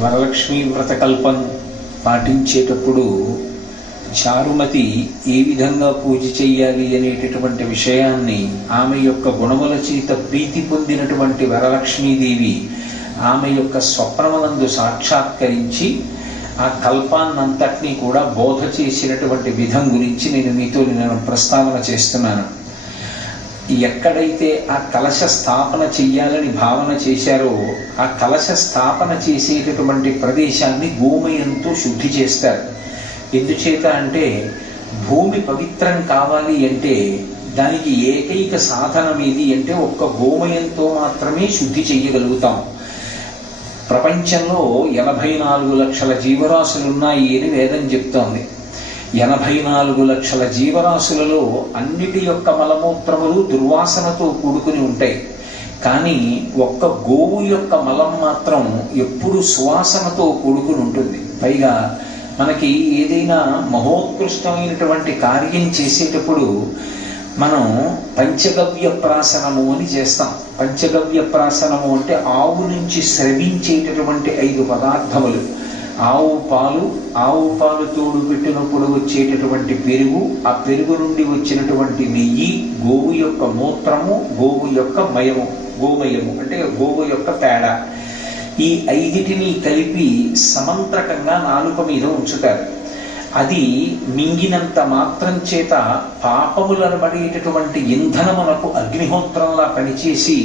వరలక్ష్మీ వ్రతకల్పం పాటించేటప్పుడు చారుమతి ఏ విధంగా పూజ చెయ్యాలి అనేటటువంటి విషయాన్ని ఆమె యొక్క గుణముల చేత ప్రీతి పొందినటువంటి వరలక్ష్మీదేవి ఆమె యొక్క స్వప్నమునందు సాక్షాత్కరించి ఆ కల్పాన్నంతటినీ కూడా బోధ చేసినటువంటి విధం గురించి నేను ప్రస్తావన చేస్తున్నాను. ఎక్కడైతే ఆ కలశ స్థాపన చెయ్యాలని భావన చేశారో ఆ కలశ స్థాపన చేసేటటువంటి ప్రదేశాన్ని గోమయంతో శుద్ధి చేస్తారు. ఎందుచేత అంటే భూమి పవిత్రం కావాలి అంటే దానికి ఏకైక సాధనం ఏది అంటే ఒక్క గోమయంతో మాత్రమే శుద్ధి చెయ్యగలుగుతాం. ప్రపంచంలో 84 లక్షల జీవరాశులున్నాయి అని వేదం చెప్తోంది. 84 లక్షల జీవరాశులలో అన్నిటి యొక్క మలమూత్రములు దుర్వాసనతో కూడుకుని ఉంటాయి. కానీ ఒక్క గోవు యొక్క మలం మాత్రం ఎప్పుడు సువాసనతో కూడుకుని ఉంటుంది. పైగా మనకి ఏదైనా మహోత్కృష్టమైనటువంటి కార్యం చేసేటప్పుడు మనం పంచగవ్య ప్రాసనము అని చేస్తాం. పంచగవ్య ప్రాసనము అంటే ఆవు నుంచి స్రవించేటటువంటి 5 పదార్థములు. ఆవు పాలు తోడు పెట్టినప్పుడు వచ్చేటటువంటి పెరుగు, ఆ పెరుగు నుండి వచ్చినటువంటి నెయ్యి, గోవు యొక్క మూత్రము, గోవు యొక్క గోమయము అంటే గోవు యొక్క పేడ, ఈ 5టిని కలిపి సమంత్రకంగా నాలుక మీద ఉంచుతారు. అది మింగినంత మాత్రం చేత పాపములను పడేటటువంటి ఇంధనమునకు అగ్నిహోత్రంలా పనిచేసి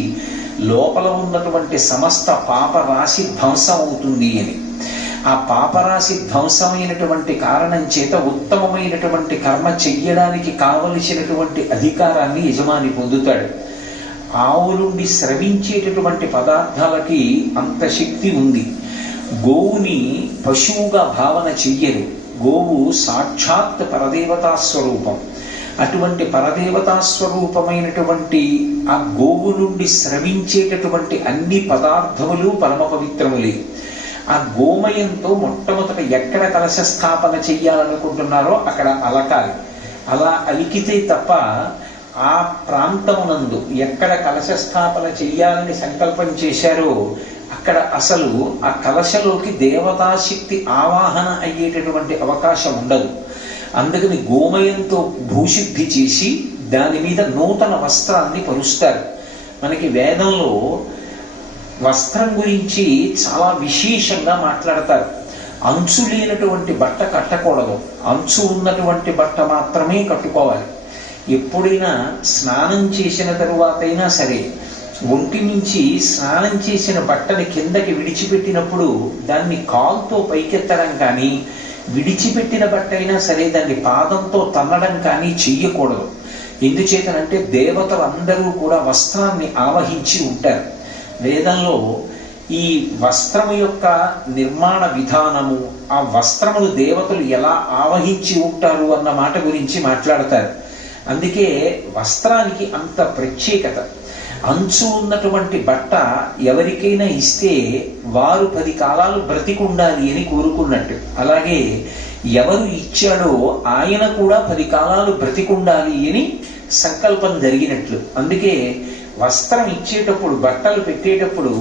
లోపల ఉన్నటువంటి సమస్త పాపరాశి ధ్వంసం అవుతుంది అని. ఆ పాపరాశి ధ్వంసమైనటువంటి కారణం చేత ఉత్తమమైనటువంటి కర్మ చెయ్యడానికి కావలసినటువంటి అధికారాన్ని యజమాని పొందుతాడు. ఆవు నుండి స్రవించేటటువంటి పదార్థాలకి అంత శక్తి ఉంది. గోవుని పశువుగా భావన చెయ్యరు. గోవు సాక్షాత్ పరదేవతా స్వరూపం. అటువంటి పరదేవతా స్వరూపమైనటువంటి ఆ గోవు నుండి స్రవించేటటువంటి అన్ని పదార్థములు పరమ పవిత్రములే. ఆ గోమయంతో మొట్టమొదట ఎక్కడ కలశ స్థాపన చెయ్యాలనుకుంటున్నారో అక్కడ అలకాలి. అలా అలికితే తప్ప ఆ ప్రాంతమునందు ఎక్కడ కలశ స్థాపన చెయ్యాలని సంకల్పం చేశారో అక్కడ అసలు ఆ కలశలోకి దేవతాశక్తి ఆవాహన అయ్యేటటువంటి అవకాశం ఉండదు. అందుకని గోమయంతో భూశుద్ధి చేసి దాని మీద నూతన వస్త్రాన్ని పరుస్తారు. మనకి వేదంలో వస్త్రం గురించి చాలా విశేషంగా మాట్లాడతారు. అంచు లేనటువంటి బట్ట కట్టకూడదు, అంచు ఉన్నటువంటి బట్ట మాత్రమే కట్టుకోవాలి. ఎప్పుడైనా స్నానం చేసిన తరువాతైనా సరే ఒంటి నుంచి స్నానం చేసిన బట్టని కిందకి విడిచిపెట్టినప్పుడు దాన్ని కాలుతో పైకెత్తడం కానీ, విడిచిపెట్టిన బట్ట అయినా సరే దాన్ని పాదంతో తన్నడం కానీ చెయ్యకూడదు. ఎందుచేతనంటే దేవతలందరూ కూడా వస్త్రాన్ని ఆవహించి ఉంటారు. వేదంలో ఈ వస్త్రము యొక్క నిర్మాణ విధానము, ఆ వస్త్రమును దేవతలు ఎలా ఆవహించి ఉంటారు అన్న మాట గురించి మాట్లాడతారు. అందుకే వస్త్రానికి అంత ప్రత్యేకత. అంచు ఉన్నటువంటి బట్ట ఎవరికైనా ఇస్తే వారు 10 కాలాలు బ్రతికుండాలి అని కోరుకున్నట్టు, అలాగే ఎవరు ఇచ్చాడో ఆయన కూడా 10 కాలాలు బ్రతికుండాలి అని సంకల్పం జరిగినట్లు. అందుకే వస్త్రం ఇచ్చేటప్పుడు, బట్టలు పెట్టేటప్పుడు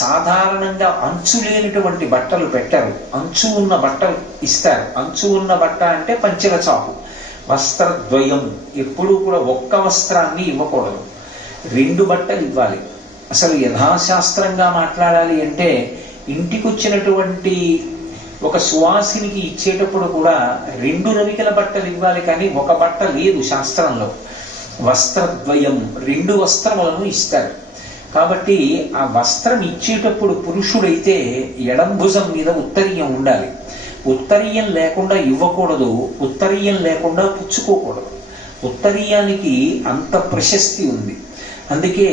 సాధారణంగా అంచు లేనటువంటి బట్టలు పెట్టరు, అంచు ఉన్న బట్టలు ఇస్తారు. అంచు ఉన్న బట్ట అంటే పంచెల చాపు. వస్త్రద్వయం, ఎప్పుడూ కూడా ఒక్క వస్త్రాన్ని ఇవ్వకూడదు, 2 బట్టలు ఇవ్వాలి. అసలు యథాశాస్త్రంగా మాట్లాడాలి అంటే ఇంటికి వచ్చినటువంటి ఒక సువాసినికి ఇచ్చేటప్పుడు కూడా 2 రవికల బట్టలు ఇవ్వాలి, కానీ ఒక బట్ట లేదు శాస్త్రంలో. వస్త్రద్వయం, 2 వస్త్రములను ఇస్తారు. కాబట్టి ఆ వస్త్రం ఇచ్చేటప్పుడు పురుషుడైతే ఎడం భుజం మీద ఉత్తరీయం ఉండాలి. ఉత్తరీయం లేకుండా ఇవ్వకూడదు, ఉత్తరీయం లేకుండా పుచ్చుకోకూడదు. ఉత్తరీయానికి అంత ప్రశస్తి ఉంది. అందుకే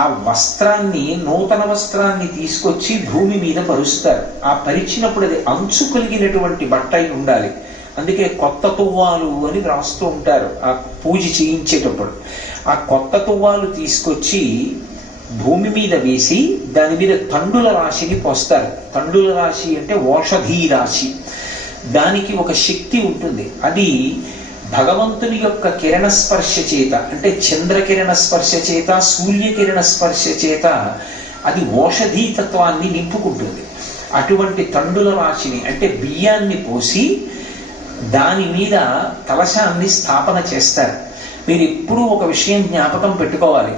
ఆ వస్త్రాన్ని, నూతన వస్త్రాన్ని తీసుకొచ్చి భూమి మీద పరుస్తారు. ఆ పరిచినప్పుడు అది అంచు కలిగినటువంటి బట్ట అయి ఉండాలి. అందుకే కొత్త తువ్వాలు అని రాస్తూ ఉంటారు ఆ పూజ చేయించేటప్పుడు. ఆ కొత్త తువ్వాలు తీసుకొచ్చి భూమి మీద వేసి దాని మీద తండుల రాశిని పోస్తారు. తండుల రాశి అంటే ఓషధీ రాశి. దానికి ఒక శక్తి ఉంటుంది. అది భగవంతుని యొక్క కిరణ స్పర్శ చేత, అంటే చంద్రకిరణ స్పర్శ చేత, సూర్యకిరణ స్పర్శ చేత అది ఓషధీతత్వాన్ని నింపుకుంటుంది. అటువంటి తండుల రాశిని అంటే బియ్యాన్ని పోసి దాని మీద కలశాన్ని స్థాపన చేస్తారు. మీరు ఎప్పుడూ ఒక విషయం జ్ఞాపకం పెట్టుకోవాలి,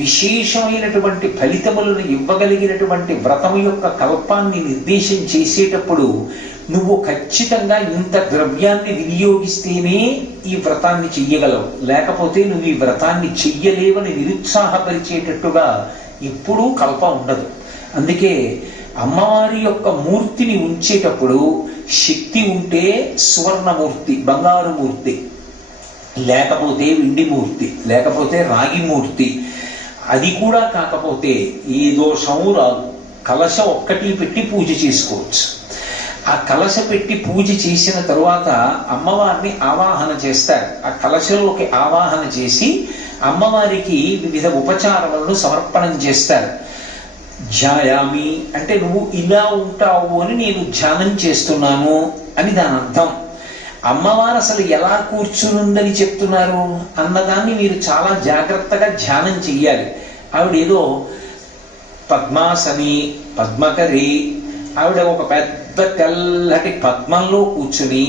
విశేషమైనటువంటి ఫలితములను ఇవ్వగలిగినటువంటి వ్రతము యొక్క కల్పాన్ని నిర్దేశం చేసేటప్పుడు నువ్వు ఖచ్చితంగా ఇంత ద్రవ్యాన్ని వినియోగిస్తేనే ఈ వ్రతాన్ని చెయ్యగలవు, లేకపోతే నువ్వు ఈ వ్రతాన్ని చెయ్యలేవని నిరుత్సాహపరిచేటట్టుగా ఎప్పుడూ కల్పం ఉండదు. అందుకే అమ్మవారి యొక్క మూర్తిని ఉంచేటప్పుడు శక్తి ఉంటే సువర్ణమూర్తి బంగారు మూర్తి, లేకపోతే వెండి మూర్తి, లేకపోతే రాగి మూర్తి, అది కూడా కాకపోతే ఏ దోషము రాదు, కలశ ఒక్కటి పెట్టి పూజ చేసుకోవచ్చు. ఆ కలశ పెట్టి పూజ చేసిన తరువాత అమ్మవారిని ఆవాహన చేస్తారు. ఆ కలశలోకి ఆవాహన చేసి అమ్మవారికి వివిధ ఉపచారములను సమర్పణం చేస్తారు. ధ్యాయామి అంటే నువ్వు ఇలా ఉంటావు అని నేను ధ్యానం చేస్తున్నాను అని దాని అర్థం. అమ్మవారు అసలు ఎలా కూర్చునుందని చెప్తున్నారు అన్నదాన్ని మీరు చాలా జాగ్రత్తగా ధ్యానం చెయ్యాలి. ఆవిడేదో పద్మాసని పద్మకరి, ఆవిడ ఒక పెద్ద తెల్లటి పద్మంలో కూర్చుని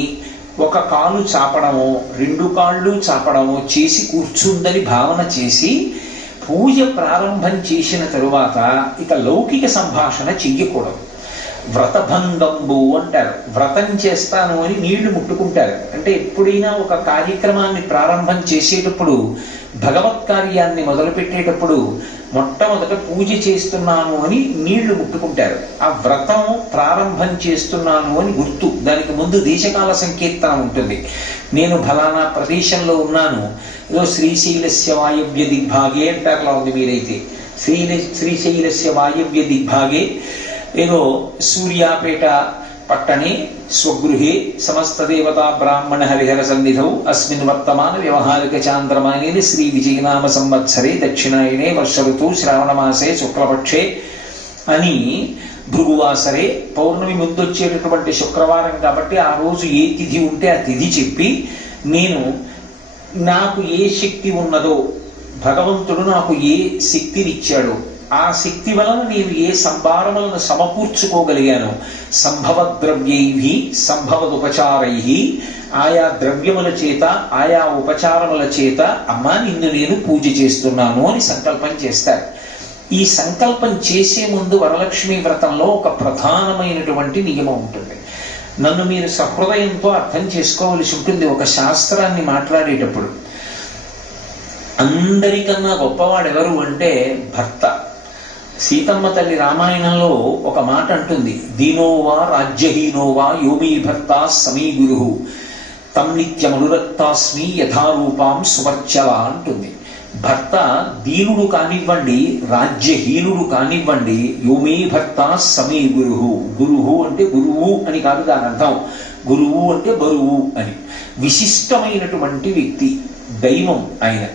ఒక కాలు చాపడమో రెండు కాళ్ళు చాపడమో చేసి కూర్చుందని భావన చేసి పూజ ప్రారంభం చేసిన తరువాత ఇక లౌకిక సంభాషణ చెయ్యకూడదు. వ్రతభంగంబు అంటారు. వ్రతం చేస్తాను అని నీళ్లు ముట్టుకుంటారు. అంటే ఎప్పుడైనా ఒక కార్యక్రమాన్ని ప్రారంభం చేసేటప్పుడు, భగవత్ కార్యాన్ని మొదలుపెట్టేటప్పుడు మొట్టమొదట పూజ చేస్తున్నాను అని నీళ్లు ముట్టుకుంటారు. ఆ వ్రతం ప్రారంభం చేస్తున్నాను అని గుర్తు. దానికి ముందు దేశకాల సంకీర్తన ఉంటుంది. నేను ఫలానా ప్రదేశంలో ఉన్నాను, ఏదో శ్రీశైలస్య వాయవ్య దిగ్భాగే అంటారులా ఉంది. మీరైతే శ్రీశైలస్య వాయవ్య దిగ్భాగే ఏదో సూర్యాపేట పట్టణే స్వగృహే సమస్త దేవతా బ్రాహ్మణ హరిహర సన్నిధౌ అస్మిన్ వర్తమాన వ్యవహారిక చాంద్రమానే శ్రీ విజయనామ సంవత్సరే దక్షిణాయనే వర్ష ఋతువు శ్రావణమాసే శుక్లపక్షే అని భృగువాసరే పౌర్ణమి ముందొచ్చేటటువంటి శుక్రవారం కాబట్టి ఆ రోజు ఏ తిథి ఉంటే ఆ తిథి చెప్పి, నేను నాకు ఏ శక్తి ఉన్నదో, భగవంతుడు నాకు ఏ శక్తినిచ్చాడో, ఆ శక్తి వలన నేను ఏ సంభారములను సమకూర్చుకోగలిగాను, సంభవద్రవ్యై సంభవదుపచారై, ఆయా ద్రవ్యముల చేత ఆయా ఉపచారముల చేత అమ్మా నిన్ను నేను పూజ చేస్తున్నాను అని సంకల్పం చేస్తారు. ఈ సంకల్పం చేసే ముందు వరలక్ష్మి వ్రతంలో ఒక ప్రధానమైనటువంటి నియమం ఉంటుంది. నన్ను మీరు సహృదయంతో అర్థం చేసుకోవలసి ఉంటుంది. ఒక శాస్త్రాన్ని మాట్లాడేటప్పుడు అందరికన్నా గొప్పవాడెవరు అంటే భర్త. సీతమ్మ తల్లి రామాయణంలో ఒక మాట అంటుంది, దీనోవా రాజ్యహీనోవా యోమీ భర్త సమీ గురు తం నిత్యమనురక్తాస్మి యథారూపాం సువర్చల అంటుంది. భర్త దీనుడు కానివ్వండి, రాజ్యహీనుడు కానివ్వండి, యోమే భర్త సమీ గురువు. గురువు అంటే గురువు అని కాదు దాని అర్థం, గురువు అంటే బరువు అని. విశిష్టమైనటువంటి వ్యక్తి, దైవం ఆయన.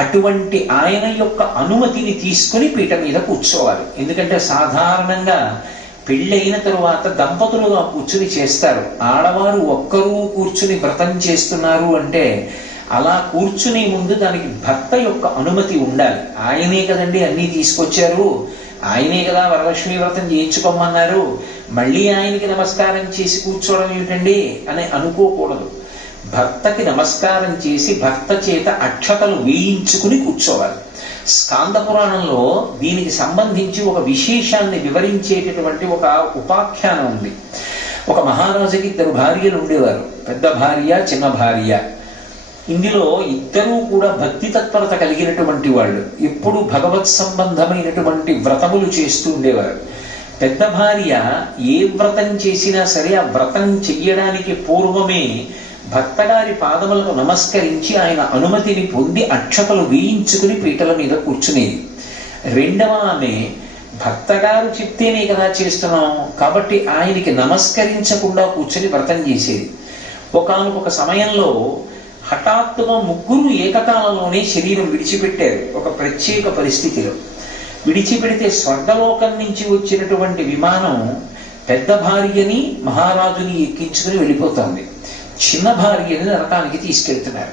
అటువంటి ఆయన యొక్క అనుమతిని తీసుకుని పీట మీద కూర్చోవాలి. ఎందుకంటే సాధారణంగా పెళ్ళైన తరువాత దంపతులుగా కూర్చుని చేస్తారు. ఆడవారు ఒక్కరూ కూర్చుని వ్రతం చేస్తున్నారు అంటే అలా కూర్చునే ముందు దానికి భర్త యొక్క అనుమతి ఉండాలి. ఆయనే కదండి అన్నీ తీసుకొచ్చారు, ఆయనే కదా వరలక్ష్మి వ్రతం చేయించుకోమన్నారు, మళ్ళీ ఆయనకి నమస్కారం చేసి కూర్చోవడం ఏమిటండి అని అనుకోకూడదు. భర్తకి నమస్కారం చేసి భర్త చేత అక్షతలు వేయించుకుని కూర్చోవాలి. స్కాంద పురాణంలో దీనికి సంబంధించి ఒక విశేషాన్ని వివరించేటటువంటి ఒక ఉపాఖ్యానం ఉంది. ఒక మహారాజుకి 2 భార్యలు ఉండేవారు, పెద్ద భార్య చిన్న భార్య. ఇందులో ఇద్దరూ కూడా భక్తి తత్పరత కలిగినటువంటి వాళ్ళు, ఎప్పుడు భగవత్ సంబంధమైనటువంటి వ్రతములు చేస్తూ ఉండేవారు. పెద్ద భార్య ఏ వ్రతం చేసినా సరే ఆ వ్రతం చెయ్యడానికి పూర్వమే భర్తగారి పాదములకు నమస్కరించి ఆయన అనుమతిని పొంది అక్షతలు వేయించుకుని పీటల మీద కూర్చునేది. రెండవ ఆమె భర్తగారు చెప్తేనే కదా చేస్తున్నాం కాబట్టి ఆయనకి నమస్కరించకుండా కూర్చుని వ్రతం చేసేది. ఒకానొక సమయంలో హఠాత్తుగా ముగ్గురు ఏకకాలంలోనే శరీరం విడిచిపెట్టారు. ఒక ప్రత్యేక పరిస్థితిలో విడిచిపెడితే స్వర్గలోకం నుంచి వచ్చినటువంటి విమానం పెద్ద భార్యని మహారాజుని ఎక్కించుకుని వెళ్ళిపోతుంది. చిన్న భార్యని నరకానికి తీసుకెళ్తున్నారు.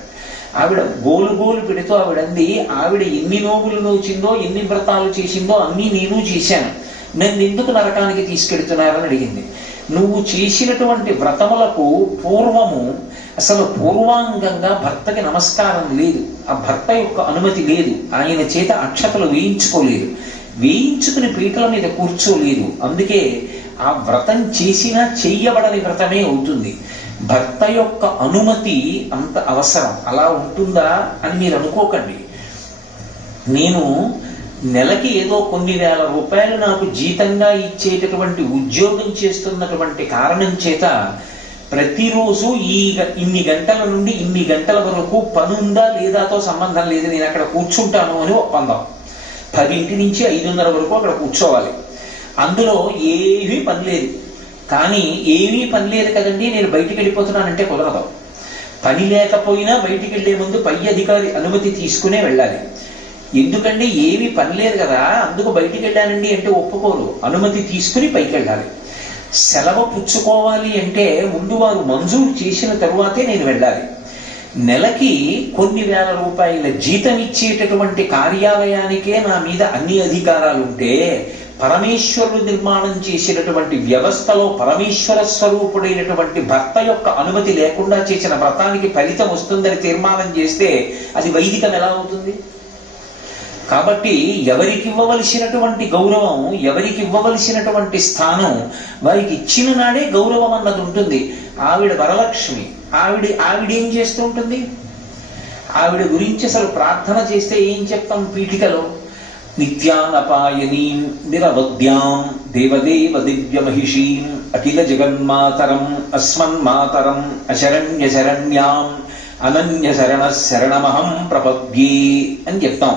ఆవిడ గోలు పెడుతూ ఆవిడంది, ఆవిడ ఎన్ని నోములు నోచిందో ఎన్ని వ్రతాలు చేసిందో అన్నీ నేను చేశాను, నన్ను ఎందుకు నరకానికి తీసుకెడుతున్నారని అడిగింది. నువ్వు చేసినటువంటి వ్రతములకు పూర్వము అసలు పూర్వాంగంగా భర్తకి నమస్కారం లేదు, ఆ భర్త యొక్క అనుమతి లేదు, ఆయన చేత అక్షతలు వేయించుకోలేదు, వేయించుకుని పీటల మీద కూర్చోలేదు. అందుకే ఆ వ్రతం చేసినా చెయ్యబడని వ్రతమే అవుతుంది. భర్త యొక్క అనుమతి అంత అవసరం. అలా ఉంటుందా అని మీరు అనుకోకండి. నేను నెలకి ఏదో కొన్ని వేల రూపాయలు నాకు జీతంగా ఇచ్చేటటువంటి ఉద్యోగం చేస్తున్నటువంటి కారణం చేత ప్రతిరోజు ఇన్ని గంటల నుండి ఇన్ని గంటల వరకు పనుందా లేదాతో సంబంధం లేదు, నేను అక్కడ కూర్చుంటాను అని ఒప్పందం. 10 నుంచి 5:30 వరకు అక్కడ కూర్చోవాలి. అందులో ఏమీ పని లేదు. కానీ ఏమీ పని లేదు కదండి, నేను బయటికి వెళ్ళిపోతున్నానంటే కుదరదు. పని లేకపోయినా బయటికి వెళ్లే ముందు పై అధికారి అనుమతి తీసుకునే వెళ్ళాలి. ఎందుకంటే ఏమీ పని లేదు కదా, అందుకు బయటికి వెళ్ళానండి అంటే ఒప్పుకోరు. అనుమతి తీసుకుని పైకి వెళ్ళాలి. సెలవు పుచ్చుకోవాలి అంటే ముందు వారు మంజూరు చేసిన తరువాతే నేను వెళ్ళాలి. నెలకి కొన్ని వేల రూపాయల జీతం ఇచ్చేటటువంటి కార్యాలయానికే నా మీద అన్ని అధికారాలుంటే పరమేశ్వరుడు నిర్మాణం చేసినటువంటి వ్యవస్థలో పరమేశ్వర స్వరూపుడైనటువంటి భర్త యొక్క అనుమతి లేకుండా చేసిన వ్రతానికి ఫలితం వస్తుందని తీర్మానం చేస్తే అది వైదికం ఎలా అవుతుంది? కాబట్టి ఎవరికి ఇవ్వవలసినటువంటి గౌరవం, ఎవరికి ఇవ్వవలసినటువంటి స్థానం వారికి ఇచ్చిన నాడే గౌరవం అన్నది ఉంటుంది. ఆవిడ వరలక్ష్మి, ఆవిడేం చేస్తూ ఉంటుంది? ఆవిడ గురించి అసలు ప్రార్థన చేస్తే ఏం చెప్తాం పీఠికలో? నిత్యానపాయనీం నిరవద్యాం దేవదేవ దివ్య మహిషీం అఖిల జగన్మాతరం అస్మన్మాతరం అశరణ్య శరణ్యాం అనన్య శరణ శరణమహం ప్రపద్యే అని చెప్తాం.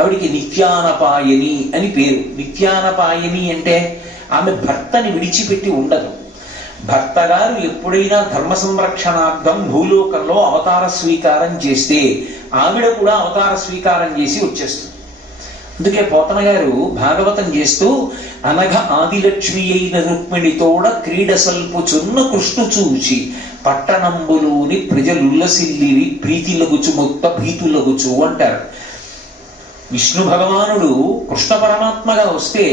ఆవిడికి నిత్యానపాయని అని పేరు. నిత్యానపాయని అంటే ఆమె భర్తని విడిచిపెట్టి ఉండదు. భర్త గారు ఎప్పుడైనా ధర్మ సంరక్షణార్థం భూలోకంలో అవతార స్వీకారం చేస్తే ఆవిడ కూడా అవతార స్వీకారం చేసి వచ్చేస్తుంది. అందుకే పోతన గారు భాగవతం చేస్తూ అనఘ ఆదిలక్ష్మి అయిన రుక్మిణితోడ క్రీడ సల్పుచున్న కృష్ణు చూచి పట్టణంబులోని ప్రజలుల్లసిల్లివి ప్రీతిలగుచు మొత్త భీతులగుచు అంటారు. విష్ణు భగవానుడు కృష్ణ పరమాత్మగా వస్తే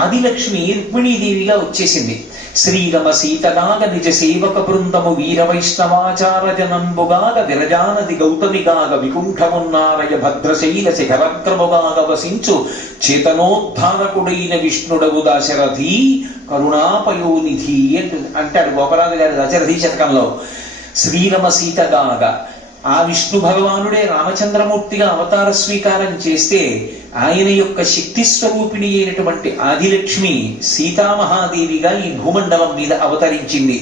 ఆదిలక్ష్మి రుక్మిణీదేవిగా వచ్చేసింది. శ్రీరమ సీతగాగ నిజ సేవక బృందము వీర వైష్ణవాచార జనంబుగాగ విరజానది గౌతమిగాగ వికుంఠమున్నారయ భద్రశైల శిఖరగ్రముగాగ వసించు చేతనోద్ధారకుడైన విష్ణుడవు దాశరథి కరుణాపయోనిధి అంటాడు గోపరాజు గారి దశరథి శతకంలో. శ్రీరమ సీతగాగ ఆ విష్ణు భగవానుడే రామచంద్రమూర్తిగా అవతార స్వీకారం చేస్తే ఆయన యొక్క శక్తి స్వరూపిణి అయినటువంటి ఆదిలక్ష్మి సీతామహాదేవిగా ఈ భూమండలం మీద అవతరించింది.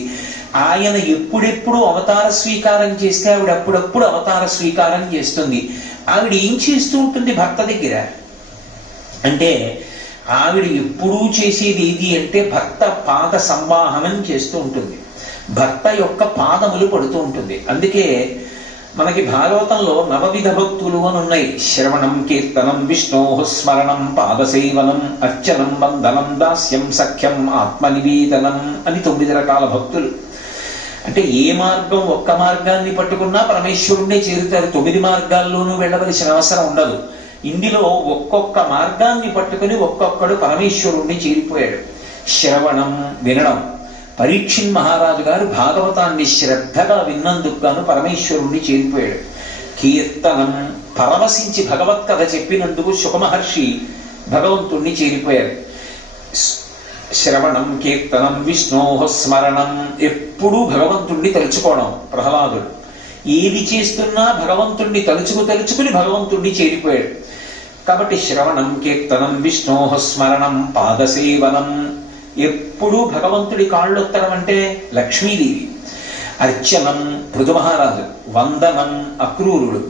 ఆయన ఎప్పుడెప్పుడు అవతార స్వీకారం చేస్తే ఆవిడ అప్పుడప్పుడు అవతార స్వీకారం చేస్తుంది. ఆవిడ ఏం చేస్తూ ఉంటుంది భర్త దగ్గర అంటే ఆవిడ ఎప్పుడూ చేసేది ఏది అంటే భర్త పాద సంవాహనం చేస్తూ ఉంటుంది, భర్త యొక్క పాదములు పడుతూ ఉంటుంది. అందుకే మనకి భాగవతంలో నవవిధ భక్తులు అని ఉన్నాయి. శ్రవణం కీర్తనం విష్ణోః స్మరణం పాదసేవనం అర్చనం వందనం దాస్యం సఖ్యం ఆత్మనివేదనం అని 9 రకాల భక్తులు. అంటే ఏ మార్గం ఒక్క మార్గాన్ని పట్టుకున్నా పరమేశ్వరుణ్ణే చేరుతారు. 9 మార్గాల్లోనూ వెళ్ళవలసిన అవసరం ఉండదు. ఇందులో ఒక్కొక్క మార్గాన్ని పట్టుకుని ఒక్కొక్కడు పరమేశ్వరుణ్ణి చేరిపోయాడు. శ్రవణం వినడం, పరీక్షిన్ మహారాజు గారు భాగవతాన్ని శ్రద్ధగా విన్నందుకు గాను పరమేశ్వరుణ్ణి చేరిపోయాడు. కీర్తనం, పరవశించి భగవత్కథ చెప్పినందుకు శుకమహర్షి భగవంతుణ్ణి చేరిపోయారు. శ్రవణం కీర్తనం విష్ణోః స్మరణం, ఎప్పుడూ భగవంతుణ్ణి తలుచుకోవడం. ప్రహ్లాదుడు ఏది చేస్తున్నా భగవంతుణ్ణి తలుచుకుని భగవంతుణ్ణి చేరిపోయాడు. కాబట్టి శ్రవణం కీర్తనం విష్ణోః స్మరణం పాదసేవనం, ఎప్పుడూ భగవంతుడి కాళ్ళొత్తడం అంటే లక్ష్మీదేవి. అర్చనం పృథుమహారాజు, వందనం అక్రూరుడు,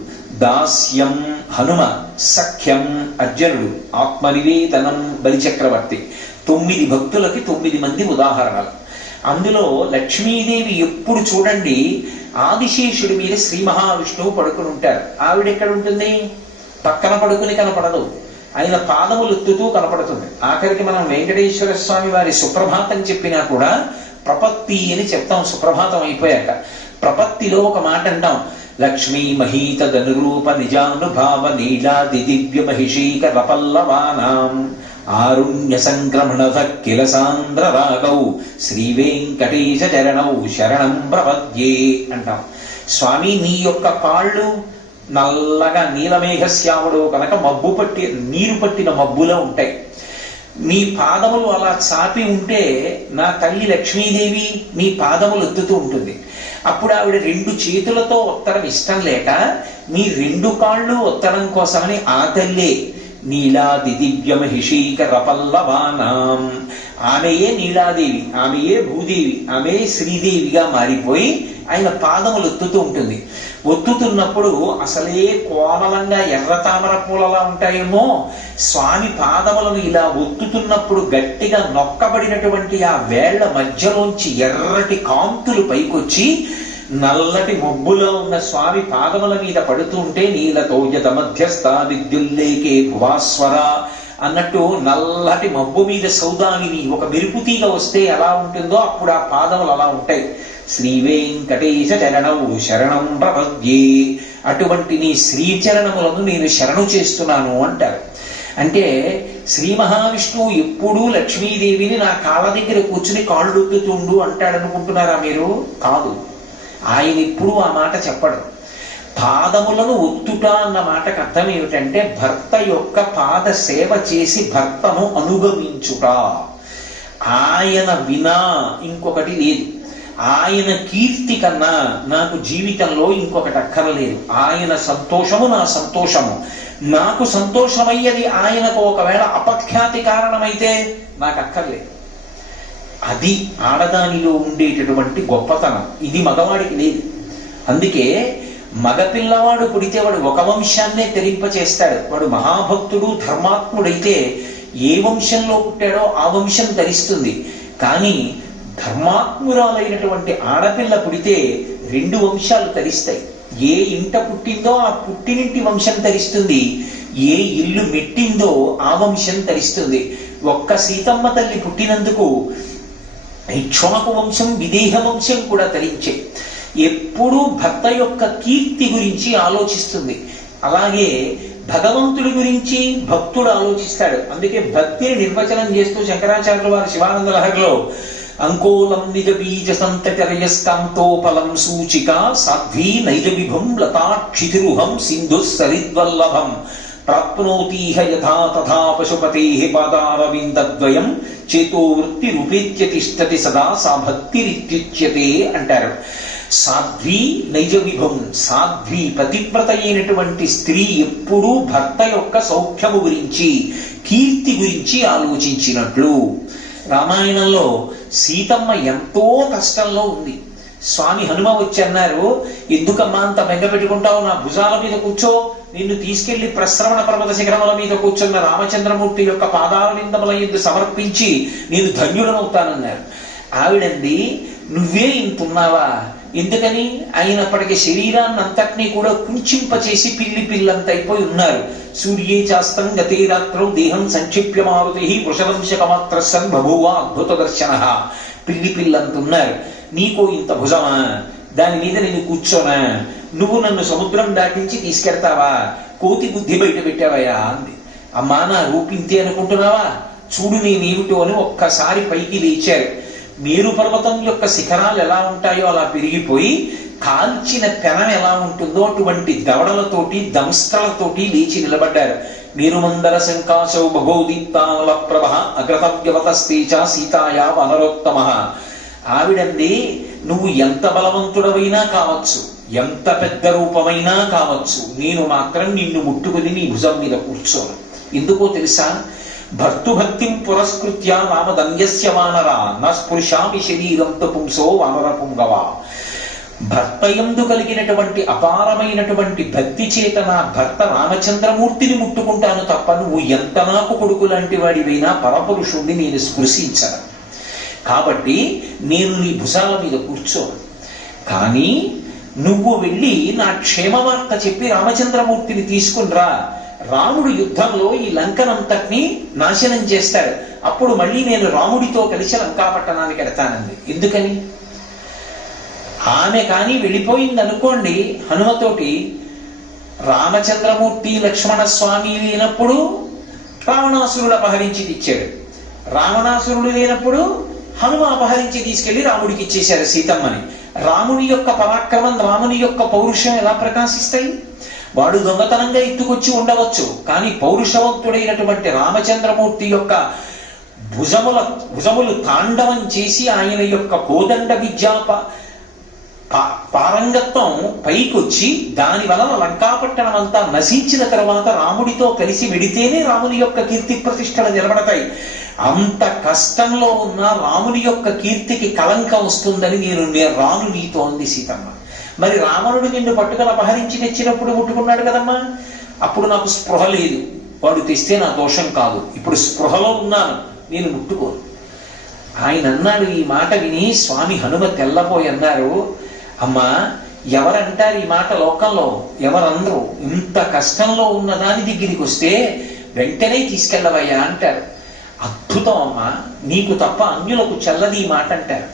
దాస్యం హనుమ, సఖ్యం అర్జునుడు, ఆత్మనివేదనం బలిచక్రవర్తి. 9 భక్తులకి 9 మంది ఉదాహరణలు. అందులో లక్ష్మీదేవి ఎప్పుడు చూడండి ఆదిశేషుడి మీద శ్రీ మహావిష్ణువు పడుకుని ఉంటారు. ఆవిడెక్కడ ఉంటుంది? పక్కన పడుకుని కనపడదు, ఆయన పాదములు ఎత్తుతూ కనపడుతుంది. ఆఖరికి మనం వెంకటేశ్వర స్వామి వారి సుప్రభాతం చెప్పినా కూడా ప్రపత్తి అని చెప్తాం. సుప్రభాతం అయిపోయాక ప్రపత్తిలో ఒక మాట అంటాం, లక్ష్మీ మహీతదనురూప నిజానుభావ నీలాది దివ్య మహిషీక రపల్లవానాం ఆరుణ్య సంక్రమణత కిల సాంద్ర రాగౌ శ్రీ వెంకటేశ చరణౌ శరణం ప్రపద్యే అంటాం. స్వామి నీ యొక్క కాళ్ళు నల్లగా నీలమేఘశ్యాముడు కనుక మబ్బు పట్టి నీరు పట్టిన మబ్బులో ఉంటాయి. నీ పాదములు అలా చాపి ఉంటే నా తల్లి లక్ష్మీదేవి నీ పాదములు ఎత్తుతూ ఉంటుంది. అప్పుడు ఆవిడ 2 చేతులతో ఒత్తడం ఇష్టం లేక నీ 2 కాళ్ళు ఒత్తడం కోసమని ఆ తల్లే నీలాది దివ్య మహిషీకర పల్లవానాం, ఆమెయే నీలాదేవి, ఆమెయే భూదేవి, ఆమె శ్రీదేవిగా మారిపోయి ఆయన పాదములు ఒత్తుతూ ఉంటుంది. ఒత్తుతున్నప్పుడు అసలే కోమలంగా ఎర్ర తామర పూలలా ఉంటాయేమో, స్వామి పాదములను ఇలా ఒత్తుతున్నప్పుడు గట్టిగా నొక్కబడినటువంటి ఆ వేళ్ల మధ్యలోంచి ఎర్రటి కాంతులు పైకొచ్చి నల్లటి మబ్బులో ఉన్న స్వామి పాదముల మీద పడుతుంటే నీలతోయత మధ్యస్థ విద్యుల్లేకే భువాస్వర అన్నట్టు నల్లటి మబ్బు మీద సౌదామిని ఒక మెరుపు తీగ వస్తే ఎలా ఉంటుందో అప్పుడు ఆ పాదములు అలా ఉంటాయి. శ్రీ వెంకటేశ చరణం శరణం ప్రపద్యే, అటువంటి నీ శ్రీచరణములను నేను శరణు చేస్తున్నాను అంటారు. అంటే శ్రీ మహావిష్ణువు ఎప్పుడూ లక్ష్మీదేవిని నా కాళ్ళ దగ్గర కూర్చుని కాళ్ళు ఒత్తుతుండు అంటాడనుకుంటున్నారా మీరు? కాదు, ఆయన ఎప్పుడూ ఆ మాట చెప్పడు. పాదములను ఒత్తుట అన్న మాటకు అర్థం ఏమిటంటే భర్త యొక్క పాద సేవ చేసి భర్తను అనుగమించుట. ఆయన వినా ఇంకొకటి లేదు. ఆయన కీర్తి కన్నా నాకు జీవితంలో ఇంకొకటి అక్కర్లేదు. ఆయన సంతోషము నా సంతోషము, నాకు సంతోషమయ్యేది ఆయనకు ఒకవేళ అపఖ్యాతి కారణమైతే నాకు అక్కర్లేదు. అది ఆడదానిలో ఉండేటటువంటి గొప్పతనం. ఇది మగవాడికి లేదు. అందుకే మగపిల్లవాడు పుడితే వాడు ఒక వంశాన్నే తెరింపచేస్తాడు. వాడు మహాభక్తుడు ధర్మాత్ముడైతే ఏ వంశంలో పుట్టాడో ఆ వంశం ధరిస్తుంది. కానీ ధర్మాత్మురాలైనటువంటి ఆడపిల్ల పుడితే 2 వంశాలు తరిస్తాయి. ఏ ఇంట పుట్టిందో ఆ పుట్టినింటి వంశం తరిస్తుంది, ఏ ఇల్లు మెట్టిందో ఆ వంశం తరిస్తుంది. ఒక్క సీతమ్మ తల్లి పుట్టినందుకు ఇక్ష్వాకు వంశం విదేహ వంశం కూడా తరించే. ఎప్పుడూ భర్త యొక్క కీర్తి గురించి ఆలోచిస్తుంది. అలాగే భగవంతుడి గురించి భక్తుడు ఆలోచిస్తాడు. అందుకే భక్తిని నిర్వచనం చేస్తూ శంకరాచార్యుల వారు శివానంద లహరిలో అంకోలం నిజ బీజ సంతచర్యస్కాంతోపలం సూచిక సాధ్వీ నైజ విభం లతాక్షితిరుహం సింధు సరిద్వల్లభం ప్రాప్నోతీహ యథా తథా పశుపతేః పాదారవిందద్వయం చేతో వృత్తి రూపేత్య తిష్టతి సదా సా భక్తిరిత్యుచ్యతే అంటారు. సాధ్వి నైజ విభం, సాధ్వి పతివ్రత అయినటువంటి స్త్రీ ఎప్పుడూ భర్త యొక్క సౌఖ్యము గురించి కీర్తి గురించి ఆలోచించినట్లు. రామాయణంలో సీతమ్మ ఎంతో కష్టంలో ఉంది. స్వామి హనుమ వచ్చి అన్నారు, ఎందుకమ్మా అంత బెంగ పెట్టుకుంటావు, నా భుజాల మీద కూర్చో, నిన్ను తీసుకెళ్లి ప్రశ్రవణ పర్వత శిఖరముల మీద కూర్చున్న రామచంద్రమూర్తి యొక్క పాదాల విందముల యందు సమర్పించి నేను ధన్యుడనవుతానన్నారు. ఆవిడంది, నువ్వే ఇంతున్నావా? ఎందుకని? అయినప్పటికీ శరీరాన్ని అంతటినీ కూడా కుంచింపచేసి పిల్లంత అయిపోయి ఉన్నారు. సూర్యే చాస్తం గతే రాత్రౌ దేహం సంక్షిప్య మారుతి వృషవంశకమాత్రసన్ బభూవ అద్భుత దర్శన. పిల్లంత ఉన్నారు. నీకో ఇంత భుజమా? దాని మీద నేను కూర్చోనా? నువ్వు నన్ను సముద్రం దాటించి తీసుకెడతావా? కోతి బుద్ధి బయట పెట్టావయ్యా అంది. అమ్మా, నా రూపింతే అనుకుంటున్నావా? చూడు నేనేమిటో అని ఒక్కసారి పైకి లేచారు. మేరు పర్వతం యొక్క శిఖరాలు ఎలా ఉంటాయో అలా పెరిగిపోయి కాల్చిన పెనం ఎలా ఉంటుందో అటువంటి దవడలతోటి దంస్ట్రలతోటి లేచి నిలబడ్డారు. మేరుమందర శంకాశౌ భగోదీప్తానల ప్రభ అగ్రతవ్యవతస్తేచ సీతాయా వనరోత్తమ. ఆవిడంది, నువ్వు ఎంత బలవంతుడవైనా కావచ్చు, ఎంత పెద్ద రూపమైనా కావచ్చు, నేను మాత్రం నిన్ను ముట్టుకుని నీ భుజం మీద కూర్చోను. ఎందుకో తెలుసా? భర్తుభక్తిం పురస్కృత్య రామదన్యస్య వానర న స్పృశామి శరీరంతో పుంసో వానర పుంగవ. భర్తయందు కలిగినటువంటి అపారమైనటువంటి భక్తి చేత నా భర్త రామచంద్రమూర్తిని ముట్టుకుంటాను తప్ప నువ్వు ఎంత నాకు కొడుకు లాంటి వాడివైనా పరపురుషుణ్ణి నేను స్పృశించను. కాబట్టి నేను నీ భుజాల మీద కూర్చోను. కానీ నువ్వు వెళ్ళి నా క్షేమవార్త చెప్పి రామచంద్రమూర్తిని తీసుకునిరా. రాముడు యుద్ధంలో ఈ లంకనంతటినీ నాశనం చేస్తాడు. అప్పుడు మళ్ళీ నేను రాముడితో కలిసి లంకాపట్టణానికి వెడతానంది. ఎందుకని? ఆమె కానీ వెళ్ళిపోయింది అనుకోండి హనుమతోటి, రామచంద్రమూర్తి లక్ష్మణ స్వామి లేనప్పుడు రావణాసురుడు అపహరించి తెచ్చాడు. రావణాసురుడు లేనప్పుడు హనుమ అపహరించి తీసుకెళ్లి రాముడికి ఇచ్చేశారు సీతమ్మని. రాముని యొక్క పరాక్రమం, రాముని యొక్క పౌరుషం ఎలా ప్రకాశిస్తాయి? వాడు దొంగతనంగా ఎత్తుకొచ్చి ఉండవచ్చు, కానీ పౌరుషవంతుడైనటువంటి రామచంద్రమూర్తి యొక్క భుజములు తాండవం చేసి ఆయన యొక్క కోదండ విద్యా పారంగత్వం పైకొచ్చి దాని వలన లంకాపట్టణం అంతా నశించిన తర్వాత రాముడితో కలిసి వెడితేనే రాముని యొక్క కీర్తి ప్రతిష్టలు నిలబడతాయి. అంత కష్టంలో ఉన్న రాముని యొక్క కీర్తికి కళంకం వస్తుందని నేను రాను నీతో అంది సీతమ్మ. మరి రావణుడు నిన్ను పట్టుకొని అపహరించి తెచ్చినప్పుడు ముట్టుకున్నాడు కదమ్మా, అప్పుడు నాకు స్పృహ లేదు, వాడు తెస్తే నా దోషం కాదు, ఇప్పుడు స్పృహలో ఉన్నాను, నేను ముట్టుకోను. ఆయన అన్నాడు. ఈ మాట విని స్వామి హనుమ తెల్లపోయి అన్నారు, అమ్మా ఎవరంటారు ఈ మాట లోకంలో? ఎవరన్నారు? ఇంత కష్టంలో ఉన్న దాని దగ్గరికి వస్తే వెంటనే తీసుకెళ్ళవయ్యా అంటారు. అద్భుతం అమ్మా, నీకు తప్ప అన్యులకు చెల్లది ఈ మాట అంటారు.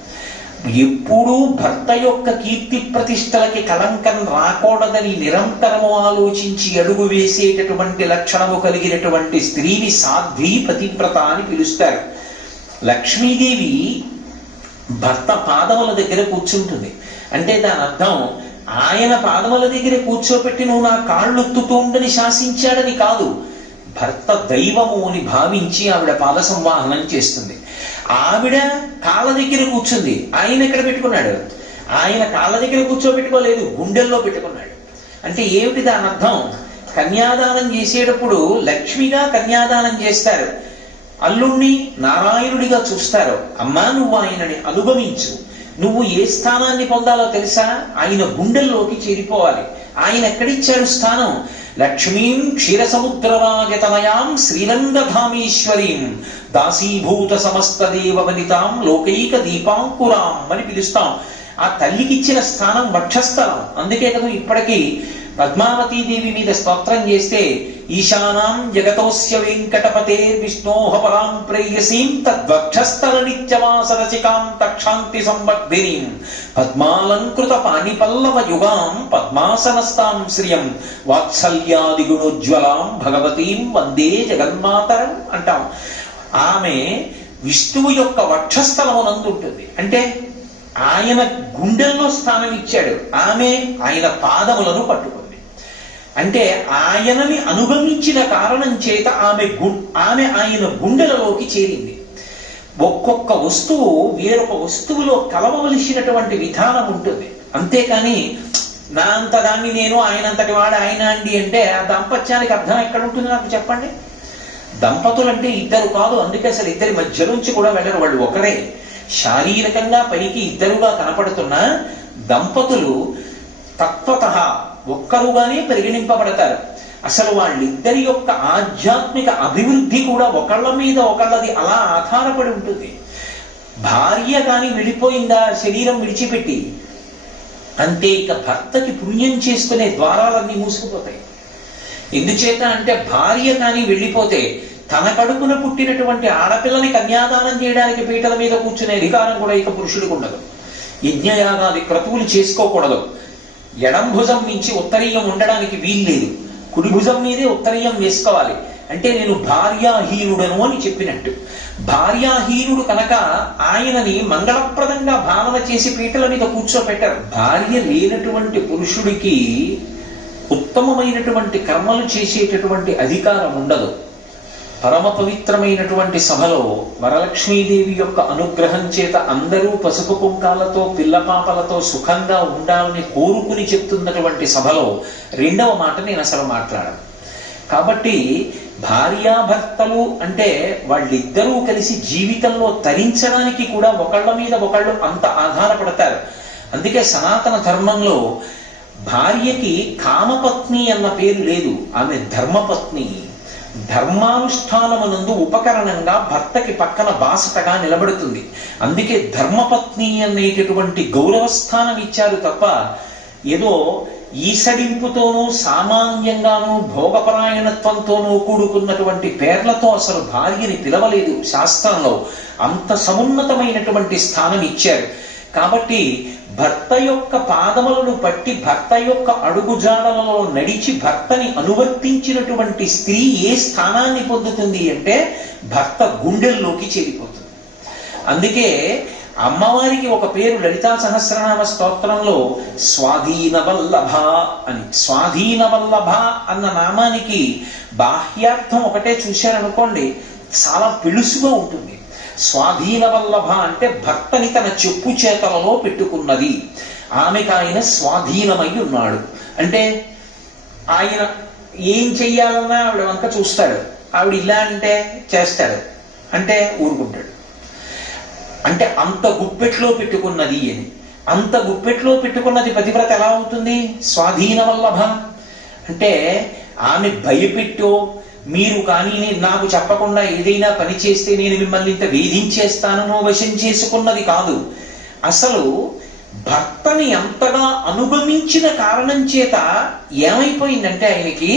ఎప్పుడూ భర్త యొక్క కీర్తి ప్రతిష్టలకి కలంకం రాకూడదని నిరంతరము ఆలోచించి అడుగు వేసేటటువంటి లక్షణము కలిగినటువంటి స్త్రీని సాధ్వి పతివ్రత అని పిలుస్తారు. లక్ష్మీదేవి భర్త పాదముల దగ్గర కూర్చుంటుంది అంటే దాని అర్థం ఆయన పాదముల దగ్గర కూర్చోపెట్టి నువ్వు నా కాళ్ళొత్తుతూ ఉండని శాసించాడని కాదు. భర్త దైవము అని భావించి ఆవిడ పాద సంవాహనం చేస్తుంది. ఆవిడ కాళ్ళ దగ్గర కూర్చుంది, ఆయన ఎక్కడ పెట్టుకున్నాడు? ఆయన కాళ్ళ దగ్గర కూర్చోబెట్టుకోలేదు, గుండెల్లో పెట్టుకున్నాడు. అంటే ఏమిటి దాని అర్థం? కన్యాదానం చేసేటప్పుడు లక్ష్మిగా కన్యాదానం చేస్తారు, అల్లుణ్ణి నారాయణుడిగా చూస్తారు. అమ్మా నువ్వు ఆయనని అనుగమించు, నువ్వు ఏ స్థానాన్ని పొందాలో తెలుసా? ఆయన గుండెల్లోకి చేరిపోవాలి. ఆయన ఎక్కడిచ్చారు స్థానం? లక్ష్మీం క్షీరసముద్రరాజతనయాం శ్రీరంగధామేశ్వరీం దాసీభూత సమస్త దేవవనితాం లోకైక దీపాంకురాం అని పిలుస్తాం. ఆ తల్లికిచ్చిన స్థానం వక్షస్థలం. అందుకే కదా ఇప్పటికీ పద్మావతీదేవి మీద స్తోత్రం చేస్తే ఈశానాం జగతోస్య వెంకటపతే విష్ణోహ పరాం ప్రేయసీం తద్వక్షస్థల నిత్యవాసరసికాం తక్షాంతి సంవర్ధినీం పద్మాలంకృత పాణిపల్లవ యుగాం పద్మాసనస్తాం శ్రియం వాత్సల్యాది గుణోజ్వలాం భగవతీం వందే జగన్మాతరం అంటాం. ఆమె విష్ణువు యొక్క వక్షస్థలమునందు ఉంటుంది. అంటే ఆయన గుండెల్లో స్థానం ఇచ్చాడు, ఆమె ఆయన పాదములను పట్టుకుంది. అంటే ఆయనని అనుగమించిన కారణం చేత ఆమె ఆయన గుండెలలోకి చేరింది. ఒక్కొక్క వస్తువు వేరొక వస్తువులో కలవవలసినటువంటి విధానం ఉంటుంది. అంతేకాని నా అంత దాన్ని నేను, ఆయనంతటి వాడు ఆయన అండి అంటే ఆ దాంపత్యానికి అర్థం ఎక్కడ ఉంటుంది నాకు చెప్పండి? దంపతులు అంటే ఇద్దరు కాదు, అందుకే అసలు ఇద్దరి మధ్యలోంచి కూడా వెళ్ళరు, వాళ్ళు ఒకరే. శారీరకంగా పైకి ఇద్దరుగా కనపడుతున్న దంపతులు తత్వతః ఒక్కరుగానే పరిగణింపబడతారు. అసలు వాళ్ళిద్దరి యొక్క ఆధ్యాత్మిక అభివృద్ధి కూడా ఒకళ్ళ మీద ఒకళ్ళది అలా ఆధారపడి ఉంటుంది. భార్య కాని విడిపోయిందా శరీరం విడిచిపెట్టి, అంతే ఇక భర్తకి పుణ్యం చేసుకునే ద్వారాలన్నీ మూసుకుపోతాయి. ఎందుచేత అంటే భార్య కాని వెళ్ళిపోతే తన కడుపున పుట్టినటువంటి ఆడపిల్లని కన్యాదానం చేయడానికి పీటల మీద కూర్చునే అధికారం కూడా ఇక పురుషుడికి ఉండదు. యజ్ఞయాగాది క్రతువులు చేసుకోకూడదు. ఎడం భుజం నుంచి ఉత్తరీయం ఉండడానికి వీల్లేదు, కుడి భుజం మీదే ఉత్తరీయం వేసుకోవాలి. అంటే నేను భార్యాహీనుడను అని చెప్పినట్టు. భార్యాహీనుడు కనుక ఆయనని మంగళప్రదంగా భావన చేసి పీటల మీద కూర్చోపెట్టారు. భార్య లేనటువంటి పురుషుడికి ఉత్తమమైనటువంటి కర్మలు చేసేటటువంటి అధికారం ఉండదు. పరమ పవిత్రమైనటువంటి సభలో వరలక్ష్మీదేవి యొక్క అనుగ్రహం చేత అందరూ పసుపు కుంకాలతో పిల్లపాపలతో సుఖంగా ఉండాలని కోరుకుని చెప్తున్నటువంటి సభలో రెండవ మాట నేను అసలు మాట్లాడను. కాబట్టి భార్యాభర్తలు అంటే వాళ్ళిద్దరూ కలిసి జీవితంలో తరించడానికి కూడా ఒకళ్ళ మీద ఒకళ్ళు అంత ఆధారపడతారు. అందుకే సనాతన ధర్మంలో భార్యకి కామపత్ని అన్న పేరు లేదు, ఆమె ధర్మపత్ని. ధర్మానుష్ఠానమునందు ఉపకరణంగా భర్తకి పక్కన బాసటగా నిలబడుతుంది. అందుకే ధర్మపత్ని అనేటటువంటి గౌరవస్థానం ఇచ్చారు తప్ప ఏదో ఈసడింపుతోనూ సామాన్యంగానూ భోగపరాయణత్వంతోనూ కూడుకున్నటువంటి పేర్లతో అసలు భార్యని పిలవలేదు శాస్త్రంలో. అంత సమున్నతమైనటువంటి స్థానం ఇచ్చారు. కాబట్టి భర్త యొక్క పాదములను పట్టి భర్త యొక్క అడుగుజాడలలో నడిచి భర్తని అనువర్తించినటువంటి స్త్రీ ఏ స్థానాన్ని పొందుతుంది అంటే భర్త గుండెల్లోకి చేరిపోతుంది. అందుకే అమ్మవారికి ఒక పేరు లలితా సహస్రనామ స్తోత్రంలో స్వాధీన వల్లభ అని. స్వాధీన వల్లభ అన్న నామానికి బాహ్యార్థం ఒకటే చూశారనుకోండి, చాలా పిలుసుగా ఉంటుంది. స్వాధీన వల్లభ అంటే భర్తని తన చెప్పు చేతలలో పెట్టుకున్నది, ఆమెకు ఆయన స్వాధీనమై ఉన్నాడు. అంటే ఆయన ఏం చెయ్యాలన్నా ఆవిడ వంక చూస్తాడు, ఆవిడ ఇలా అంటే చేస్తాడు, అంటే ఊరుకుంటాడు. అంటే అంత గుప్పెట్లో పెట్టుకున్నది అని. అంత గుప్పెట్లో పెట్టుకున్నది పతివ్రత ఎలా అవుతుంది? స్వాధీన వల్లభ అంటే ఆమె భయపెట్టో మీరు కానీ నాకు చెప్పకుండా ఏదైనా పని చేస్తే నేను మిమ్మల్ని ఇంత వేధించేస్తానో వశం చేసుకున్నది కాదు. అసలు భర్తని అంతగా అనుగమించిన కారణం చేత ఏమైపోయిందంటే ఆయనకి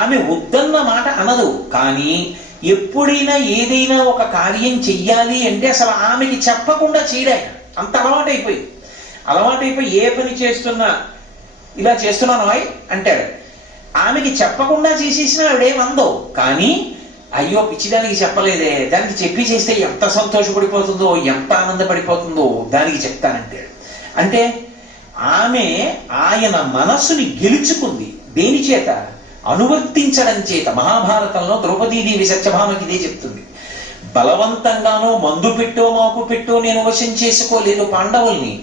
ఆమె వద్దన్న మాట అనదు, కానీ ఎప్పుడైనా ఏదైనా ఒక కార్యం చెయ్యాలి అంటే అసలు ఆమెకి చెప్పకుండా చేయడాయి. అంత అలవాటైపోయింది. అలవాటైపోయి ఏ పని చేస్తున్నా ఇలా చేస్తున్నాను అంటాడు. ఆమెకి చెప్పకుండా చేసేసిన ఆవిడేమందో, కానీ అయ్యో పిచ్చిదానికి చెప్పలేదే, దానికి చెప్పి చేస్తే ఎంత సంతోషపడిపోతుందో ఎంత ఆనందపడిపోతుందో దానికి చెప్తానంటాడు. అంటే ఆమె ఆయన మనస్సుని గెలుచుకుంది. దేని చేత? అనువర్తించడం చేత. మహాభారతంలో ద్రౌపదీదేవి సత్యభామకి ఇదే చెప్తుంది. బలవంతంగానో మందు పెట్టో మాకు పెట్టో నేను వశం చేసుకోలేదు పాండవుల్ని,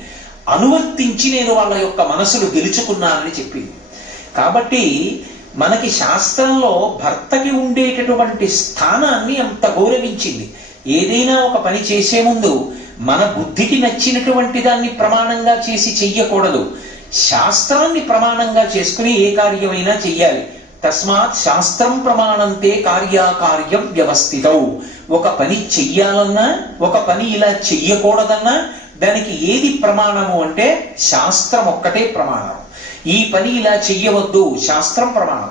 అనువర్తించి నేను వాళ్ళ యొక్క మనసులు గెలుచుకున్నానని చెప్పింది. కాబట్టి మనకి శాస్త్రంలో భర్తకి ఉండేటటువంటి స్థానాన్ని అంత గౌరవించింది. ఏదైనా ఒక పని చేసే ముందు మన బుద్ధికి నచ్చినటువంటి దాన్ని ప్రమాణంగా చేసి చెయ్యకూడదు. శాస్త్రాన్ని ప్రమాణంగా చేసుకుని ఏ కార్యమైనా చెయ్యాలి. తస్మాత్ శాస్త్రం ప్రమాణంతే కార్యాకార్యం వ్యవస్థితౌ. ఒక పని చెయ్యాలన్నా ఒక పని ఇలా చెయ్యకూడదన్నా దానికి ఏది ప్రమాణము అంటే శాస్త్రం ఒక్కటే ప్రమాణం. ఈ పని ఇలా చెయ్యవద్దు, శాస్త్రం ప్రమాణం.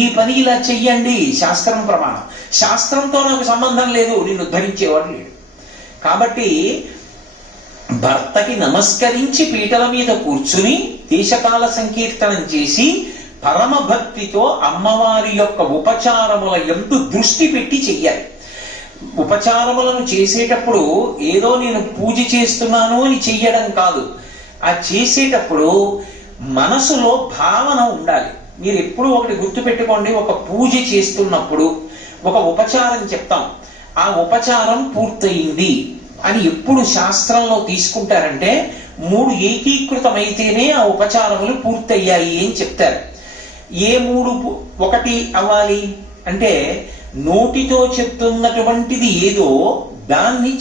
ఈ పని ఇలా చెయ్యండి, శాస్త్రం ప్రమాణం. శాస్త్రంతో నాకు సంబంధం లేదు, నిన్ను ఉద్ధరించేవాడు లేడు. కాబట్టి భర్తకి నమస్కరించి పీటల మీద కూర్చుని దేశకాల సంకీర్తనం చేసి పరమ భక్తితో అమ్మవారి యొక్క ఉపచారముల యందు దృష్టి పెట్టి చెయ్యాలి. ఉపచారములను చేసేటప్పుడు ఏదో నేను పూజ చేస్తున్నాను అని చెయ్యడం కాదు. ఆ చేసేటప్పుడు మనసులో భావన ఉండాలి. మీరు ఎప్పుడు ఒకటి గుర్తుపెట్టుకోండి, ఒక పూజ చేస్తున్నప్పుడు ఒక ఉపచారం చెప్తాం, ఆ ఉపచారం పూర్తయింది అని ఎప్పుడు శాస్త్రంలో తీసుకుంటారంటే 3 ఏకీకృతమైతేనే ఆ ఉపచారములు పూర్తయ్యాయి అని చెప్తారు. ఏ 3 ఒకటి అవ్వాలి అంటే నోటితో చెప్తున్నటువంటిది ఏదో దాన్ని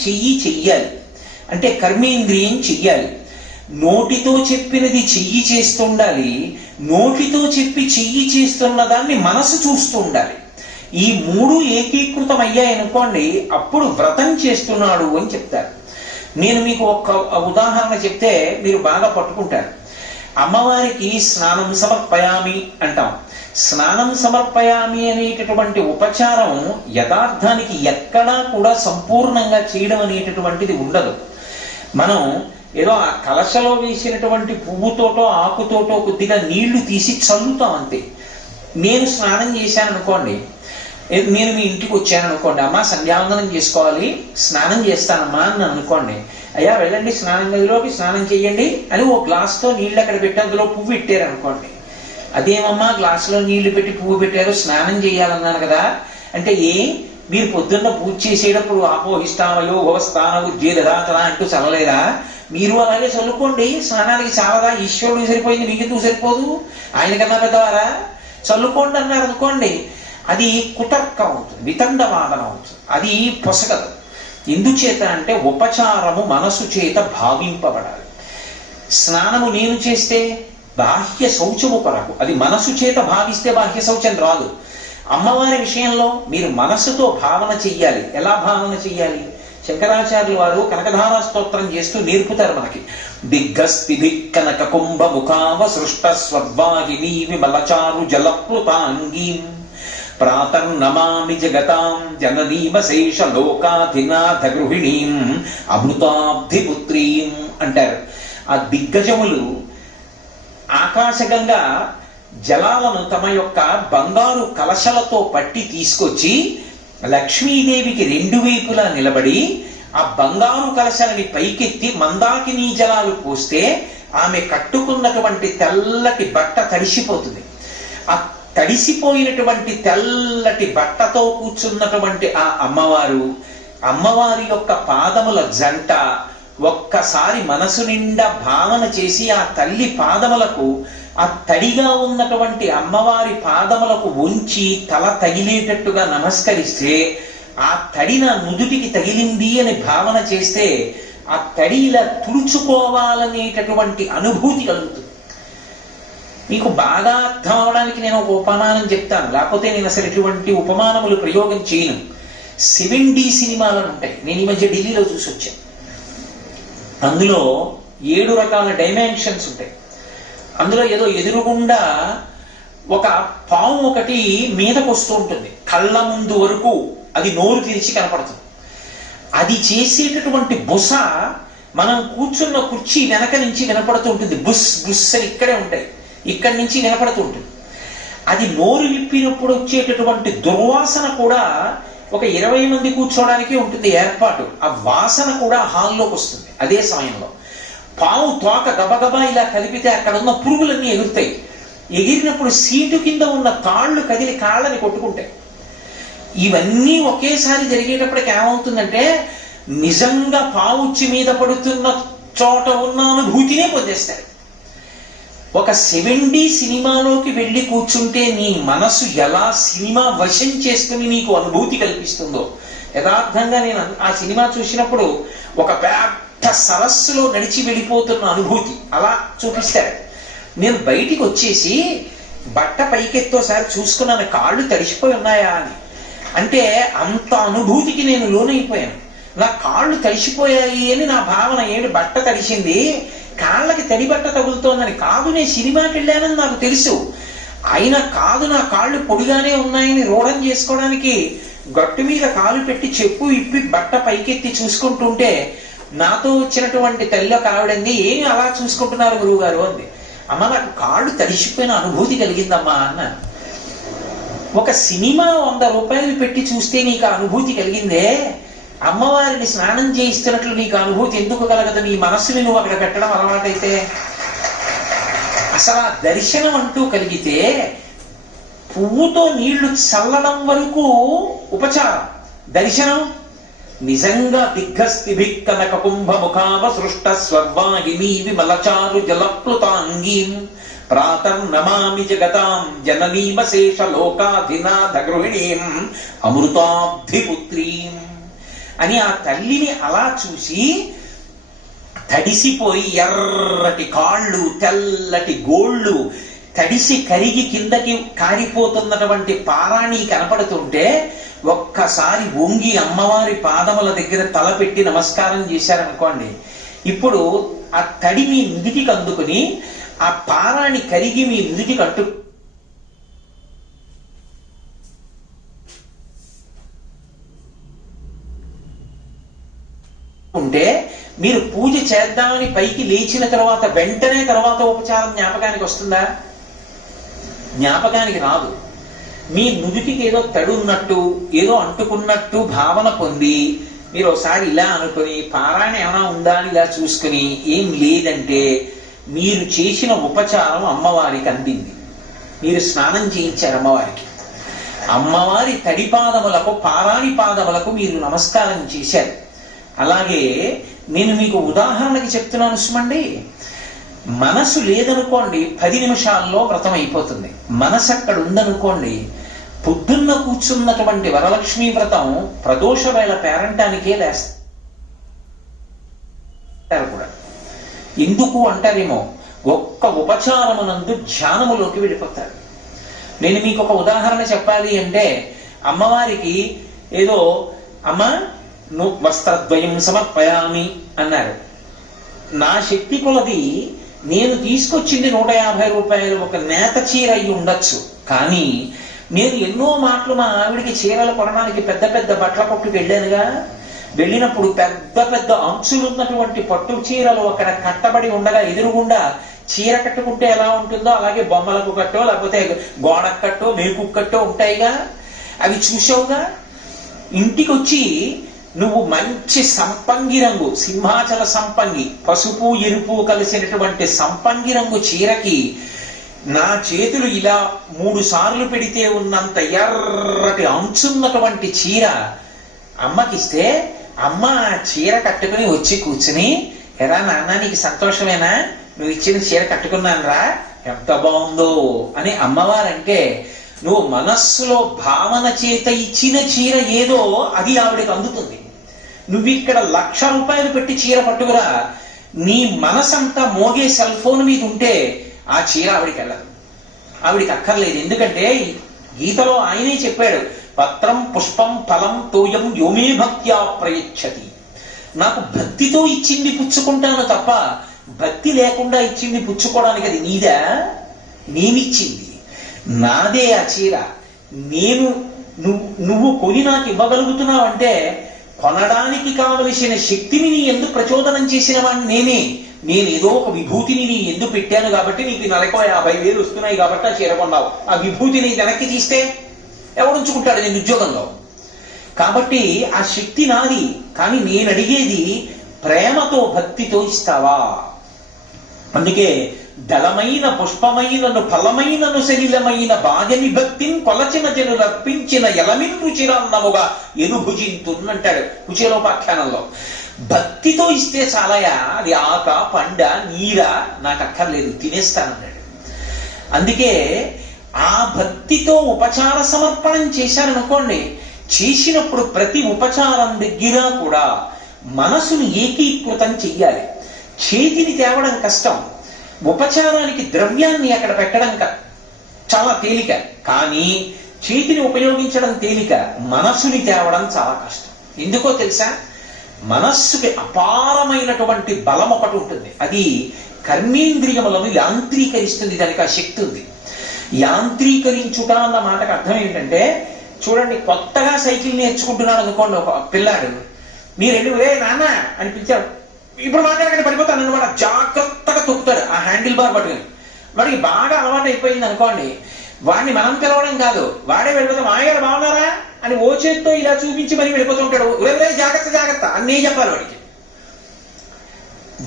చెయ్యాలి, అంటే కర్మేంద్రియం చెయ్యాలి. నోటితో చెప్పినది చెయ్యి చేస్తుండాలి, నోటితో చెప్పి చెయ్యి చేస్తున్న దాన్ని మనసు చూస్తూ ఉండాలి. ఈ 3 ఏకీకృతం అయ్యాయనుకోండి, అప్పుడు వ్రతం చేస్తున్నాడు అని చెప్తారు. నేను మీకు ఒక ఉదాహరణ చెప్తే మీరు బాగా పట్టుకుంటారు. అమ్మవారికి స్నానం సమర్పయామి అంటాం. స్నానం సమర్పయామి అనేటటువంటి ఉపచారం యథార్థానికి ఎక్కడా కూడా సంపూర్ణంగా చేయడం అనేటటువంటిది ఉండదు. మనం ఏదో ఆ కలశలో వేసినటువంటి పువ్వుతోటో ఆకుతోటో కొద్దిగా నీళ్లు తీసి చల్లుతాం అంతే. నేను స్నానం చేశాను అనుకోండి, నేను మీ ఇంటికి వచ్చాను అనుకోండి, అమ్మా సంధ్యావందనం చేసుకోవాలి స్నానం చేస్తానమ్మా అని అనుకోండి, అయ్యా వెళ్ళండి స్నానం గదిలోకి స్నానం చేయండి అని ఓ గ్లాస్తో నీళ్ళు అక్కడ పెట్టి అందులో పువ్వు పెట్టారు అనుకోండి. అదేమమ్మా గ్లాసులో నీళ్లు పెట్టి పువ్వు పెట్టారు, స్నానం చేయాలన్నాను కదా అంటే, మీరు పొద్దున్న పూజ చేసేటప్పుడు ఆపోహిష్టామయో భవస్థానవు జేదరాతన అంటూ చల్లలేదా? మీరు అలాగే చల్లుకోండి, స్నానానికి చాలదా? ఈశ్వరుడికి సరిపోయింది, మీకెందుకు సరిపోదు? ఆయనకన్నా పెద్దవారా? చల్లుకోండి అన్నారు అనుకోండి, అది కుతర్కం అవుతుంది, వితండవాదన అవుతుంది, అది పొసగదు. ఎందుచేత అంటే ఉపచారము మనసు చేత భావింపబడాలి. స్నానము నేను చేస్తే బాహ్య శౌచము కొరకు, అది మనసు చేత భావిస్తే బాహ్య శౌచం రాదు. అమ్మవారి విషయంలో మీరు మనసుతో భావన చెయ్యాలి. ఎలా భావన చెయ్యాలి? శంకరాచార్యులు వారు కనకధారా స్తోత్రం చేస్తూ నేర్పుతారు మనకి. దిగ్గస్తి కనక కుంభ ముఖావ సృష్ట స్వర్వాహిని విమలచారు జలప్లుతాంగీం ప్రాతర్నమామి జగతాం జననీమశేష లోకాధినాథ గృహిణీం అమృతాబ్ధిపుత్రీం అంటారు. అంటారు. ఆ దిగ్గజములు ఆకాశగంగా జలాలను తమ యొక్క బంగారు కలశలతో పట్టి తీసుకొచ్చి లక్ష్మీదేవికి రెండు వైపులా నిలబడి ఆ బంగారు కలశలని పైకెత్తి మందాకినీ జలాలు పోస్తే ఆమె కట్టుకున్నటువంటి తెల్లటి బట్ట తడిసిపోతుంది. ఆ తడిసిపోయినటువంటి తెల్లటి బట్టతో కూర్చున్నటువంటి ఆ అమ్మవారి యొక్క పాదముల జంట ఒక్కసారి మనసు నిండా భావన చేసి ఆ తల్లి పాదములకు, ఆ తడిగా ఉన్నటువంటి అమ్మవారి పాదములకు ఉంచి తల తగిలేటట్టుగా నమస్కరిస్తే ఆ తడి నా నుదుటికి తగిలింది అని భావన చేస్తే ఆ తడి ఇలా తుడుచుకోవాలనేటటువంటి అనుభూతి కలుగుతుంది. మీకు బాగా అర్థం అవడానికి నేను ఒక ఉపమానం చెప్తాను, లేకపోతే నేను అసలు ఎటువంటి ఉపమానములు ప్రయోగం చేయను. 7D సినిమాలను ఉంటాయి, నేను ఈ మధ్య ఢిల్లీలో చూసి వచ్చాను. అందులో 7 రకాల డైమెన్షన్స్ ఉంటాయి. అందులో ఏదో ఎదురుగుండా ఒక పాము ఒకటి మీదకు వస్తూ ఉంటుంది, కళ్ళ ముందు వరకు అది నోరు తెరిచి కనపడుతుంది. అది చేసేటటువంటి బుస మనం కూర్చున్న కుర్చీ వెనక నుంచి వినపడుతూ ఉంటుంది. బుస్ బుస్ అని ఇక్కడే ఉంటాయి, ఇక్కడి నుంచి వినపడుతూ ఉంటుంది. అది నోరు విప్పినప్పుడు వచ్చేటటువంటి దుర్వాసన కూడా ఒక 20 మంది కూర్చోవడానికి ఉంటుంది ఏర్పాటు. ఆ వాసన కూడా హాల్లోకి వస్తుంది. అదే సమయంలో పాము తోక గబగబా ఇలా కలిపితే అక్కడ ఉన్న పురుగులన్నీ ఎగురుతాయి. ఎగిరినప్పుడు సీటు కింద ఉన్న తాళ్లు కదిలి కాళ్ళని కొట్టుకుంటాయి. ఇవన్నీ ఒకేసారి జరిగేటప్పటికి ఏమవుతుందంటే నిజంగా పావుచ్చి మీద పడుతున్న చోట ఉన్న అనుభూతినే పొందేస్తారు. ఒక 7D సినిమాలోకి వెళ్ళి కూర్చుంటే నీ మనసు ఎలా సినిమా వశం చేసుకుని నీకు అనుభూతి కల్పిస్తుందో. యథార్థంగా నేను ఆ సినిమా చూసినప్పుడు ఒక పెద్ద సరస్సులో నడిచి వెళ్ళిపోతున్న అనుభూతి అలా చూపిస్తాడు. నేను బయటికి వచ్చేసి బట్ట పైకెత్తోసారి చూసుకున్నాను, కాళ్ళు తడిసిపోయి ఉన్నాయా అని. అంటే అంత అనుభూతికి నేను లోనైపోయాను. నా కాళ్ళు తడిసిపోయాయి అని నా భావన. ఏడు బట్ట తడిసింది, కాళ్ళకి తడి బట్ట తగులుతోందని కాదు, నేను సినిమాకి వెళ్ళానని నాకు తెలుసు. అయినా కాదు, నా కాళ్ళు పొడిగానే ఉన్నాయని రూఢం చేసుకోవడానికి గట్టు మీద కాలు పెట్టి చెప్పు ఇప్పి బట్ట పైకెత్తి చూసుకుంటుంటే నాతో వచ్చినటువంటి తల్లి ఒక ఆవిడంది, ఏమి అలా చూసుకుంటున్నారు గురువుగారు అంది. అమ్మ నాకు కాళ్ళు తడిసిపోయిన అనుభూతి కలిగిందమ్మా అన్నాను. ఒక సినిమా 100 రూపాయలు పెట్టి చూస్తే నీకు అనుభూతి కలిగిందే, అమ్మవారిని స్నానం చేయిస్తున్నట్లు నీకు అనుభూతి ఎందుకు కలగదు? నీ మనస్సుని నువ్వు అక్కడ పెట్టడం అలవాటైతే. అసలు ఆ దర్శనం అంటూ కలిగితే పువ్వుతో నీళ్లు చల్లడం వరకు ఉపచారం. దర్శనం నిజంగా దిగ్గస్థిభిక్కనక కుంభముఖావ సృష్ట స్వర్వాహిని విమలచారు జలప్లుతాంగీం ప్రాతర్నమామి జగతాం జననీమశేష లోకాధినాథ గృహిణీం అమృతాబ్ధిపుత్రీం అని ఆ తల్లిని అలా చూసి తడిసిపోయి ఎర్రటి కాళ్ళు తెల్లటి గోళ్ళు తడిసి కరిగి కిందకి కారిపోతున్నటువంటి పారాణి కనపడుతుంటే ఒక్కసారి వంగి అమ్మవారి పాదముల దగ్గర తలపెట్టి నమస్కారం చేశారనుకోండి, ఇప్పుడు ఆ తడి మీ నుదిటికి అందుకుని ఆ పారాణి కరిగి మీ నుదిటికి కట్టు ఉంటే మీరు పూజ చేద్దామని పైకి లేచిన తర్వాత వెంటనే తర్వాత ఉపచారం జ్ఞాపకానికి వస్తుందా? జ్ఞాపకానికి రాదు. మీ నుదుటికి ఏదో తడున్నట్టు ఏదో అంటుకున్నట్టు భావన పొంది మీరు ఒకసారి ఇలా అనుకుని పారాయణ ఏమైనా ఉందా అని ఇలా చూసుకుని ఏం లేదంటే మీరు చేసిన ఉపచారం అమ్మవారికి అందింది. మీరు స్నానం చేయించారు అమ్మవారికి. అమ్మవారి తడి పాదములకు పారాణి పాదములకు మీరు నమస్కారం చేశారు. అలాగే నేను మీకు ఉదాహరణకి చెప్తున్నాను సుమండి. మనసు లేదనుకోండి 10 నిమిషాల్లో వ్రతం అయిపోతుంది. మనసు అక్కడ ఉందనుకోండి పొద్దున్న కూర్చున్నటువంటి వరలక్ష్మీ వ్రతం ప్రదోష వేళ పేరంటానికే లేస్తారు కూడా. ఎందుకు అంటారేమో, ఒక్క ఉపచారమునందు ధ్యానములోకి వెళ్ళిపోతారు. నేను మీకు ఒక ఉదాహరణ చెప్పాలి అంటే, అమ్మవారికి ఏదో అమ్మ వస్త్రద్వయం సమర్పయామి అన్నారు. నా శక్తి కొలది నేను తీసుకొచ్చింది 150 రూపాయలు ఒక నేత చీర అయి ఉండొచ్చు. కానీ నేను ఎన్నో మాటలు మా ఆవిడికి చీరలు కొనడానికి పెద్ద పెద్ద బట్టల కొట్టుకు వెళ్ళానుగా. వెళ్ళినప్పుడు పెద్ద పెద్ద అంచులున్నటువంటి పట్టు చీరలు అక్కడ కట్టబడి ఉండగా ఎదురుగుండా చీర కట్టుకుంటే ఎలా ఉంటుందో అలాగే బొమ్మలకు కట్టో లేకపోతే గోడకు కట్టో మేకు కట్టో ఉంటాయిగా, అవి చూసావుగా. ఇంటికి వచ్చి నువ్వు మంచి సంపంగి రంగు, సింహాచల సంపంగి, పసుపు ఎరుపు కలిసినటువంటి సంపంగి రంగు చీరకి నా చేతులు ఇలా 3 సార్లు పెడితే ఉన్నంత ఎర్రటి అంచున్నటువంటి చీర అమ్మకిస్తే అమ్మ ఆ చీర కట్టుకుని వచ్చి కూర్చుని, ఎరా నాన్న నీకు సంతోషమేనా, నువ్వు ఇచ్చిన చీర కట్టుకున్నాను రా, ఎంత బాగుందో అని అమ్మవారంటే నువ్వు మనస్సులో భావన చేత ఇచ్చిన చీర ఏదో అది ఆవిడకి అందుతుంది. నువ్వు ఇక్కడ 1,00,000 రూపాయలు పెట్టి చీర పట్టుకురా, నీ మనసంతా మోగే సెల్ ఫోన్ మీద ఉంటే ఆ చీర ఆవిడికి వెళ్ళదు, ఆవిడికి అక్కర్లేదు. ఎందుకంటే గీతలో ఆయనే చెప్పాడు, పత్రం పుష్పం ఫలం తోయం యోమే భక్త్యా ప్రయచ్చతి. నాకు భక్తితో ఇచ్చింది పుచ్చుకుంటాను తప్ప భక్తి లేకుండా ఇచ్చింది పుచ్చుకోవడానికి అది నీదా, నేనిచ్చింది, నాదే ఆ చీర. నేను నువ్వు కొని నాకు ఇవ్వగలుగుతున్నావు అంటే కొనడానికి కావలసిన శక్తిని నీ ఎందుకు ప్రచోదనం చేసిన వాడిని నేనే. నేను ఏదో ఒక విభూతిని నీ ఎందుకు పెట్టాను కాబట్టి నీకు నెలకు 50,000 వస్తున్నాయి కాబట్టి ఆ చీర కొన్నావు. ఆ విభూతిని వెనక్కి తీస్తే ఎవడుంచుకుంటాడు నేను ఉద్యోగంలో? కాబట్టి ఆ శక్తి నాది. కానీ నేను అడిగేది ప్రేమతో భక్తితో ఇస్తావా? అందుకే దళమైన పుష్పమైనను ఫలమైనను శరీరమైన భాగని భక్తిని కొలచిన జనులు అర్పించిన ఎలమిన్ రుచిరాన్నముగా ఎనుభుజింతున్నంటాడు కుచేలోపాఖ్యానంలో. భక్తితో ఇస్తే చాలయా, అది ఆక పండ నీరా నాకు అక్కర్లేదు, తినేస్తానన్నాడు. అందుకే ఆ భక్తితో ఉపచార సమర్పణం చేశారనుకోండి, చేసినప్పుడు ప్రతి ఉపచారం దగ్గర కూడా మనసును ఏకీకృతం చెయ్యాలి. చేతిని తేవడం కష్టం, ఉపచారానికి ద్రవ్యాన్ని అక్కడ పెట్టడం చాలా తేలిక, కానీ చేతిని ఉపయోగించడం తేలిక, మనసుని తేవడం చాలా కష్టం. ఎందుకో తెలుసా? మనస్సుకి అపారమైనటువంటి బలం ఒకటి ఉంటుంది, అది కర్మేంద్రియములను యాంత్రీకరిస్తుంది, దానికి ఆ శక్తి ఉంది. యాంత్రీకరించుట అన్న మాటకు అర్థం ఏంటంటే, చూడండి, కొత్తగా సైకిల్ నేర్చుకుంటున్నాడు అనుకోండి ఒక పిల్లాడు, మీరు వెళ్ళి నాన్న అని పిలిచాడు, ఇప్పుడు మాట్లాడకండి పడిపోతాను అనమాట, జాగ్రత్తగా తొక్కుతాడు ఆ హ్యాండిల్ బార్ పట్టుకుని. వాడికి బాగా అలవాటు అయిపోయింది అనుకోండి, వాడిని మనం పిలవడం కాదు, వాడే వెళ్ళిపోతాం, మాయగారు బాగున్నారా అని ఓ చేత్తో ఇలా చూపించి మరి వెళ్ళిపోతుంటాడు. జాగ్రత్త జాగ్రత్త అన్నీ చెప్పాలి వాడికి.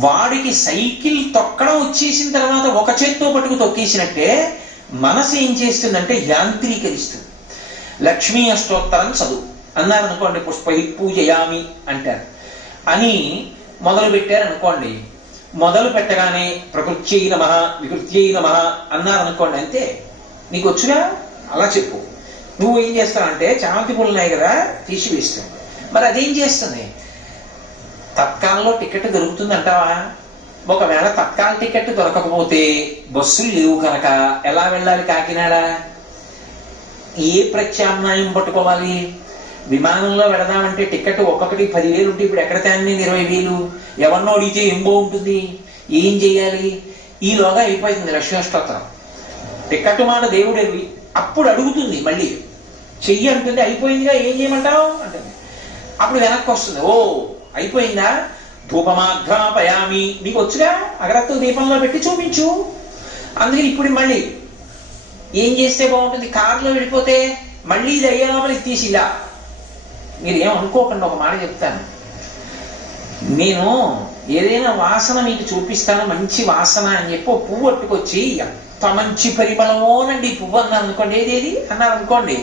వాడికి సైకిల్ తొక్కడం వచ్చేసిన తర్వాత ఒక చేత్తో పట్టుకు తొక్కేసినట్టే మనసు ఏం చేస్తుందంటే యాంత్రీకరిస్తుంది. లక్ష్మీ అష్టోత్తరం చదువు అన్నారనుకోండి, పుష్పై పూజయామి అంటారు అని మొదలు పెట్టారనుకోండి, మొదలు పెట్టగానే ప్రకృత్యై నమః వికృత్యై నమః అన్నారనుకోండి, అంతే. నీకు వచ్చుగా అలా చెప్పు. నువ్వు ఏం చేస్తావంటే చామంతి పూలు ఉన్నాయి కదా తీసివేస్తుంది, మరి అదేం చేస్తుంది? తత్కాలంలో టికెట్ దొరుకుతుంది అంటావా? ఒకవేళ తత్కాల టికెట్ దొరకకపోతే బస్సులు లేవు కనుక ఎలా వెళ్ళాలి కాకినాడ? ఏ ప్రత్యామ్నాయం పట్టుకోవాలి? విమానంలో వెళదామంటే టికెట్ ఒక్కొక్కటి 10,000 ఉంటే ఇప్పుడు ఎక్కడ తేని 20,000? ఎవరినో అడిగితే ఏం బాగుంటుంది? ఏం చేయాలి? ఈలోగా అయిపోతుంది లక్ష్మీష్టోత్తరం. టికెట్ మాట దేవుడు అప్పుడు అడుగుతుంది, మళ్ళీ చెయ్యి అంటుంది, అయిపోయిందిగా ఏం చేయమంటావు అంటుంది. అప్పుడు వెనక్కి వస్తుంది, ఓ అయిపోయిందా, ధూపమాఘ్రాపయామి, నీకు వచ్చుగా అగరత్తు దీపంలో పెట్టి చూపించు. అందుకని ఇప్పుడు మళ్ళీ ఏం చేస్తే బాగుంటుంది? కారులో వెళ్ళిపోతే మళ్ళీ ఇది అయ్యేలోపల తీసిలా. మీరు ఏమనుకోకుండా ఒక మాట చెప్తాను, నేను ఏదైనా వాసన మీకు చూపిస్తాను, మంచి వాసన అని చెప్పి ఓ పువ్వు పట్టుకొచ్చి ఎంత మంచి పరిమళమోనండి పువ్వు అన్నాను అనుకోండి, ఏదేది అన్నారు అనుకోండి,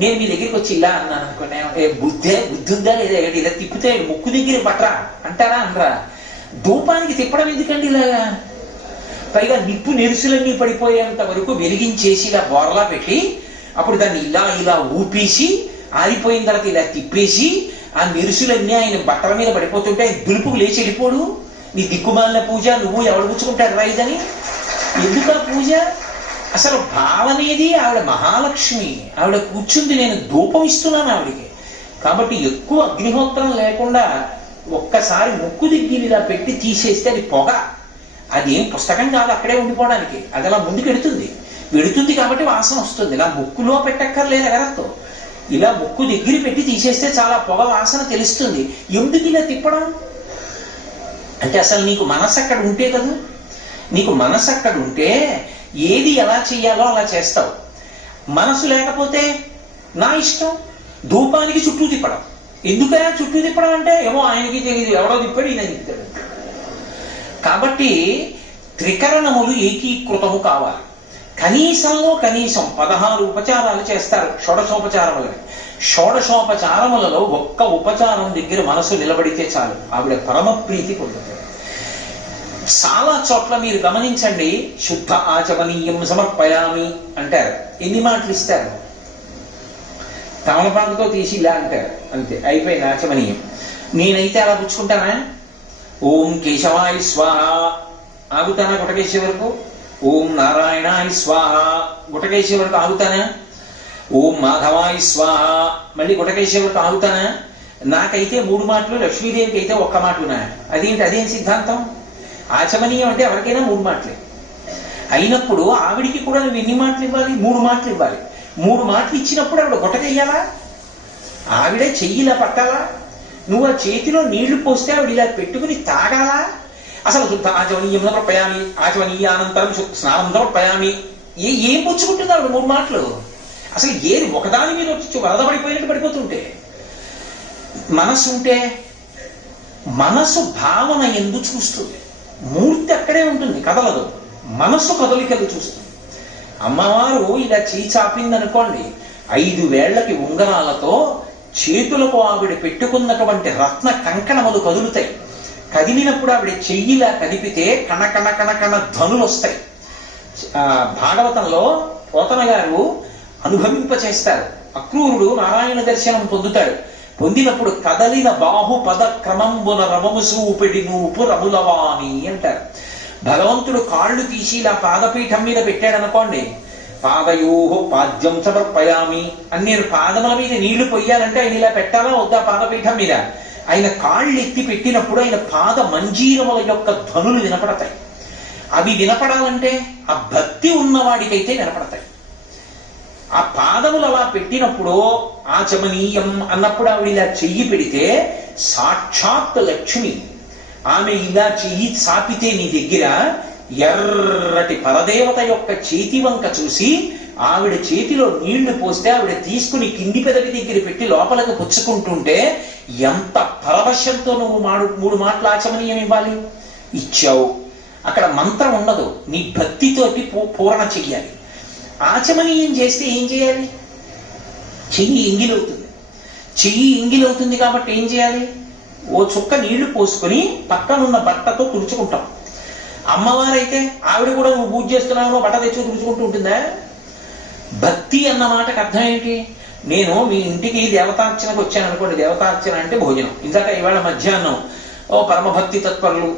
నేను మీ దగ్గరికి వచ్చి ఇలా అన్నాను అనుకోండి, బుద్ధి ఉందా లేదా, ఇలా తిప్పితే ముక్కు దగ్గర పట్టరా అంటారా అనరా? ధూపానికి తిప్పడం ఎందుకండి ఇలాగా? పైగా నిప్పు నెరుసులన్నీ పడిపోయేంత వరకు వెలిగించేసి ఇలా బోర్లా పెట్టి అప్పుడు దాన్ని ఇలా ఇలా ఊపేసి ఆరిపోయిన తర్వాత ఇలా తిప్పేసి ఆ మెరుసులన్నీ ఆయన బట్టల మీద పడిపోతుంటే ఆయన దులుపుకు లేచి వెళ్ళిపోడు. నీ దిక్కుమాలిన పూజ నువ్వు ఎవడు పుచ్చుకుంటాడు రైదని? ఎందుకు ఆ పూజ? అసలు భావనేది ఆవిడ మహాలక్ష్మి, ఆవిడ కూర్చుంది, నేను ధూపం ఇస్తున్నాను ఆవిడికి. కాబట్టి ఎక్కువ అగ్నిహోత్రం లేకుండా ఒక్కసారి ముక్కు దగ్గర ఇలా పెట్టి తీసేస్తే అది పొగ, అదేం పుస్తకం కాదు అక్కడే ఉండిపోవడానికి, అది అలా ముందుకు వెడుతుంది కాబట్టి వాసన వస్తుంది. ఇలా ముక్కులో పెట్టక్కర్లేదు అగరత్తో, ఇలా ముక్కు దగ్గర పెట్టి తీసేస్తే చాలా పొగ వాసన తెలుస్తుంది. ఎందుకు ఇలా తిప్పడం అంటే అసలు నీకు మనసు అక్కడ ఉంటే కదా, నీకు మనసు అక్కడ ఉంటే ఏది ఎలా చెయ్యాలో అలా చేస్తావు. మనసు లేకపోతే నా ఇష్టం, ధూపానికి చుట్టూ తిప్పడం. ఎందుకైనా చుట్టూ తిప్పడం అంటే ఏమో ఆయనకి తెలియదు, ఎవడో తిప్పాడు ఈయన తిప్పాడు. కాబట్టి త్రికరణములు ఏకీకృతము కావాలి. కనీసంలో కనీసం 16 ఉపచారాలు చేస్తారు షోడశోపచారములని. షోడశోపచారములలో ఒక్క ఉపచారం దగ్గర మనసు నిలబడితే చాలు, ఆవిడ పరమ ప్రీతి పొందుతారు. చాలా చోట్ల మీరు గమనించండి, శుద్ధ ఆచమనీయం సమర్పయామి అంటారు. ఎన్ని మాటలు ఇస్తారు? తమలపాకుతో తీసి ఇలా అంటారు, అంతే, అయిపోయింది ఆచమనీయం. నేనైతే అలా పుచ్చుకుంటానా? ఓం కేశవాయ స్వాహ ఆగుతానా గుటకేసే వరకు? ఓం నారాయణాయ స్వాహ గుటకేసే వరకు ఆగుతానా? ఓం మాధవాయ స్వాహ మళ్ళీ గుటకేసే వరకు ఆగుతానా? నాకైతే 3 మాటలు, లక్ష్మీదేవికి అయితే 1 మాటలునా? అదేం సిద్ధాంతం? ఆచమనీయం అంటే ఎవరికైనా 3 మాటలే అయినప్పుడు ఆవిడికి కూడా నువ్వు ఎన్ని మాటలు ఇవ్వాలి? 3 మాటలు ఇవ్వాలి. 3 మాటలు ఇచ్చినప్పుడు ఆవిడ గుటకెయ్యాలా? ఆవిడే చెయ్యిలా పట్టాలా? నువ్వు ఆ చేతిలో నీళ్లు పోస్తే ఆవిడ ఇలా పెట్టుకుని తాగాలా? అసలు శుద్ధ ఆచమనీయం సమర్పయామి, ఆచమనీయానంతరం స్నానం సమర్పయామి, ఏం పుచ్చుకుంటుంది ఆవిడ 3 మాటలు? అసలు ఏది ఒకదాని మీద వచ్చి వరద పడిపోయినట్టు పడిపోతుంటే. మనసు ఉంటే మనసు భావన ఎందు చూస్తుంది, మూర్తి అక్కడే ఉంటుంది, కదలదు. మనసు కదలికలు చూస్తుంది. అమ్మవారు ఇలా చేయి చాపిందనుకోండి, 5 వేళ్లకి ఉంగరాలతో చేతులకు ఆవిడ పెట్టుకున్నటువంటి రత్న కంకణములు కదులుతాయి. కదిలినప్పుడు ఆవిడ చెయ్యిలా కదిపితే కణ కణ కణ ధ్వనులు వస్తాయి. భాగవతంలో పోతన గారు అనుభవింపచేస్తారు. అక్రూరుడు నారాయణ దర్శనం పొందుతాడు. పొందినప్పుడు కదలిన బాహు పద క్రమంబున రమము సూపిడి నూపు రములవాణి అంటారు. భగవంతుడు కాళ్ళు తీసి ఇలా పాదపీఠం మీద పెట్టాడనుకోండి, పాదయోహో పాద్యం సమర్పయామి అని నేను పాదముల మీద నీళ్లు పొయ్యాలంటే ఆయన ఇలా పెట్టాలా వద్దా? పాదపీఠం మీద ఆయన కాళ్ళు ఎత్తి పెట్టినప్పుడు ఆయన పాద మంజీరముల యొక్క ధ్వనులు వినపడతాయి. అవి వినపడాలంటే ఆ భక్తి ఉన్నవాడికైతే వినపడతాయి. ఆ పాదములు అలా పెట్టినప్పుడు ఆచమనీయం అన్నప్పుడు ఆవిడ ఇలా చెయ్యి పెడితే సాక్షాత్ లక్ష్మి ఆమె ఇలా చెయ్యి చాపితే నీ దగ్గర ఎర్రటి పరదేవత యొక్క చేతి వంక చూసి ఆవిడ చేతిలో నీళ్లు పోస్తే ఆవిడ తీసుకుని కింది పెదవి దగ్గర పెట్టి లోపలికి పుచ్చుకుంటుంటే ఎంత పరవశంతో నువ్వు 3 మాటలు ఆచమనీయం ఇవ్వాలి. ఇచ్చావు. అక్కడ మంత్రం ఉండదు, నీ భక్తితోటి పూరణ చెయ్యాలి. ఆచమనీయం చేస్తే ఏం చేయాలి? చెయ్యి ఎంగిలవుతుంది. చెయ్యి ఎంగిలవుతుంది కాబట్టి ఏం చేయాలి? ఓ చుక్క నీళ్లు పోసుకొని పక్కనున్న బట్టతో తుడుచుకుంటాం. అమ్మవారైతే ఆవిడ కూడా నువ్వు పూజ చేస్తున్నావు బట్ట తెచ్చి తుడుచుకుంటూ ఉంటుందా? భక్తి అన్న మాటకు అర్థం ఏంటి? నేను మీ ఇంటికి దేవతార్చనకు వచ్చాను అనుకోండి, దేవతార్చన అంటే భోజనం. ఇందాక ఇవాళ మధ్యాహ్నం పరమభక్తి తత్పరులు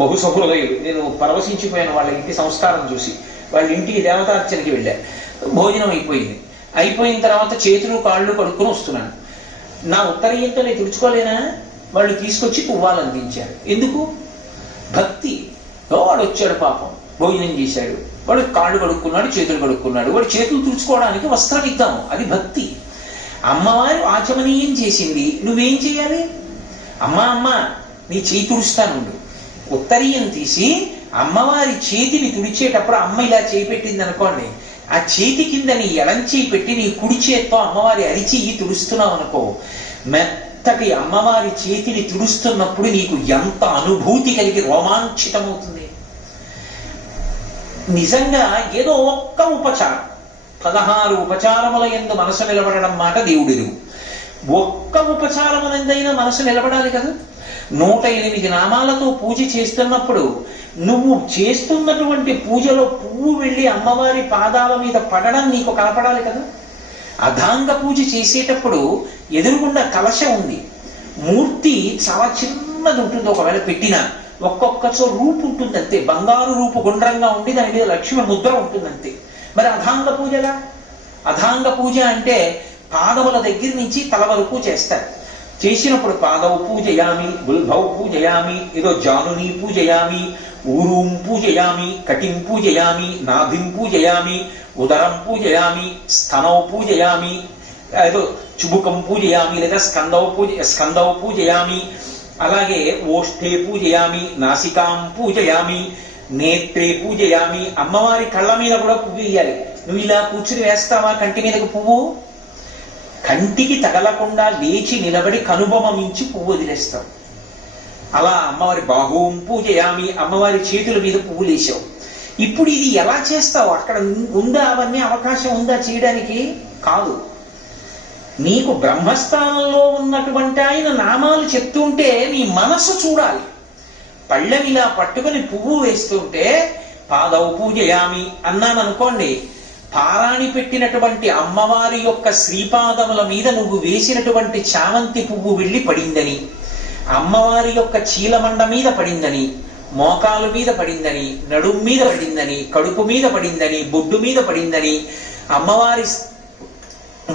బహుసహృదయులు, నేను పరవశించిపోయాను వాళ్ళ ఇంటి సంస్కారం చూసి. వాళ్ళ ఇంటికి దేవతార్చనకి వెళ్ళా. భోజనం అయిపోయింది. అయిపోయిన తర్వాత చేతులు కాళ్ళు కడుక్కొని వస్తున్నాను. నా ఉత్తరీయంతో నేను తుడుచుకోలేనా? వాళ్ళు తీసుకొచ్చి తువ్వాలు అందించారు. ఎందుకు? భక్తి. వాడు వచ్చాడు, పాపం భోజనం చేశాడు, వాడు కాళ్ళు కడుక్కున్నాడు, చేతులు కడుక్కున్నాడు, వాడు చేతులు తుడుచుకోవడానికి వస్త్రం ఇద్దాము, అది భక్తి. అమ్మవారు ఆచమనీయం చేసింది, నువ్వేం చేయాలి? అమ్మ నీ చేయి తుడుస్తానుండు. ఉత్తరీయం తీసి అమ్మవారి చేతిని తుడిచేటప్పుడు అమ్మ ఇలా చేయి పెట్టింది అనుకోండి, ఆ చేతి కింద నీ ఎడం చేయి పెట్టి నీ కుడి చేత్తో అమ్మవారి అరిచెయ్యి తుడుస్తున్నావు అనుకో, మెత్తటి అమ్మవారి చేతిని తుడుస్తున్నప్పుడు నీకు ఎంత అనుభూతి కలిగి రోమాంచితమవుతుంది. నిజంగా ఏదో ఒక్క ఉపచారం, 16 ఉపచారముల యందు మనసు నిలబడడం మాట దేవుడిరుగు. ఒక్క ఉపచారమునందైనా మనసు నిలబడాలి కదా. 108 నామాలతో పూజ చేస్తున్నప్పుడు నువ్వు చేస్తున్నటువంటి పూజలో పువ్వు వెళ్ళి అమ్మవారి పాదాల మీద పడడం నీకు కనపడాలి కదా. అధాంగ పూజ చేసేటప్పుడు ఎదురుగుండా కలశం ఉంది, మూర్తి చాలా చిన్నది ఉంటుంది, ఒకవేళ పెట్టినా ఒక్కొక్కచో రూపు ఉంటుంది అంతే, బంగారు రూపు గుండ్రంగా ఉండి దాని మీద లక్ష్మి ముద్ర ఉంటుంది అంతే. మరి అధాంగ పూజలా? అధాంగ పూజ అంటే పాదముల దగ్గర నుంచి తల వరకు చేస్తారు. చేసినప్పుడు పాదవు పూజయామి, గుల్భౌ పూజయామి, ఏదో జానుని పూజయామి, ఊరూం పూజయామి, కటిం పూజయామి, నాభిం పూజయామి, ఉదరం పూజయామి, స్తనౌ పూజయామి, ఏదో చుబుకం పూజయామి, లేదా స్కందవ పూజయామి, అలాగే ఓష్ఠే పూజయామి, నాసికాం పూజయామి, నేత్రే పూజయామి. అమ్మవారి కళ్ళ మీద కూడా పువ్వు వేయాలి. నువ్వు ఇలా కూర్చుని వేస్తావా కంటి మీదకు పువ్వు? కంటికి తగలకుండా లేచి నిలబడి కనుబొమ మించి పువ్వు వదిలేస్తావు. అలా అమ్మవారి బాహుం పూజయామి, అమ్మవారి చేతుల మీద పువ్వులు వేసావు. ఇప్పుడు ఇది ఎలా చేస్తావు? అక్కడ ఉందా అవన్నీ అవకాశం ఉందా చేయడానికి? కాదు. నీకు బ్రహ్మస్థానంలో ఉన్నటువంటి ఆయన నామాలు చెప్తుంటే నీ మనస్సు చూడాలి. పళ్ళనిలా పట్టుకుని పువ్వు వేస్తుంటే పాదవ పూజయామి అన్నాననుకోండి, పారాణి పెట్టినటువంటి అమ్మవారి యొక్క శ్రీపాదముల మీద నువ్వు వేసినటువంటి చామంతి పువ్వు వెళ్ళి పడిందని, అమ్మవారి యొక్క చీలమండ మీద పడిందని, మోకాలు మీద పడిందని, నడుం మీద పడిందని, కడుపు మీద పడిందని, బొడ్డు మీద పడిందని, అమ్మవారి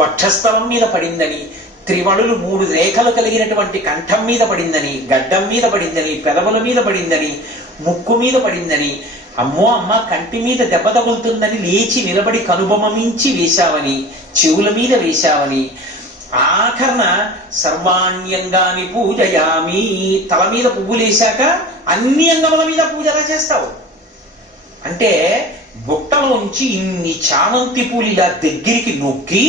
వక్షస్థలం మీద పడిందని, త్రివళులు 3 రేఖలు కలిగినటువంటి కంఠం మీద పడిందని, గడ్డం మీద పడిందని, పెదవుల మీద పడిందని, ముక్కు మీద పడిందని, అమ్మో అమ్మ కంటి మీద దెబ్బ తగులుతుందని లేచి నిలబడి కనుబొమ మించి వేశావని, చెవుల మీద వేశావని, ఆఖరణ సర్వాణ్యంగాని పూజయామి, తల మీద పువ్వులేశాక అన్ని అంగముల మీద పూజ ఎలా చేస్తావు అంటే, బుట్టలోంచి ఇన్ని చామంతి పూలు ఇలా దగ్గరికి నొక్కి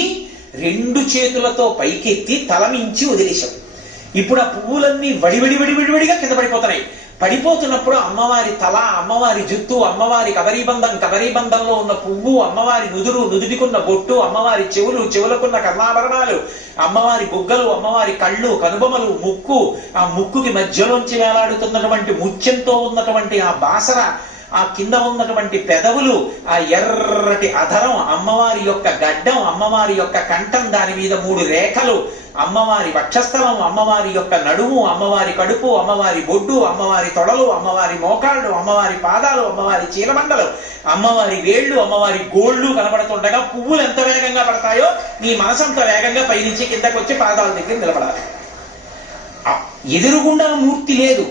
2 చేతులతో పైకెత్తి తల మించి వదిలేశావు. ఇప్పుడు ఆ పువ్వులన్నీ వడివడిగా కింద పడిపోతున్నాయి. పడిపోతున్నప్పుడు అమ్మవారి తల, అమ్మవారి జుత్తు, అమ్మవారి కబరీబంధంలో ఉన్న పువ్వు, అమ్మవారి నుదుటికున్న బొట్టు, అమ్మవారి చెవులకున్న కర్ణాభరణాలు, అమ్మవారి బుగ్గలు, అమ్మవారి కళ్ళు, కనుబొమలు, ముక్కు, ఆ ముక్కుకి మధ్యలోంచి వేలాడుతున్నటువంటి ముత్యంతో ఉన్నటువంటి ఆ బాసర, ఆ కింద ఉన్నటువంటి పెదవులు, ఆ ఎర్రటి అధరం, అమ్మవారి యొక్క గడ్డం, అమ్మవారి యొక్క కంఠం, దాని మీద 3 రేఖలు, అమ్మవారి వక్షస్థలం, అమ్మవారి యొక్క నడుము, అమ్మవారి కడుపు, అమ్మవారి బొడ్డు, అమ్మవారి తొడలు, అమ్మవారి మోకాళ్ళు, అమ్మవారి పాదాలు, అమ్మవారి చీలమండలు, అమ్మవారి వేళ్ళు, అమ్మవారి గోళ్ళు కనబడుతుండగా పువ్వులు ఎంత వేగంగా పడతాయో నీ మనసు అంత వేగంగా పైనుంచి కిందకు వచ్చి పాదాల దగ్గర నిలబడాలి. ఎదురుగుండా మూర్తి లేదు.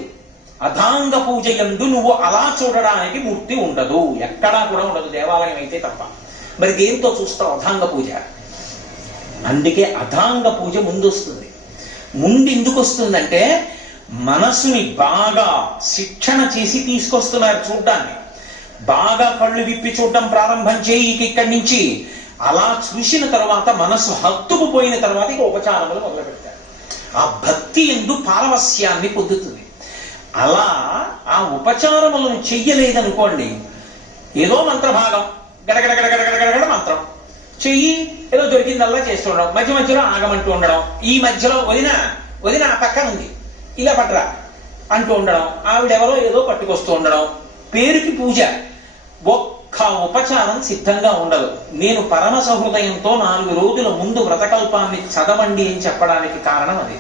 అథాంగ పూజ యందు నువ్వు అలా చూడడానికి మూర్తి ఉండదు, ఎక్కడా కూడా ఉండదు, దేవాలయం అయితే తప్ప. మరి దేంతో చూస్తావు అథాంగ పూజ? అందుకే అథాంగ పూజ ముందు వస్తుంది. ముందు ఎందుకు వస్తుందంటే, మనసుని బాగా శిక్షణ చేసి తీసుకొస్తున్నారు చూడ్డాన్ని. బాగా కళ్ళు విప్పి చూడడం ప్రారంభం చేయి ఇక్కడి నుంచి. అలా చూసిన తర్వాత మనసు హత్తుకుపోయిన తర్వాత ఇక ఉపచారములు మొదలు పెడతారు. ఆ భక్తి ఎందు పారవస్యాన్ని పొందుతుంది. అలా ఆ ఉపచారములను చెయ్యలేదనుకోండి, ఏదో మంత్రభాగం గడగడగడగడగడగడ మంత్రం చెయ్యి, ఏదో దొరికిందల్లా చేస్తూ ఉండడం, మధ్యలో ఆగమంటూ ఉండడం, ఈ మధ్యలో వదిన పక్కన ఉంది ఇలా పట్రా అంటూ ఉండడం, ఆవిడెవరో ఏదో పట్టుకొస్తూ ఉండడం, పేరుకి పూజ, ఒక్క ఉపచారం సిద్ధంగా ఉండదు. నేను పరమ సహృదయంతో 4 రోజుల ముందు వ్రతకల్పాన్ని చదవండి అని చెప్పడానికి కారణం అది.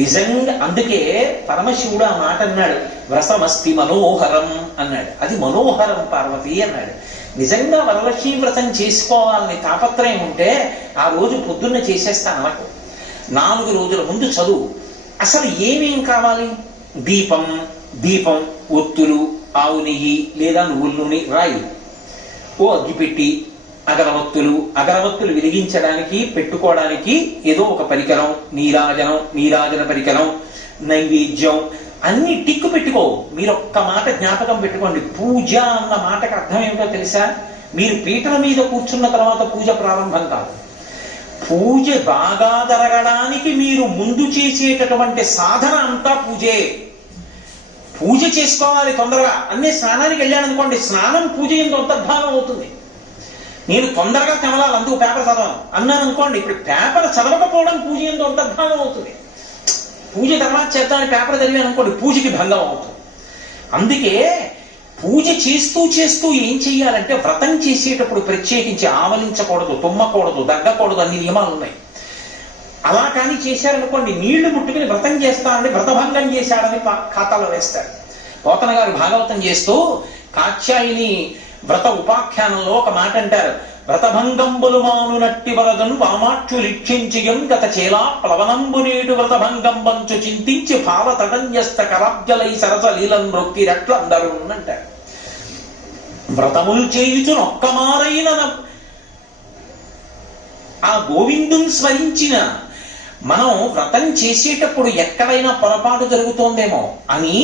నిజంగా అందుకే పరమశివుడు ఆ మాట అన్నాడు, వ్రతమస్తి మనోహరం అన్నాడు. అది మనోహరం పార్వతి అన్నాడు. నిజంగా వరలక్ష్మీ వ్రతం చేసుకోవాలని తాపత్రయం ఉంటే ఆ రోజు పొద్దున్న చేసేస్తాను అనకు. 4 రోజుల ముందు చదువు. అసలు ఏమేం కావాలి? దీపం, ఒత్తులు, ఆవు నెయ్యి లేదా నువ్వుల నూనె రాయి, ఓ అగ్గిపెట్టి, అగరవత్తులు వెలిగించడానికి పెట్టుకోవడానికి ఏదో ఒక పరికరం, నీరాజన పరికరం, నైవేద్యం అన్ని టిక్కు పెట్టుకో. మీరు ఒక్క మాట జ్ఞాపకం పెట్టుకోండి, పూజ అన్న మాటకు అర్థం ఏమిటో తెలుసా? మీరు పీటల మీద కూర్చున్న తర్వాత పూజ ప్రారంభం కాదు. పూజ బాగా జరగడానికి మీరు ముందు చేసేటటువంటి సాధన అంతా పూజే. పూజ చేసుకోవాలి తొందరగా. అన్నీ స్నానానికి వెళ్ళాను అనుకోండి, స్నానం పూజ ఎందు అంతర్భాగం అవుతుంది. నేను తొందరగా కమలాలి అందుకు పేపర్ చదవను అన్నాను అనుకోండి, ఇప్పుడు పేపర్ చదవకపోవడం పూజ ఎందు అంతర్భాగం అవుతుంది. పూజ తర్వాత చేద్దామని పేపర్ చదివాను అనుకోండి, పూజకి భంగం అవుతుంది. అందుకే పూజ చేస్తూ ఏం చెయ్యాలంటే, వ్రతం చేసేటప్పుడు ప్రత్యేకించి ఆవలించకూడదు, తుమ్మకూడదు, దగ్గకూడదు, అన్ని నియమాలు ఉన్నాయి. అలా కానీ చేశారనుకోండి, నీళ్లు ముట్టుకుని వ్రతం చేస్తానని వ్రతభంగం చేశాడని ఖాతాలో వేస్తాడు. పోతన గారు భాగవతం చేస్తూ కాత్యాయిని వ్రత ఉపాఖ్యానంలో ఒక మాట అంటారు, వ్రతభంగంబులు మానునట్టి వరదను వామాక్షులిక్షించియం గత చేలా ప్లవనంబు నేడు వ్రతభంగం వంచు చింతించి భావతటంజస్త కరాబ్జలై సరస లీలం రొక్కిరట్లు అందరూ అంటారు. వ్రతములు చేయుచునొక్కమారైన ఆ గోవిందుని స్మరించిన మనం వ్రతం చేసేటప్పుడు ఎక్కడైనా పొరపాటు జరుగుతోందేమో అని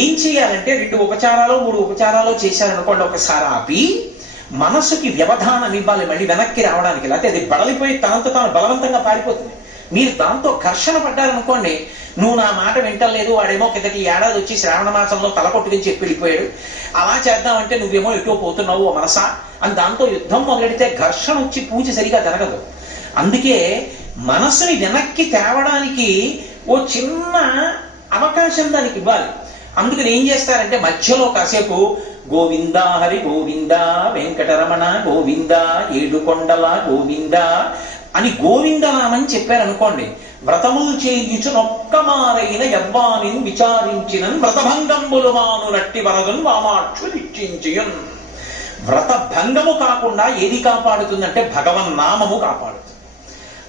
ఏం చేయాలంటే 2 ఉపచారాలు 3 ఉపచారాలు చేశారనుకోండి, ఒకసారి ఆపి మనసుకి వ్యవధానం ఇవ్వాలి మళ్ళీ వెనక్కి రావడానికి. లేకపోతే అది బడలిపోయి తనంత తాను బలవంతంగా పారిపోతుంది. మీరు దాంతో ఘర్షణ పడ్డారనుకోండి, నువ్వు నా మాట వింటలేదు, వాడేమో కిందటి ఏడాది వచ్చి శ్రావణ మాసంలో తలకొట్టుకుని చెప్పి వెళ్ళిపోయాడు, అలా చేద్దామంటే నువ్వేమో ఎటో పోతున్నావు మనసా అని దాంతో యుద్ధం మొదలెడితే ఘర్షణ వచ్చి పూజ సరిగా జరగదు. అందుకే మనసుని వెనక్కి తేవడానికి ఓ చిన్న అవకాశం దానికి ఇవ్వాలి. అందుకని ఏం చేస్తారంటే మధ్యలో కాసేపు గోవింద హరి గోవింద వెంకటరమణ గోవింద ఏడుకొండల గోవింద అని గోవిందనామని చెప్పారనుకోండి, వ్రతములు చేయుచునొక్క మారైన యవ్వానిని విచారించిన వ్రతభంగంబులు మానునట్టి వరదున్ వామాక్షులిచ్చించియున్. వ్రత భంగము కాకుండా ఏది కాపాడుతుందంటే భగవన్నామము కాపాడుతుంది.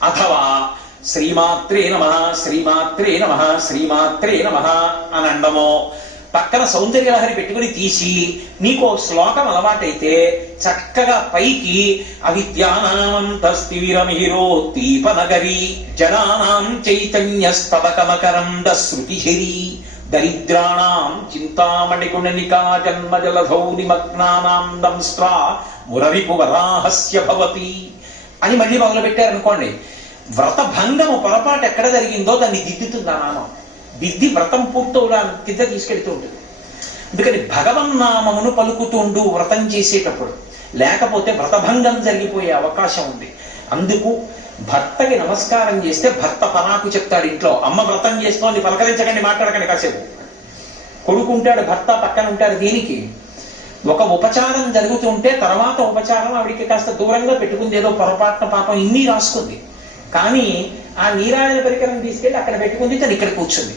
అథవా శ్రీమాత్రే నమః శ్రీమాత్రే నమః శ్రీమాత్రే నమః అని అండమో, పక్కన సౌందర్యలహరి పెట్టుకుని తీసి నీకో శ్లోకం అలవాటైతే చక్కగా పైకి అవిద్యానామంతస్తివిరమిహిరోత్తీపనగరి జనానాం చైతన్యస్తవకమకరంద శృతిఝరీ దరిద్రాణాం చింతామణిగుణనికా జన్మజలధౌ నిమగ్నానాం దంస్ట్రా మురరిపు వరాహస్య భవతి అని మళ్ళీ మొదలు పెట్టారనుకోండి, వ్రత భంగము పొరపాటు ఎక్కడ జరిగిందో దాన్ని దిద్దుతుంది ఆ నామం. దిద్ది వ్రతం పూర్తవడానికి కింద తీసుకెళ్తూ ఉంటుంది. అందుకని భగవన్నామమును పలుకుతుండు వ్రతం చేసేటప్పుడు, లేకపోతే వ్రతభంగం జరిగిపోయే అవకాశం ఉంది. అందుకు భర్తకి నమస్కారం చేస్తే భర్త పనాకు చెప్తాడు ఇంట్లో, అమ్మ వ్రతం చేస్తోంది పలకరించకండి మాట్లాడకండి కాసేపు. కొడుకుంటాడు, భర్త పక్కన ఉంటాడు. దీనికి ఒక ఉపచారం జరుగుతుంటే తర్వాత ఉపచారం ఆవిడికి కాస్త దూరంగా పెట్టుకుంది, ఏదో పొరపాటున పాపం ఇన్ని రాసుకుంది, కానీ ఆ నీరాజన పరికరం తీసుకెళ్ళి అక్కడ పెట్టుకుంది, తను ఇక్కడ కూర్చుంది.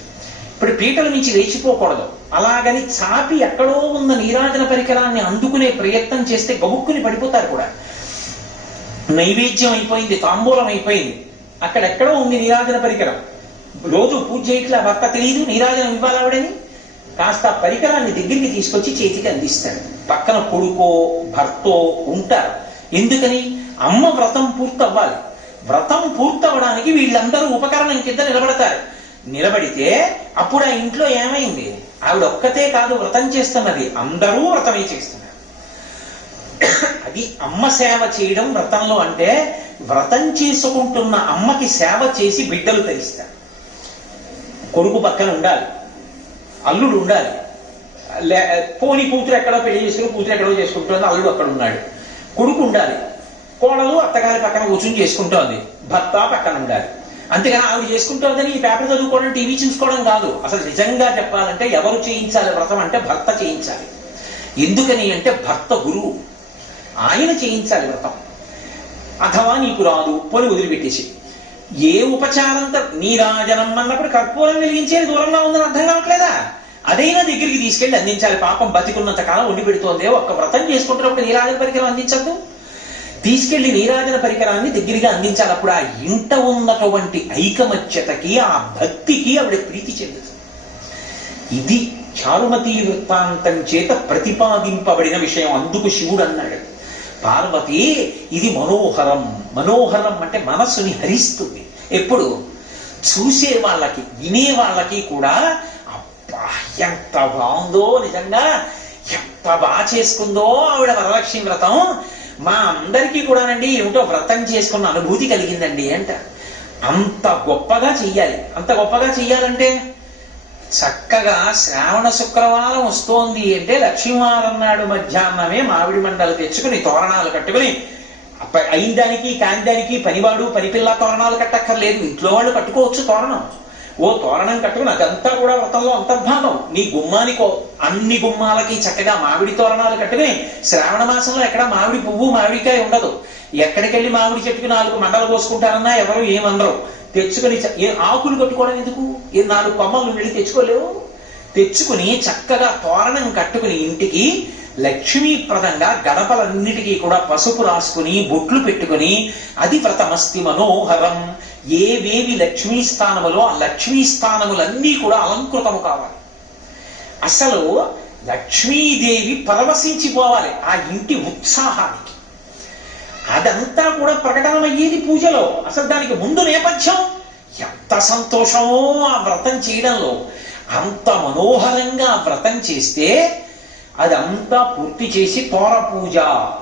ఇప్పుడు పీటల నుంచి లేచిపోకూడదు. అలాగని చాపి ఎక్కడో ఉన్న నీరాజన పరికరాన్ని అందుకునే ప్రయత్నం చేస్తే గబుక్కుని పడిపోతారు కూడా. నైవేద్యం అయిపోయింది, తాంబూలం అయిపోయింది, అక్కడెక్కడో ఉంది నీరాజన పరికరం. రోజు పూజ చేయట్లా భర్త తెలియదు నీరాజనం ఇవ్వాలి ఆవిడని, కాస్త పరికరాన్ని దగ్గరికి తీసుకొచ్చి చేతికి అందిస్తాడు. పక్కన కొడుకో భర్తో ఉంటారు. ఎందుకని? అమ్మ వ్రతం పూర్తవ్వాలి. వ్రతం పూర్తవడానికి వీళ్ళందరూ ఉపకరణం కింద నిలబడతారు. నిలబడితే అప్పుడు ఆ ఇంట్లో ఏమైంది? ఆవిడ ఒక్కతే కాదు వ్రతం చేస్తున్నది, అందరూ వ్రతమే చేస్తున్నారు. అది అమ్మ సేవ చేయడం వ్రతంలో. అంటే వ్రతం చేసుకుంటున్న అమ్మకి సేవ చేసి బిడ్డలు తరిస్తారు. కొడుకు పక్కన ఉండాలి, అల్లుడు ఉండాలి. పోని కూతురు ఎక్కడో పెళ్లి చేసుకుని కూతురు ఎక్కడో చేసుకుంటుంది, అల్లుడు అక్కడ ఉన్నాడు. కొడుకు ఉండాలి, కోడలు అత్తగారి పక్కన కూర్చుని చేసుకుంటోంది, భర్త పక్కన ఉండాలి. అంతేగాని ఆవిడ చేసుకుంటోందని ఈ పేపర్ చదువుకోవడం టీవీ చూసుకోవడం కాదు. అసలు నిజంగా చెప్పాలంటే ఎవరు చేయించాలి వ్రతం అంటే భర్త చేయించాలి. ఎందుకని అంటే భర్త గురువు, ఆయన చేయించాలి వ్రతం. అథవా నీకు రాదు పోని వదిలిపెట్టేసి ఏ ఉపచారంతో నీరాజనం అన్నప్పుడు కర్పూరం వెలిగించేది దూరంగా ఉందని అర్థం కావట్లేదా? అదైనా దగ్గరికి తీసుకెళ్లి అందించాలి. పాపం బతికున్నంత కాలం వండి పెడుతోంది, ఒక్క వ్రతం చేసుకుంటున్నప్పుడు నీరాజన పరికరం అందించద్దు. తీసుకెళ్లి నీరాజన పరికరాన్ని దగ్గరగా అందించాలి. అప్పుడు ఆ ఇంట ఉన్నటువంటి ఐకమత్యతకి ఆ భక్తికి ఆవిడ ప్రీతి చెందుతుంది. ఇది చారుమతీ వృత్తాంతం చేత ప్రతిపాదింపబడిన విషయం. అందుకు శివుడు అన్నాడు, పార్వతి ఇది మనోహరం. మనోహరం అంటే మనస్సుని హరిస్తుంది. ఎప్పుడు చూసే వాళ్ళకి వినే వాళ్ళకి కూడా అబ్బా ఎంత బాగుందో, నిజంగా ఎంత బాగా చేసుకుందో ఆవిడ వరలక్ష్మి వ్రతం, మా అందరికీ కూడానండి ఏమిటో వ్రతం చేసుకున్న అనుభూతి కలిగిందండి అంట. అంత గొప్పగా చెయ్యాలి. అంత గొప్పగా చెయ్యాలంటే చక్కగా శ్రావణ శుక్రవారం వస్తోంది అంటే లక్ష్మీవారం నాడు మధ్యాహ్నమే మామిడి మండలు తెచ్చుకుని తోరణాలు కట్టుకుని, అయిన దానికి కాని దానికి పనివాడు పనిపిల్ల తోరణాలు కట్టక్కర్లేదు, ఇంట్లో వాళ్ళు కట్టుకోవచ్చు తోరణం. ఓ తోరణం కట్టుకుని అదంతా కూడా వ్రతంలో అంతర్భాగం. నీ గుమ్మానికో అన్ని గుమ్మాలకి చక్కగా మామిడి తోరణాలు కట్టుకుని, శ్రావణ మాసంలో ఎక్కడ మామిడి పువ్వు మామిడికాయ ఉండదు. ఎక్కడికెళ్ళి మామిడి చెట్టుకు 4 మండలు పోసుకుంటారన్నా ఎవరు ఏమనరు. తెచ్చుకుని ఆకులు కట్టుకోవడం ఎందుకు? 4 కొమ్మలు వెళ్ళి తెచ్చుకోలేవు. తెచ్చుకుని చక్కగా తోరణం కట్టుకుని ఇంటికి లక్ష్మీప్రదంగా గడపలన్నిటికీ కూడా పసుపు రాసుకుని బొట్లు పెట్టుకుని, అది వ్రతమస్తి మనోహరం. ఏవేవి లక్ష్మీ స్థానములో ఆ లక్ష్మీ స్థానములన్నీ కూడా అలంకృతము కావాలి. అసలు లక్ష్మీదేవి పరవశించిపోవాలి ఆ ఇంటి ఉత్సాహానికి. అదంతా కూడా ప్రకటనమయ్యేది పూజలో. అసలు దానికి ముందు నేపథ్యం ఎంత సంతోషమో ఆ వ్రతం చేయడంలో. అంత మనోహరంగా వ్రతం చేస్తే అదంతా పూర్తి చేసి తోర పూజ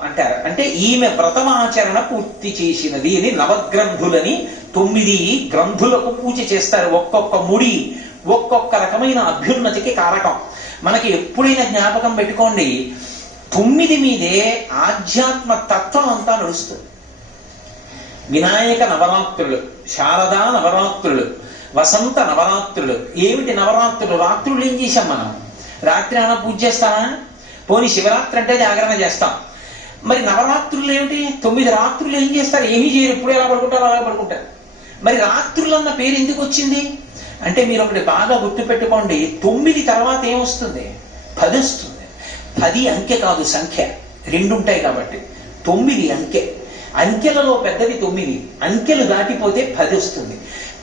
అంటారు. అంటే ఈమె వ్రతమాచరణ పూర్తి చేసినది అని నవగ్రంథులని 9 గ్రంథులకు పూజ చేస్తారు. ఒక్కొక్క ముడి ఒక్కొక్క రకమైన అభ్యున్నతికి కారకం. మనకి ఎప్పుడైనా జ్ఞాపకం పెట్టుకోండి, 9 మీదే ఆధ్యాత్మ తత్వం అంతా నడుస్తుంది. వినాయక నవరాత్రులు, శారదా నవరాత్రులు, వసంత నవరాత్రులు. ఏమిటి నవరాత్రులు? రాత్రులు ఏం చేశాం మనం? రాత్రి అన్న పూజ చేస్తామా? పోనీ శివరాత్రి అంటే జాగరణ చేస్తాం. మరి నవరాత్రులు ఏమిటి? 9 రాత్రులు ఏం చేస్తారు? ఏమీ చేయరు. ఎప్పుడు ఎలా పడుకుంటారు అలా పడుకుంటారు. మరి రాత్రులు అన్న పేరు ఎందుకు వచ్చింది అంటే మీరు ఒకటి బాగా గుర్తుపెట్టుకోండి, 9 తర్వాత ఏమొస్తుంది? 10 వస్తుంది. 10 అంకె కాదు, సంఖ్య. 2 ఉంటాయి కాబట్టి 9 అంకె. అంకెలలో పెద్దది 9. అంకెలు దాటిపోతే 10 వస్తుంది.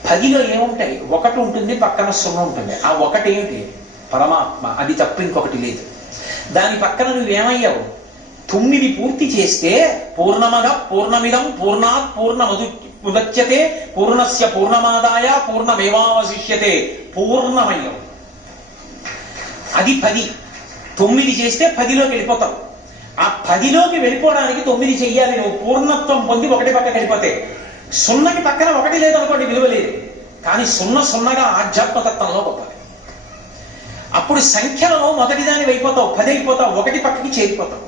10లో ఏముంటాయి? 1 ఉంటుంది, పక్కన 0 ఉంటుంది. ఆ 1 ఏమిటి? పరమాత్మ. అది తప్ప ఇంకొకటి లేదు. దాని పక్కన నువ్వేమయ్యావు? 9 పూర్తి చేస్తే పూర్ణమద పూర్ణమిదం పూర్ణాత్ పూర్ణముదచ్యతే పూర్ణస్య పూర్ణమాదాయ పూర్ణమేవావశిష్యతే. పూర్ణమయ్యావు. అది 10. 9 చేస్తే 10లోకి వెళ్ళిపోతావు. ఆ 10లోకి వెళ్ళిపోవడానికి 9 చెయ్యాలి. నువ్వు పూర్ణత్వం పొంది 1 పక్కకి వెళ్ళిపోతే 0కి పక్కన 1 లేదనుకోండి, విలువ లేదు. కానీ 0 ఆధ్యాత్మతత్వంలో గొప్పది. అప్పుడు సంఖ్యలలో మొదటిదాని అయిపోతావు, 10 అయిపోతావు, 1 పక్కకి చేరిపోతావు.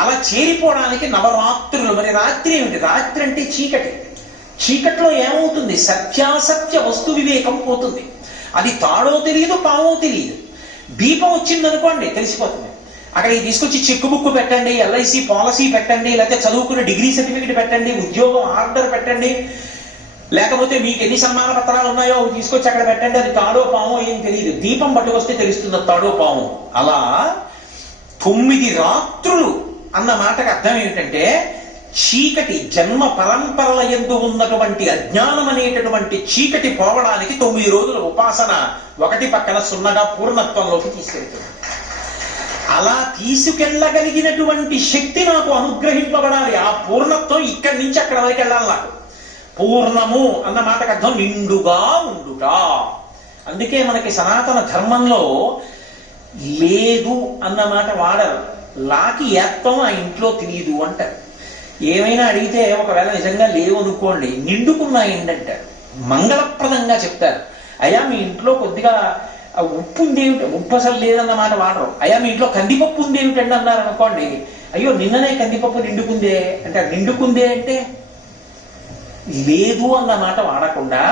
అలా చేరిపోవడానికి నవరాత్రులు. మరి రాత్రి ఏమిటి? రాత్రి అంటే చీకటి. చీకట్లో ఏమవుతుంది? సత్యాసత్య వస్తు వివేకం పోతుంది. అది తాడో తెలియదు, పావో తెలియదు. దీపం వచ్చిందనుకోండి తెలిసిపోతుంది. అక్కడికి తీసుకొచ్చి చెక్ బుక్ పెట్టండి, LIC పాలసీ పెట్టండి, లేకపోతే చదువుకున్న డిగ్రీ సర్టిఫికేట్ పెట్టండి, ఉద్యోగం ఆర్డర్ పెట్టండి, లేకపోతే మీకు ఎన్ని సన్మాన పత్రాలు ఉన్నాయో తీసుకొచ్చి అక్కడ పెట్టండి. అది తాడో పామో ఏం తెలియదు. దీపం పట్టుకొస్తే తెలుస్తుంది తాడో పాము. అలా 9 రాత్రులు అన్న మాటకు అర్థం ఏమిటంటే చీకటి, జన్మ పరంపరల యందు ఉన్నటువంటి అజ్ఞానం అనేటటువంటి చీకటి పోవడానికి 9 రోజుల ఉపాసన 1 పక్కన 0గా పూర్ణత్వంలోకి తీసుకెళ్తుంది. అలా తీసుకెళ్ళగలిగినటువంటి శక్తి నాకు అనుగ్రహింపబడాలి. ఆ పూర్ణత్వం ఇక్కడి నుంచి అక్కడ వరకు వెళ్ళాలి నాకు. పూర్ణము అన్న మాటకు అర్థం నిండుగా ఉండుట. అందుకే మనకి సనాతన ధర్మంలో లేదు అన్న మాట వాడరు. లాకి ఏత్వం ఆ ఇంట్లో తెలియదు అంటారు. ఏమైనా అడిగితే ఒకవేళ నిజంగా లేవు అనుకోండి, నిండుకున్నాయండి అంటారు. మంగళప్రదంగా చెప్తారు. అయ్యా మీ ఇంట్లో కొద్దిగా ఉప్పు ఉందేమిటి? ఉప్పు అసలు లేదన్న మాట వాడరు. అయ్యా మీ ఇంట్లో కందిపప్పు ఉందేమిటండి అన్నారు అనుకోండి, అయ్యో నిన్ననే కందిపప్పు నిండుకుందే అంటే నిండుకుందే అంటే లేదు అన్న మాట వాడకుండా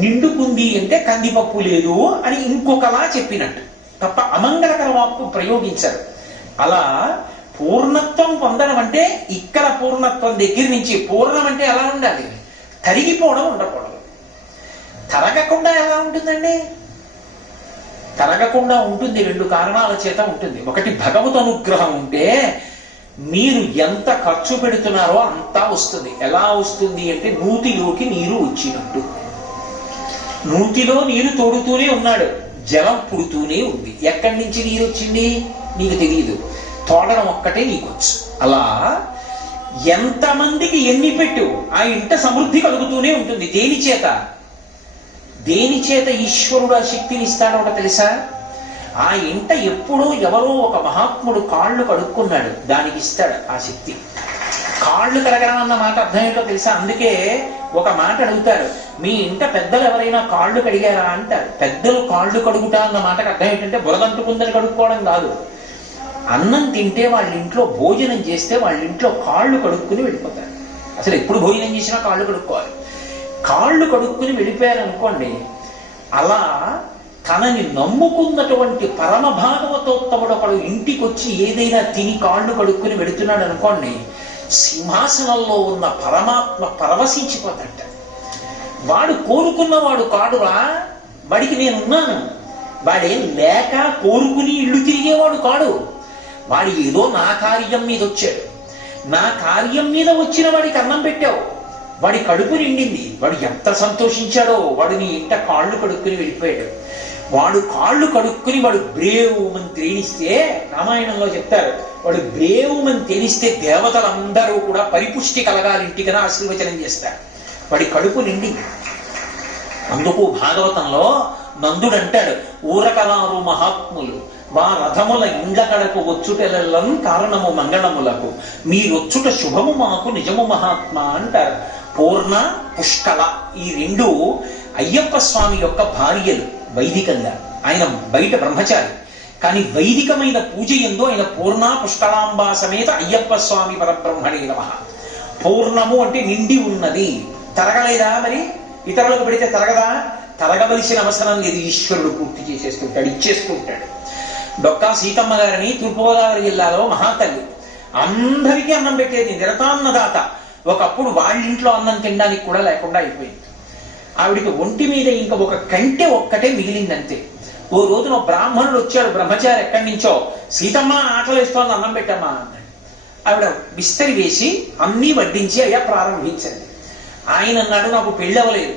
నిండుకుంది అంటే కందిపప్పు లేదు అని ఇంకొకలా చెప్పినట్టు తప్ప అమంగళకర వాక్కు ప్రయోగించారు. అలా పూర్ణత్వం పొందడం అంటే ఇక్కడ పూర్ణత్వం దగ్గర నుంచి పూర్ణం అంటే ఎలా ఉండాలి? తరిగిపోవడం ఉండకూడదు. తరగకుండా ఎలా ఉంటుందండి? తరగకుండా ఉంటుంది. 2 కారణాల చేత ఉంటుంది. ఒకటి, భగవత్ అనుగ్రహం ఉంటే మీరు ఎంత ఖర్చు పెడుతున్నారో అంతా వస్తుంది. ఎలా వస్తుంది అంటే నూతిలోకి నీరు వచ్చినట్టు. నూతిలో నీరు తోడుతూనే ఉన్నాడు, జలం పుడుతూనే ఉంది. ఎక్కడి నుంచి నీరు వచ్చింది నీకు తెలియదు, తోడడం ఒక్కటే నీకొచ్చు. అలా ఎంతమందికి ఎన్ని పెట్టు ఆ ఇంట సమృద్ధి కలుగుతూనే ఉంటుంది. దేని చేత? దేని చేత ఈశ్వరుడు ఆ శక్తిని ఇస్తాడో ఒక తెలుసా? ఆ ఇంట ఎప్పుడో ఎవరో ఒక మహాత్ముడు కాళ్ళు కడుక్కున్నాడు, దానికి ఇస్తాడు ఆ శక్తి. కాళ్ళు కడగడం అన్న మాట అర్థం ఏంటో తెలుసా? అందుకే ఒక మాట అడుగుతారు, మీ ఇంట పెద్దలు ఎవరైనా కాళ్ళు కడిగారా అంటారు. పెద్దలు కాళ్ళు కడుగుట అన్న మాటకు అర్థం ఏంటంటే బురదంటుకుందని కడుక్కోవడం కాదు. అన్నం తింటే వాళ్ళ ఇంట్లో భోజనం చేస్తే వాళ్ళ ఇంట్లో కాళ్ళు కడుక్కుని వెళ్ళిపోతారు. అసలు ఎప్పుడు భోజనం చేసినా కాళ్ళు కడుక్కోవాలి. కాళ్ళు కడుక్కుని వెళ్ళిపోయారనుకోండి, అలా తనని నమ్ముకున్నటువంటి పరమ భాగవతోత్తముడు ఒకడు ఇంటికి వచ్చి ఏదైనా తిని కాళ్ళు కడుక్కుని వెడుతున్నాడు అనుకోండి, సింహాసనంలో ఉన్న పరమాత్మ పరవశించిపోతాడట. వాడు కోరుకున్నవాడు కాడురా, వాడికి నేనున్నాను. వాడేం లేక కోరుకుని ఇల్లు తిరిగేవాడు కాడు. వాడు ఏదో నా కార్యం మీద వచ్చాడు, నా కార్యం మీద వచ్చిన వాడికి అన్నం పెట్టావు, వాడి కడుపు నిండింది, వాడు ఎంత సంతోషించాడో, వాడు నీ ఇంట కాళ్ళు కడుక్కుని వెళ్ళిపోయాడు. వాడు కాళ్ళు కడుక్కుని వాడు బ్రేవుమని తేలిస్తే, రామాయణంలో చెప్తారు, వాడు బ్రేవుమని తేలిస్తే దేవతలందరూ కూడా పరిపుష్టి కలగాలి ఇంటికని ఆశీర్వచనం చేస్తారు. వాడి కడుపు నిండి. అందుకు భాగవతంలో నందుడు అంటాడు, ఊరకరారు మహాత్ములు వా రథముల ఇండ్ల కడకు వచ్చుటెల్లం కారణము మంగళములకు మీరొచ్చుట శుభము మాకు నిజము మహాత్మా అంటారు. పూర్ణ, పుష్కల ఈ రెండు అయ్యప్ప స్వామి యొక్క భార్యలు వైదికంగా. ఆయన బయట బ్రహ్మచారి, కానీ వైదికమైన పూజ ఎందు ఆయన పూర్ణ పుష్కలాంబా సమేత అయ్యప్ప స్వామి పరబ్రహ్మణే నమః. పూర్ణము అంటే నిండి ఉన్నది. తరగలేదా? మరి ఇతరులకు పెడితే తరగదా? తరగవలసిన అవసరం లేదు, ఈశ్వరుడు పూర్తి చేసేస్తుంటాడు, ఇచ్చేస్తుంటాడు. డొక్కా సీతమ్మ గారిని తూర్పుగోదావరి జిల్లాలో మహాతల్లి, అందరికీ అన్నం పెట్టేది, నిరతాన్నదాత. ఒకప్పుడు వాళ్ళింట్లో అన్నం తినడానికి కూడా లేకుండా అయిపోయింది. ఆవిడికి ఒంటి మీద ఇంకా ఒక కంటె ఒక్కటే మిగిలిందంతే. ఓ రోజున బ్రాహ్మణుడు వచ్చాడు, బ్రహ్మచారి, ఎక్కడి నుంచో, సీతమ్మ ఆకలిస్తోంది, అన్నం పెట్టమ్మా అన్నాడు. ఆవిడ విస్తరి వేసి అన్నీ వడ్డించి అయ్యా ప్రారంభించండి. ఆయన అన్నాడు, నాకు పెళ్ళి అవ్వలేదు,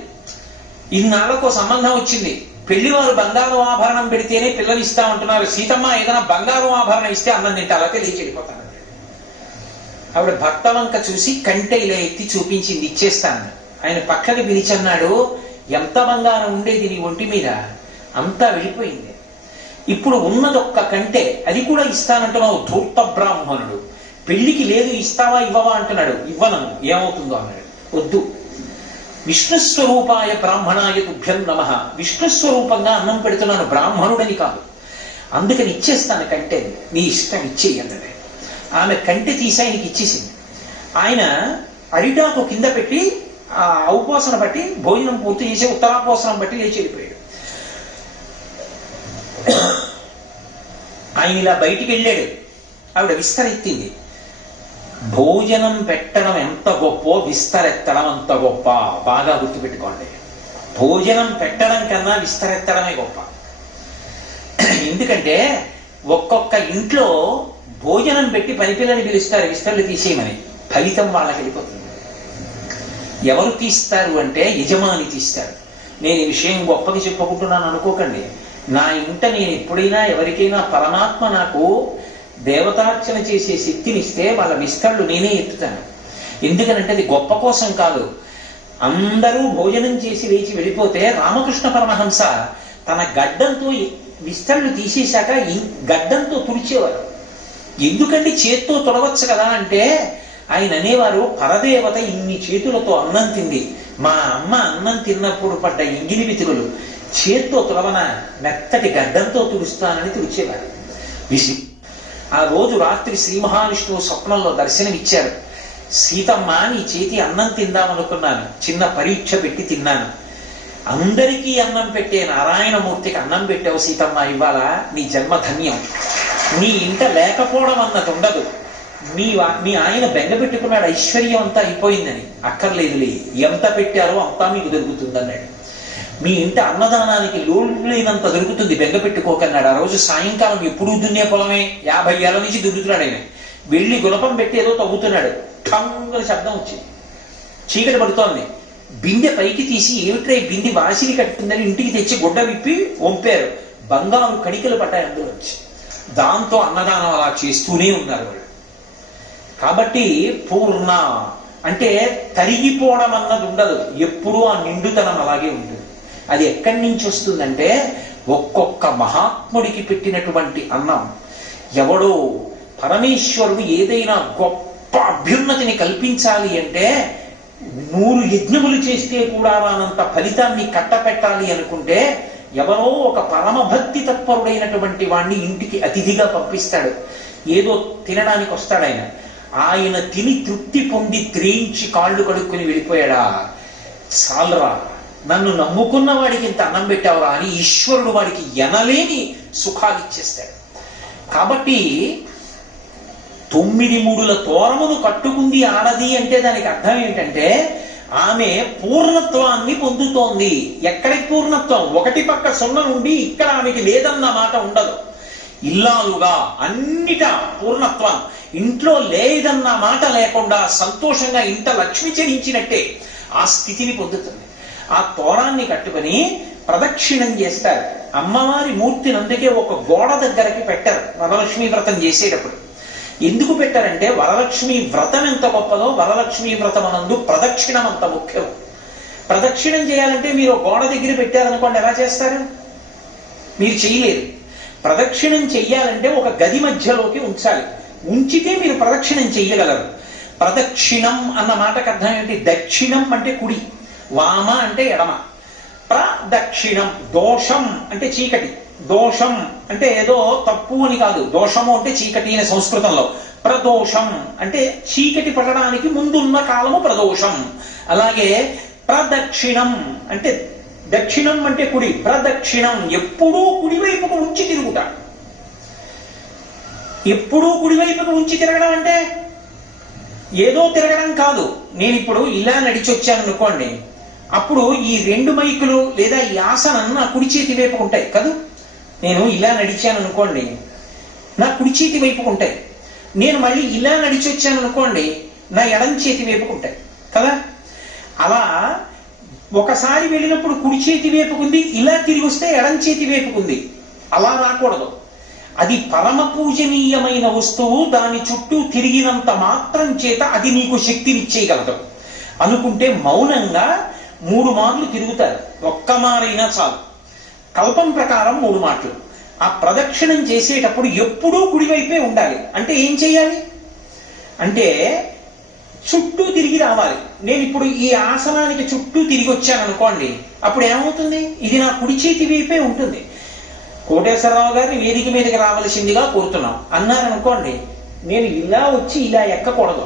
ఇన్నాళ్లకు సంబంధం వచ్చింది, పెళ్లివారు బంగారు ఆభరణం పెడితేనే పిల్లలు ఇస్తామంటున్నారు, సీతమ్మ ఏదైనా బంగారు ఆభరణం ఇస్తే అన్నం తింటే అలాగే లేచి వెళ్ళిపోతాను. ఆవిడ భర్త వంక చూసి కంటె ఇలా ఎత్తి చూపించింది, ఇచ్చేస్తాను. ఆయన పక్కకి పిలిచన్నాడు, ఎంత బంగారం ఉండేది నీ ఒంటి మీద, అంతా వెళ్ళిపోయింది, ఇప్పుడు ఉన్నదొక్క కంటె, అది కూడా ఇస్తానంటున్నావు, ధూర్త బ్రాహ్మణుడు, పెళ్లికి లేదు ఇస్తావా ఇవ్వవా అంటున్నాడు. ఇవ్వను, ఏమవుతుందో అన్నాడు. వద్దు, విష్ణుస్వరూపాయ బ్రాహ్మణాయ తుభ్యం నమః, విష్ణుస్వరూపంగా అన్నం పెడుతున్నాను, బ్రాహ్మణుడని కాదు, అందుకని ఇచ్చేస్తాను కంటె, నీ ఇష్టం ఇచ్చేయి అన్నది. ఆమె కంటె తీసి ఆయనకి ఇచ్చేసింది. ఆయన అరిటాకు కింద పెట్టి ఆ ఔపోసన బట్టి భోజనం పూర్తి చేసి ఉత్తరాపోసనం బట్టి లేచి వెళ్ళిపోయాడు. ఆయన ఇలా బయటికి వెళ్ళాడు, ఆవిడ విస్తరెత్తింది. భోజనం పెట్టడం ఎంత గొప్ప, విస్తరెత్తడం అంత గొప్ప. బాగా గుర్తుపెట్టుకోండి, భోజనం పెట్టడం కన్నా విస్తరెత్తడమే గొప్ప. ఎందుకంటే ఒక్కొక్క ఇంట్లో భోజనం పెట్టి పనిపిల్లని పిలుస్తారు విస్తరలు తీసేయమని, ఫలితం వాళ్ళకి వెళ్ళిపోతుంది. ఎవరు తీస్తారు అంటే యజమాని తీస్తారు. నేను ఈ విషయం గొప్పగా చెప్పుకుంటున్నాను అనుకోకండి, నా ఇంట నేను ఎప్పుడైనా ఎవరికైనా పరమాత్మ నాకు దేవతార్చన చేసే శక్తినిస్తే వాళ్ళ విస్తళ్ళు నేనే ఎత్తుతాను. ఎందుకనంటే అది గొప్ప కోసం కాదు. అందరూ భోజనం చేసి లేచి వెళ్ళిపోతే రామకృష్ణ పరమహంస తన గడ్డంతో విస్తళ్ళు తీసేశాక గడ్డంతో తుడిచేవారు. ఎందుకంటే చేత్తో తొడవచ్చు కదా అంటే, ఆయన అనేవారు, పరదేవత ఇన్ని చేతులతో అన్నం తింది, మా అమ్మ అన్నం తిన్నప్పుడు పడ్డ ఇంగిలి వితురులు చేత్తో తుడవన, మెత్తటి గడ్డంతో తుడుస్తానని తుడిచేవారు. ఆ రోజు రాత్రి శ్రీ మహావిష్ణువు స్వప్నంలో దర్శనమిచ్చారు. సీతమ్మ, నీ చేతి అన్నం తిందామనుకున్నాను, చిన్న పరీక్ష పెట్టి తిన్నాను, అందరికీ అన్నం పెట్టే నారాయణమూర్తికి అన్నం పెట్టావు సీతమ్మ, ఇవాళ నీ జన్మ ధన్యం. నీ ఇంట లేకపోవడం అన్నది ఉండదు. మీ ఆయన బెంగ పెట్టుకున్నాడు, ఐశ్వర్యం అంతా అయిపోయిందని. అక్కర్లేదులే, ఎంత పెట్టారో అంతా మీకు దొరుకుతుందన్నాడు. మీ ఇంట అన్నదానానికి లోటు లేనంత దొరుకుతుంది, బెంగ పెట్టుకోకన్నాడు. ఆ రోజు సాయంకాలం ఎప్పుడూ దున్నే పొలమే, 50 ఏళ్ల నుంచి దున్నుతున్నాడు ఆయన. వెళ్ళి గులపం పెట్టి ఏదో తవ్వుతున్నాడు, ఠంగుల శబ్దం వచ్చింది, చీకటి పడుతోంది. బిందె పైకి తీసి, ఏమిట్రా బిందె వాసిని కట్టుకుందని ఇంటికి తెచ్చి గుడ్డ విప్పి వంపారు. బంగారు కడికలు పడ్డాయి అందులో వచ్చి. దాంతో అన్నదానం అలా చేస్తూనే ఉన్నారు వాళ్ళు. కాబట్టి పూర్ణ అంటే తరిగిపోవడం అన్నది ఉండదు, ఎప్పుడూ ఆ నిండుతనం అలాగే ఉంటుంది. అది ఎక్కడి నుంచి వస్తుందంటే, ఒక్కొక్క మహాత్ముడికి పెట్టినటువంటి అన్నం. ఎవడో పరమేశ్వరుడు ఏదైనా గొప్ప అభ్యున్నతిని కల్పించాలి అంటే 100 యజ్ఞములు చేస్తే కూడా రానంత ఫలితాన్ని కట్టపెట్టాలి అనుకుంటే, ఎవరో ఒక పరమభక్తి తత్పరుడైనటువంటి వాణ్ణి ఇంటికి అతిథిగా పంపిస్తాడు. ఏదో తినడానికి వస్తాడు ఆయన. ఆయన తిని తృప్తి పొంది త్రేయించి కాళ్ళు కడుక్కుని వెళ్ళిపోయాడా, చాలరా, నన్ను నమ్ముకున్న వాడికి ఇంత అన్నం పెట్టావురా అని ఈశ్వరుడు వాడికి ఎనలేని సుఖాలు ఇచ్చేస్తాడు. కాబట్టి 9 మూడుల తోరమును కట్టుకుంది ఆడది అంటే దానికి అర్థం ఏంటంటే, ఆమె పూర్ణత్వాన్ని పొందుతోంది. ఎక్కడికి పూర్ణత్వం? ఒకటి పక్క 0 నుండి ఇక్కడ ఆమెకి లేదన్న మాట ఉండదు. ఇల్లాలుగా అన్నిటా పూర్ణత్వం. ఇంట్లో లేదన్న మాట లేకుండా సంతోషంగా ఇంట లక్ష్మి చెరించినట్టే ఆ స్థితిని పొందుతుంది. ఆ తోరాన్ని కట్టుకుని ప్రదక్షిణం చేస్తారు. అమ్మవారి మూర్తిని అందుకే ఒక గోడ దగ్గరకి పెట్టారు వరలక్ష్మీ వ్రతం చేసేటప్పుడు. ఎందుకు పెట్టారంటే వరలక్ష్మి వ్రతం ఎంత గొప్పదో వరలక్ష్మీ వ్రతం అనందు ప్రదక్షిణం అంత ముఖ్యం. ప్రదక్షిణం చేయాలంటే మీరు గోడ దగ్గర పెట్టారనుకోండి, ఎలా చేస్తారు? మీరు చేయలేరు. ప్రదక్షిణం చెయ్యాలంటే ఒక గది మధ్యలోకి ఉంచాలి. ఉంచితే మీరు ప్రదక్షిణం చెయ్యగలరు. ప్రదక్షిణం అన్న మాటకు అర్థం ఏంటి? దక్షిణం అంటే కుడి, వామ అంటే ఎడమ. ప్రదక్షిణం, దోషం అంటే చీకటి, దోషం అంటే ఏదో తప్పు అని కాదు, దోషము అంటే చీకటి అనే సంస్కృతంలో. ప్రదోషం అంటే చీకటి పడడానికి ముందున్న కాలము ప్రదోషం. అలాగే ప్రదక్షిణం అంటే దక్షిణం అంటే కుడి, ప్రదక్షిణం ఎప్పుడూ కుడివైపుకు ఉంచి తిరుగుట. ఎప్పుడూ కుడివైపుకు ఉంచి తిరగడం అంటే ఏదో తిరగడం కాదు. నేను ఇప్పుడు ఇలా నడిచొచ్చాను అనుకోండి, అప్పుడు ఈ 2 మైకులు లేదా ఈ ఆసనం నా కుడి చేతి వైపుకు ఉంటాయి కదా. నేను ఇలా నడిచాను అనుకోండి, నా కుడి చేతి వైపుకు ఉంటాయి. నేను మళ్ళీ ఇలా నడిచొచ్చాను అనుకోండి, నా ఎడం చేతి వైపుకు ఉంటాయి కదా. అలా ఒకసారి వెళ్ళినప్పుడు కుడి చేతి వైపుకుంది, ఇలా తిరిగి వస్తే ఎడం చేతి వైపుకుంది. అలా రాకూడదు. అది పరమ పూజనీయమైన వస్తువు. దాని చుట్టూ తిరిగినంత మాత్రం చేత అది నీకు శక్తినిచ్చేయగలదు. అనుకుంటే మౌనంగా 3 మార్లు తిరుగుతారు. ఒక్క మారైనా చాలు. కల్పం ప్రకారం 3 మాటలు. ఆ ప్రదక్షిణం చేసేటప్పుడు ఎప్పుడూ కుడివైపే ఉండాలి. అంటే ఏం చేయాలి అంటే చుట్టూ తిరిగి రావాలి. నేను ఇప్పుడు ఈ ఆసనానికి చుట్టూ తిరిగి వచ్చాను అనుకోండి, అప్పుడు ఏమవుతుంది? ఇది నా కుడి చేతి వైపే ఉంటుంది. కోటేశ్వరరావు గారిని వేదిక మీదకి రావాల్సిందిగా కోరుతున్నాం అన్నారనుకోండి, నేను ఇలా వచ్చి ఇలా ఎక్కకూడదు.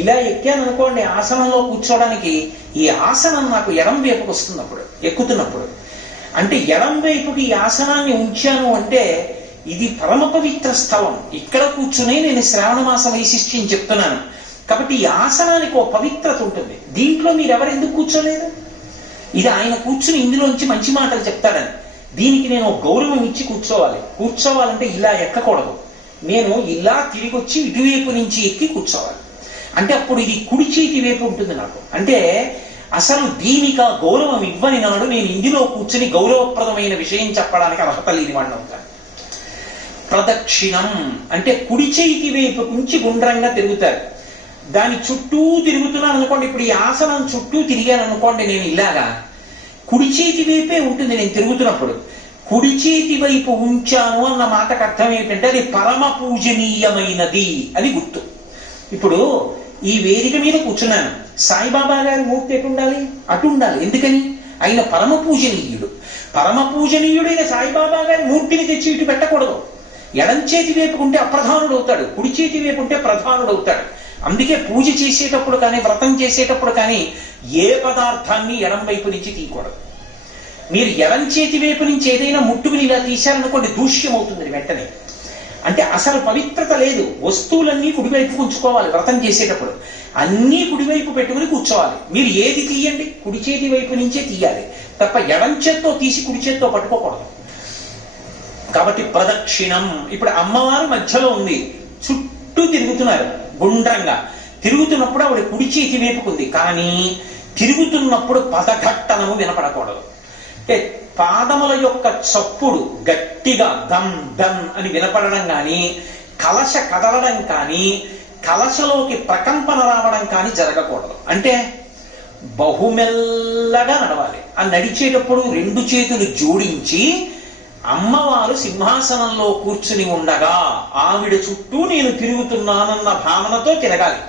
ఇలా ఎక్కాను అనుకోండి ఆసనంలో కూర్చోవడానికి, ఈ ఆసనం నాకు ఎడం వైపుకు వస్తుంది అప్పుడు ఎక్కుతున్నప్పుడు. అంటే ఎడం వైపుకి ఈ ఆసనాన్ని ఉంచాను అంటే ఇది పరమ పవిత్ర స్థలం. ఇక్కడ కూర్చునే నేను శ్రావణ మాస వైశిష్ట్యం చెప్తున్నాను కాబట్టి ఈ ఆసనానికి ఓ పవిత్రత ఉంటుంది. దీంట్లో మీరు ఎవరు ఎందుకు కూర్చోలేదు? ఇది ఆయన కూర్చుని ఇందులోంచి మంచి మాటలు చెప్తాడని. దీనికి నేను గౌరవం ఇచ్చి కూర్చోవాలంటే ఇలా ఎక్కకూడదు. నేను ఇలా తిరిగి వచ్చి ఇటువైపు నుంచి ఎక్కి కూర్చోవాలి. అంటే అప్పుడు ఇది కుడి చేతి వైపు ఉంటుంది నాకు. అంటే అసలు దీనికి గౌరవం ఇవ్వని నాడు నేను ఇందులో కూర్చుని గౌరవప్రదమైన విషయం చెప్పడానికి అర్హత లేని వాడిని అవుతాను. ప్రదక్షిణం అంటే కుడి చేతి వైపు నుంచి గుండ్రంగా తిరుగుతారు. దాని చుట్టూ తిరుగుతున్నాను అనుకోండి, ఇప్పుడు ఈ ఆసనం చుట్టూ తిరిగాను అనుకోండి, నేను ఇలాగా కుడి చేతి వైపే ఉంటుంది. నేను తిరుగుతున్నప్పుడు కుడి చేతి వైపు ఉంచాను అన్న మాటకు అర్థం ఏంటంటే అది పరమ పూజనీయమైనది అని గుర్తు. ఇప్పుడు ఈ వేదిక మీద కూర్చున్నాను, సాయిబాబా గారి మూర్తి ఎటు ఉండాలి? అటు ఉండాలి. ఎందుకని? ఆయన పరమ పూజనీయుడు. పరమ పూజనీయుడైన సాయిబాబా గారి మూర్తిని తెచ్చి ఇటు పెట్టకూడదు. ఎడం చేతి వైపుకుంటే అప్రధానుడు అవుతాడు, కుడి చేతి వైపుంటే ప్రధానుడు అవుతాడు. అందుకే పూజ చేసేటప్పుడు కానీ వ్రతం చేసేటప్పుడు కానీ ఏ పదార్థాన్ని ఎడం వైపు నుంచి తీయకూడదు. మీరు ఎడం చేతి వైపు నుంచి ఏదైనా ముట్టుకుని ఇలా తీశారనుకోండి, దూష్యం అవుతుంది వెంటనే. అంటే అసలు పవిత్రత లేదు. వస్తువులన్నీ కుడివైపు ఉంచుకోవాలి. వ్రతం చేసేటప్పుడు అన్నీ కుడివైపు పెట్టుకుని కూర్చోవాలి. మీరు ఏది తీయండి కుడి చేతి వైపు నుంచే తీయాలి తప్ప ఎడం చేత్తో తీసి కుడి చేత్తో పట్టుకోకూడదు. కాబట్టి ప్రదక్షిణం. ఇప్పుడు అమ్మవారు మధ్యలో ఉంది, చుట్టూ తిరుగుతున్నారు గుండ్రంగా. తిరుగుతున్నప్పుడు ఆవిడ కుడి చేతి వైపుకుంది, కానీ తిరుగుతున్నప్పుడు పదఘట్టనము వినపడకూడదు. అంటే పాదముల యొక్క చప్పుడు గట్టిగా దమ్ దమ్ అని వినపడడం కానీ, కలశ కదలడం కానీ, కలశలోకి ప్రకంపన రావడం కానీ జరగకూడదు. అంటే బహుమెల్లగా నడవాలి. ఆ నడిచేటప్పుడు 2 చేతులు జోడించి అమ్మవారు సింహాసనంలో కూర్చుని ఉండగా ఆవిడ చుట్టూ నేను తిరుగుతున్నానన్న భావనతో తిరగాలి.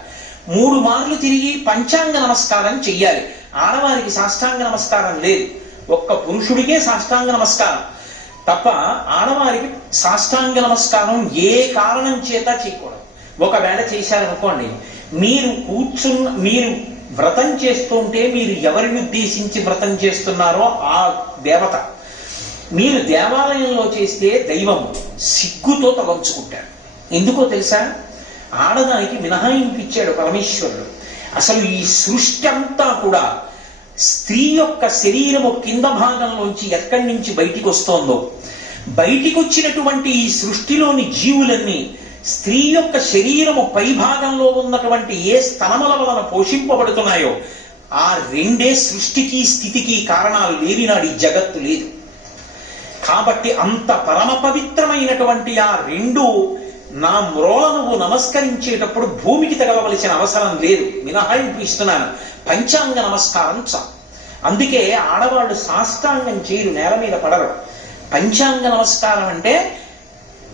3 మార్లు తిరిగి పంచాంగ నమస్కారం చెయ్యాలి. ఆడవారికి సాష్టాంగ నమస్కారం లేదు, ఒక్క పురుషుడికే సాష్టాంగ నమస్కారం తప్ప ఆడవారికి సాష్టాంగ నమస్కారం ఏ కారణం చేత చేయకూడదు. ఒకవేళ చేశారనుకోండి, మీరు వ్రతం చేస్తుంటే మీరు ఎవరిని ఉద్దేశించి వ్రతం చేస్తున్నారో ఆ దేవత, మీరు దేవాలయంలో చేస్తే దైవము సిగ్గుతో తలంచుకుంటాడు. ఎందుకో తెలుసా? ఆడదానికి మినహాయింపు ఇచ్చాడు పరమేశ్వరుడు. అసలు ఈ సృష్టి అంతా కూడా స్త్రీ యొక్క శరీరము కింద భాగంలోంచి ఎక్కడి నుంచి బయటికి వస్తోందో, బయటికి వచ్చినటువంటి ఈ సృష్టిలోని జీవులన్నీ స్త్రీ యొక్క శరీరము పై భాగంలో ఉన్నటువంటి ఏ స్తనముల వలన పోషింపబడుతున్నాయో ఆ రెండే సృష్టికి స్థితికి కారణాలు లేనినాడు ఈ జగత్తు లేదు. కాబట్టి అంత పరమ పవిత్రమైనటువంటి ఆ రెండు నా మ్రోల నువ్వు నమస్కరించేటప్పుడు భూమికి తగలవలసిన అవసరం లేదు. మినహాయింపు ఇస్తున్నాను, పంచాంగ నమస్కారం చాలు. అందుకే ఆడవాళ్ళు సాష్టాంగం చేయరు, నేల మీద పడరు. పంచాంగ నమస్కారం అంటే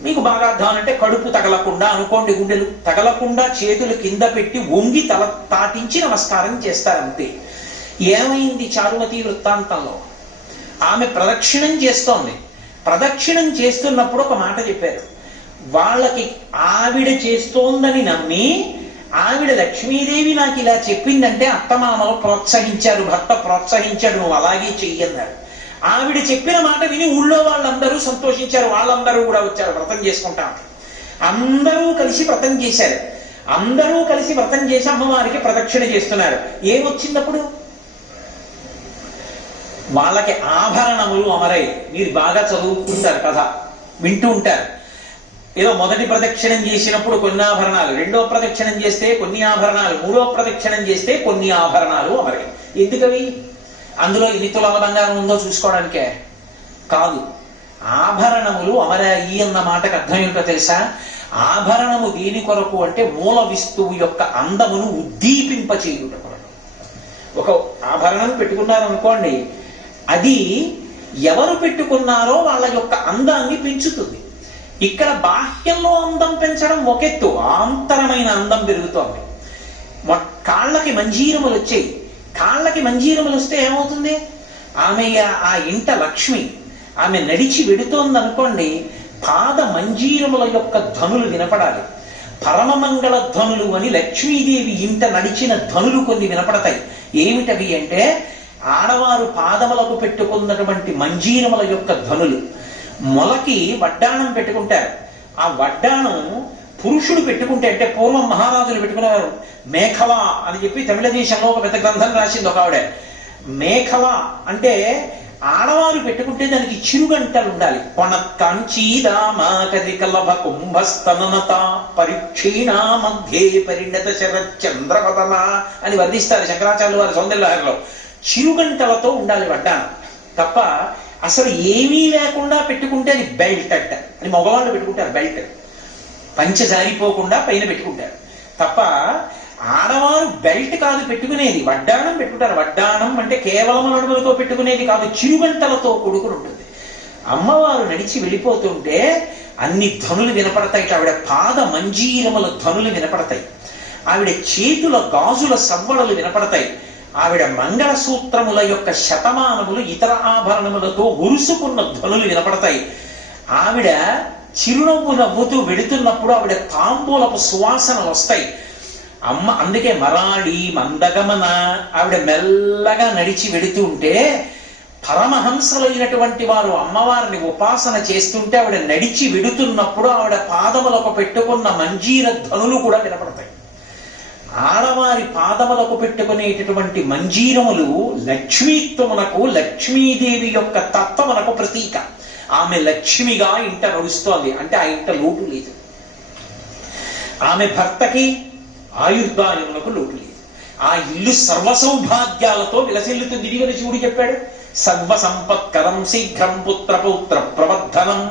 మీకు బాగా అర్థం అంటే కడుపు తగలకుండా అనుకోండి, గుండెలు తగలకుండా చేతులు కింద పెట్టి వంగి తల తాటించి నమస్కారం చేస్తారంతే. ఏమైంది చారుమతి వృత్తాంతంలో? ఆమె ప్రదక్షిణం చేస్తోంది. ప్రదక్షిణం చేస్తున్నప్పుడు ఒక మాట చెప్పారు. వాళ్ళకి ఆవిడ చేస్తోందని నమ్మి ఆవిడ లక్ష్మీదేవి నాకు ఇలా చెప్పిందంటే అత్తమామలు ప్రోత్సహించారు, భర్త ప్రోత్సహించాడు, నువ్వు అలాగే చెయ్యన్నాడు. ఆవిడ చెప్పిన మాట విని ఊళ్ళో వాళ్ళందరూ సంతోషించారు, వాళ్ళందరూ కూడా వచ్చారు వ్రతం చేసుకుంటాం. అందరూ కలిసి వ్రతం చేశారు. అందరూ కలిసి వ్రతం చేసి అమ్మవారికి ప్రదక్షిణ చేస్తున్నారు. ఏమొచ్చిందప్పుడు? వాళ్ళకి ఆభరణములు అమరై. మీరు బాగా చదువుకుంటారు కథ, వింటూ ఉంటారు. ఏదో మొదటి ప్రదక్షిణం చేసినప్పుడు కొన్ని ఆభరణాలు, రెండో ప్రదక్షిణం చేస్తే కొన్ని ఆభరణాలు, మూడో ప్రదక్షిణం చేస్తే కొన్ని ఆభరణాలు అమరై. ఎందుకవి? అందులో ఎన్ని తులాల బంగారం ఉందో చూసుకోవడానికే కాదు. ఆభరణములు అమరాయి అన్న మాటకు అర్థం ఏమిటో తెలుసా? ఆభరణము దేని కొరకు అంటే మూల విస్తువు యొక్క అందమును ఉద్దీపింపచేయుట కొరకు. ఒక ఆభరణం పెట్టుకున్నారనుకోండి, అది ఎవరు పెట్టుకున్నారో వాళ్ళ యొక్క అందాన్ని పెంచుతుంది. ఇక్కడ బాహ్యంలో అందం పెంచడం ఒకెత్తు, ఆంతరమైన అందం పెరుగుతోంది. కాళ్ళకి మంజీరములు వచ్చాయి. కాళ్ళకి మంజీరములు వస్తే ఏమవుతుంది? ఆమె ఆ ఇంట లక్ష్మి. ఆమె నడిచి వెడుతోందనుకోండి, పాద మంజీరముల యొక్క ధ్వనులు వినపడాలి. పరమమంగళ ధ్వనులు అని లక్ష్మీదేవి ఇంట నడిచిన ధ్వనులు కొన్ని వినపడతాయి. ఏమిటవి అంటే ఆడవారు పాదములకు పెట్టుకున్నటువంటి మంజీరముల యొక్క ధ్వనులు. మొలకి వడ్డాణం పెట్టుకుంటారు. ఆ వడ్డాణం పురుషుడు పెట్టుకుంటే, అంటే పూర్వం మహారాజులు పెట్టుకునేవారు. మేఖల అని చెప్పి తమిళ దేశంలో ఒక పెద్ద గ్రంథం రాసింది ఒక ఆవిడ. మేఖల అంటే ఆడవారు పెట్టుకుంటే దానికి చిరుగంటలు ఉండాలి. పొణక్కంచీదామాకరికలభ కుంభస్తననత పరిక్షీణా మధ్యే పరిణత శరచంద్రపదన అని వర్ణిస్తారు శంకరాచార్యులు వారి సౌందర్యలహరిలో. చిరుగంటలతో ఉండాలి వడ్డాణం. తప్ప అసలు ఏమీ లేకుండా పెట్టుకుంటే అది బెల్ట్ అట్ట అని మగవాళ్ళు పెట్టుకుంటారు. బెల్ట్ పంచ జారిపోకుండా పైన పెట్టుకుంటారు. తప్ప ఆడవారు బెల్ట్ కాదు పెట్టుకునేది, వడ్డాణం పెట్టుకుంటారు. వడ్డాణం అంటే కేవలం నడుములతో పెట్టుకునేది కాదు, చిరుగంటలతో కూడుకుని ఉంటుంది. అమ్మవారు నడిచి వెళ్ళిపోతుంటే అన్ని ధ్వనులు వినపడతాయి. ఆవిడ పాద మంజీరముల ధ్వనులు వినపడతాయి. ఆవిడ చేతుల గాజుల సవ్వడలు వినపడతాయి. ఆవిడ మంగళసూత్రముల యొక్క శతమానములు ఇతర ఆభరణములతో ఉరుసుకున్న ధ్వనులు వినపడతాయి. ఆవిడ చిరునవ్వు నవ్వుతూ వెడుతున్నప్పుడు ఆవిడ తాంబూలపు సువాసనలు వస్తాయి. అందుకే మరాడి మందగమన. ఆవిడ మెల్లగా నడిచి వెడుతూ ఉంటే పరమహంసలైనటువంటి వారు అమ్మవారిని ఉపాసన చేస్తుంటే ఆవిడ నడిచి వెడుతున్నప్పుడు ఆవిడ పాదములకు పెట్టుకున్న మంజీర ధ్వనులు కూడా వినపడతాయి. ఆడవారి పాదములకు పెట్టుకునేటటువంటి మంజీరములు లక్ష్మీత్వమునకు, లక్ష్మీదేవి యొక్క తత్వమునకు ప్రతీక. ఆమె లక్ష్మిగా ఇంట నడుస్తోంది అంటే ఆ ఇంట లోటు లేదు. ఆమె భర్తకి ఆయుర్దాయమునకు లోటు లేదు. ఆ ఇల్లు సర్వసౌభాగ్యాలతో విలసిల్లుతుంది. ఇదిగని శివుడు చెప్పాడు, సర్వసంపత్కరం శీఘ్రం పుత్రపౌత్ర ప్రవర్ధనం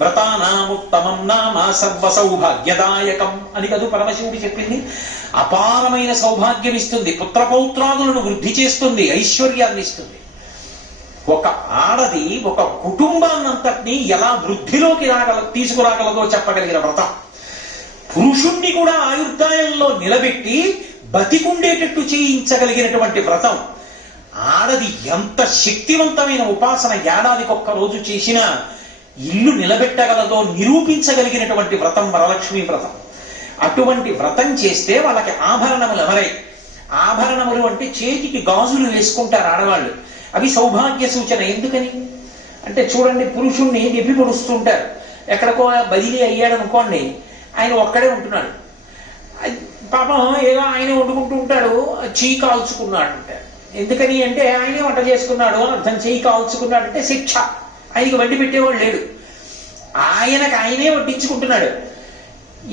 వ్రతానాముత్తమం నామ సర్వసౌభాగ్యదాయకం అని కదూ పరమశివుడు చెప్పింది. అపారమైన సౌభాగ్యం ఇస్తుంది, పుత్రపౌత్రాదులను వృద్ధి చేస్తుంది, ఐశ్వర్యాన్ని ఇస్తుంది. ఒక ఆడది ఒక కుటుంబాన్నంతటినీ ఎలా వృద్ధిలోకి తీసుకురాగలదో చెప్పగలిగిన వ్రతం. పురుషుణ్ణి కూడా ఆయుర్దాయంలో నిలబెట్టి బతికుండేటట్టు చేయించగలిగినటువంటి వ్రతం. ఆడది ఎంత శక్తివంతమైన ఉపాసన ఏడాదికి ఒక్క రోజు చేసినా ఇల్లు నిలబెట్టగలదో నిరూపించగలిగినటువంటి వ్రతం వరలక్ష్మి వ్రతం. అటువంటి వ్రతం చేస్తే వాళ్ళకి ఆభరణములు ఎవరై. ఆభరణములు అంటే చేతికి గాజులు వేసుకుంటారు ఆడవాళ్ళు. అవి సౌభాగ్య సూచన. ఎందుకని అంటే చూడండి, పురుషుణ్ణి దెబ్బి పొడుస్తుంటారు. ఎక్కడికో బదిలీ అయ్యాడు అనుకోండి, ఆయన ఒక్కడే ఉంటున్నాడు. పాపం ఏదో ఆయనే వండుకుంటూ ఉంటాడు, చెయ్యి కాల్చుకున్నాడు అంటారు. ఎందుకని అంటే ఆయనే వంట చేసుకున్నాడు అని అర్థం. చెయ్యి కాల్చుకున్నాడు అంటే శిక్ష. ఆయనకి వండి పెట్టేవాడు లేడు, ఆయనకు ఆయనే వడ్డించుకుంటున్నాడు.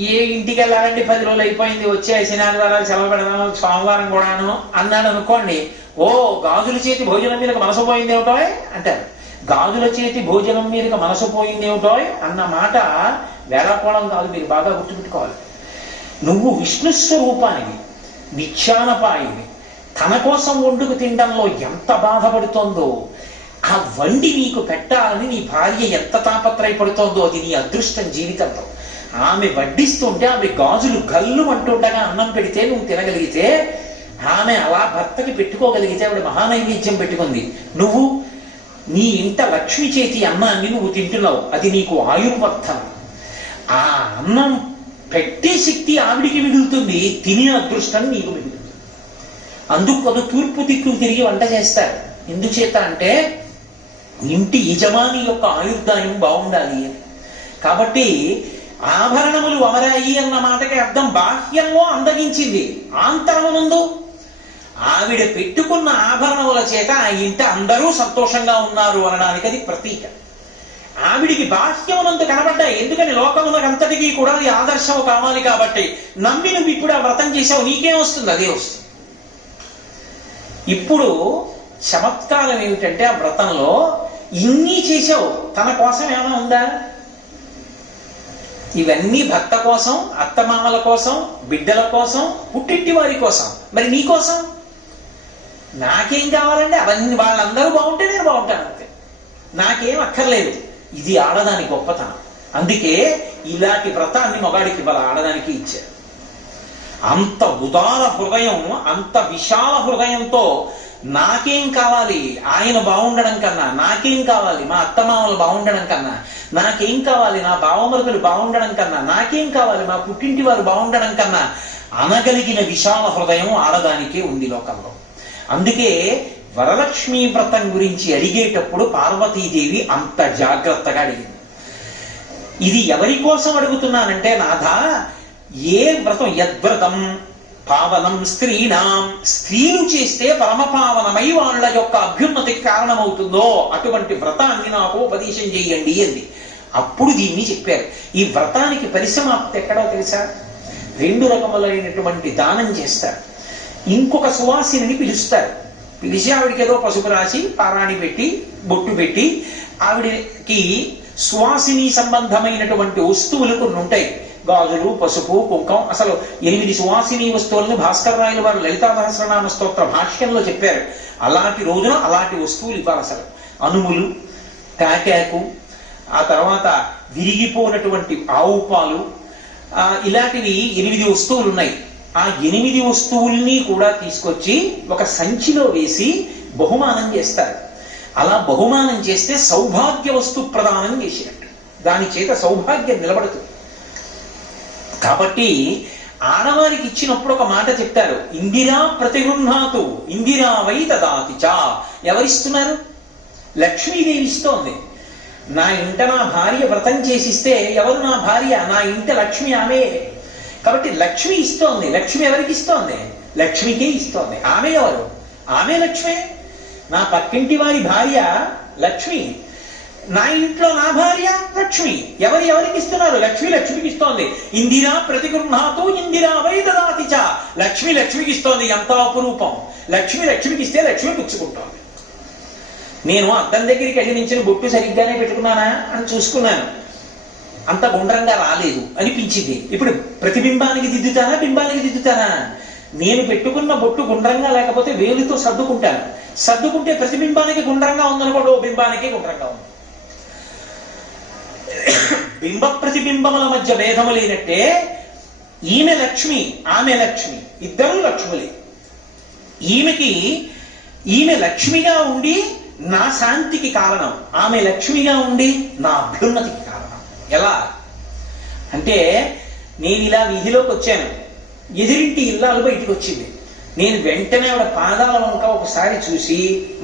ఏ ఇంటికి వెళ్ళాలండి 10 రోజులు అయిపోయింది, వచ్చే శనివారాలు సెలవు పెడదాము, సోమవారం కూడాను అన్నాడు అనుకోండి, ఓ గాజుల చేతి భోజనం మీదకి మనసు పోయింది ఏమిటో అంటారు. గాజుల చేతి భోజనం మీదకి మనసు పోయింది ఏమిటో అన్న మాట వేళాకోళం కాదు, మీరు బాగా గుర్తుపెట్టుకోవాలి. నువ్వు విష్ణు స్వరూపానికి నిత్యానపాయిని తన కోసం వండుకు తినడంలో ఎంత బాధపడుతోందో, ఆ వండి నీకు పెట్టాలని నీ భార్య ఎంత తాపత్రయపడుతోందో, అది నీ అదృష్టం జీవితంలో. ఆమె వడ్డిస్తుంటే ఆమె గాజులు గల్లు అంటుండగా అన్నం పెడితే నువ్వు తినగలిగితే, ఆమె అలా భర్తకి పెట్టుకోగలిగితే ఆవిడ మహానైవేద్యం పెట్టుకుంది. నువ్వు నీ ఇంట లక్ష్మి చేతి అన్నాన్ని నువ్వు తింటున్నావు, అది నీకు ఆయుర్వర్ధనం. ఆ అన్నం పెట్టే శక్తి ఆవిడికి మిగులుతుంది, తినే అదృష్టం నీకు మిగులుతుంది. అందుకు అది తూర్పు దిక్కులు తిరిగి వంట చేస్తారు. ఎందుచేత అంటే ఇంటి యజమాని యొక్క ఆయుర్దాయం బాగుండాలి అని. కాబట్టి ఆభరణములు అమరాయి అన్న మాటకి అర్థం బాహ్యంలో అందగించింది, ఆంతరమునందు ఆవిడ పెట్టుకున్న ఆభరణముల చేత ఆ ఇంట అందరూ సంతోషంగా ఉన్నారు అనడానికి అది ప్రతీక. ఆవిడికి బాహ్యమునందు కనబడ్డాయి, ఎందుకని లోకమునకంతటికీ కూడా అది ఆదర్శం కావాలి కాబట్టి. నమ్మి నువ్వు ఇప్పుడు ఆ వ్రతం చేసావు, నీకేం వస్తుంది? అదే వస్తుంది. ఇప్పుడు చమత్కారం ఏమిటంటే ఆ వ్రతంలో ఇన్ని చేసావు, తన కోసం ఏమైనా ఉందా? ఇవన్నీ భర్త కోసం, అత్తమామల కోసం, బిడ్డల కోసం, పుట్టింటి వారి కోసం. మరి నీ కోసం నాకేం కావాలంటే అవన్నీ వాళ్ళందరూ బాగుంటే నేను బాగుంటాను అంతే, నాకేం అక్కర్లేదు. ఇది ఆడదాని గొప్పతనం. అందుకే ఇలాంటి వ్రతాన్ని మగాడికి ఇవ్వాలి, ఆడదానికి ఇచ్చారు. అంత ఉదార హృదయం, అంత విశాల హృదయంతో నాకేం కావాలి ఆయన బాగుండడం కన్నా, నాకేం కావాలి మా అత్తమామలు బాగుండడం కన్నా, నాకేం కావాలి నా బావమరుదులు బాగుండడం కన్నా, నాకేం కావాలి మా పుట్టింటి వారు బాగుండడం కన్నా అనగలిగిన విశాల హృదయం ఆడదానికే ఉంది లోకంలో. అందుకే వరలక్ష్మీ వ్రతం గురించి అడిగేటప్పుడు పార్వతీదేవి అంత జాగ్రత్తగా అడిగింది. ఇది ఎవరి కోసం అడుగుతున్నానంటే, నాథా ఏ వ్రతం, యద్వ్రతం పావనం స్త్రీణాం, స్త్రీలు చేస్తే పరమపావనమై వాళ్ళ యొక్క అభ్యున్నతికి కారణమవుతుందో అటువంటి వ్రతాన్ని నాకు ఉపదేశం చేయండి అంది. అప్పుడు దీన్ని చెప్పారు. ఈ వ్రతానికి పరిసమాప్తి ఎక్కడో తెలుసా? 2 రకములైనటువంటి దానం చేస్తారు. ఇంకొక సువాసిని పిలుస్తారు. పిలిచి ఆవిడికి ఏదో పసుపు రాసి పారాణి పెట్టి బొట్టు పెట్టి ఆవిడికి సువాసిని సంబంధమైనటువంటి వస్తువులు కొన్ని ఉంటాయి. గాజులు, పసుపు, కుంకం. అసలు 8 సువాసిని వస్తువులను భాస్కర రాయల వారు లలితా సహస్రనామ స్తోత్ర భాష్యంలో చెప్పారు. అలాంటి రోజున అలాంటి వస్తువులు ఇవ్వాలి. అసలు అనుములు, కాకాకు, ఆ తర్వాత విరిగిపోయినటువంటి ఆవు పాలు, ఇలాంటివి 8 వస్తువులు ఉన్నాయి. ఆ 8 వస్తువుల్ని కూడా తీసుకొచ్చి ఒక సంచిలో వేసి బహుమానం చేస్తారు. అలా బహుమానం చేస్తే సౌభాగ్య వస్తు ప్రదానం చేసినట్టు, దాని చేత సౌభాగ్యం నిలబడుతుంది. కాబట్టి ఆడవారికి ఇచ్చినప్పుడు ఒక మాట చెప్తారు, ఇందిరా ప్రతిగృహాతు ఇందిరా వై దదాతి చ. ఎవరిస్తున్నారు? లక్ష్మీదేవి ఇస్తోంది. నా ఇంట నా భార్య వ్రతం చేసిస్తే ఎవరు నా భార్య? నా ఇంట లక్ష్మి ఆమె. కాబట్టి లక్ష్మి ఇస్తోంది. లక్ష్మి ఎవరికి ఇస్తోంది? లక్ష్మికే ఇస్తోంది. ఆమె ఎవరు? ఆమె లక్ష్మి. నా పక్కింటి వారి భార్య లక్ష్మి, నా ఇంట్లో నా భార్య లక్ష్మి. ఎవరికి ఇస్తున్నారు? లక్ష్మి లక్ష్మికి ఇస్తోంది. ఇందిరా ప్రతిగృహాతు ఇందిరా వై దదాతి చ. లక్ష్మి లక్ష్మికి ఇస్తోంది. ఎంత అపురూపం! లక్ష్మి లక్ష్మికి ఇస్తే లక్ష్మి పుచ్చుకుంటోంది. నేను అద్దం దగ్గరికి వెళ్ళి నించిన బొట్టు సరిగ్గానే పెట్టుకున్నానా అని చూసుకున్నాను, అంత గుండ్రంగా రాలేదు అనిపించింది. ఇప్పుడు ప్రతిబింబానికి దిద్దుతానా, బింబానికి దిద్దుతానా? నేను పెట్టుకున్న బొట్టు గుండ్రంగా లేకపోతే వేలుతో సర్దుకుంటాను. సర్దుకుంటే ప్రతిబింబానికి గుండ్రంగా ఉందనుకోండి, ఓ బింబానికి గుండ్రంగా ఉంది. బింబ ప్రతిబింబముల మధ్య భేదము లేనట్టే ఈమె లక్ష్మి, ఆమె లక్ష్మి, ఇద్దరు లక్ష్ములే. ఈమె లక్ష్మిగా ఉండి నా శాంతికి కారణం, ఆమె లక్ష్మిగా ఉండి నా అభ్యున్నతికి కారణం. ఎలా అంటే, నేను ఇలా వీధిలోకి వచ్చాను, ఎదిరింటి ఇల్లాలు బయటికి వచ్చింది. నేను వెంటనే ఆవిడ పాదాల వంక ఒకసారి చూసి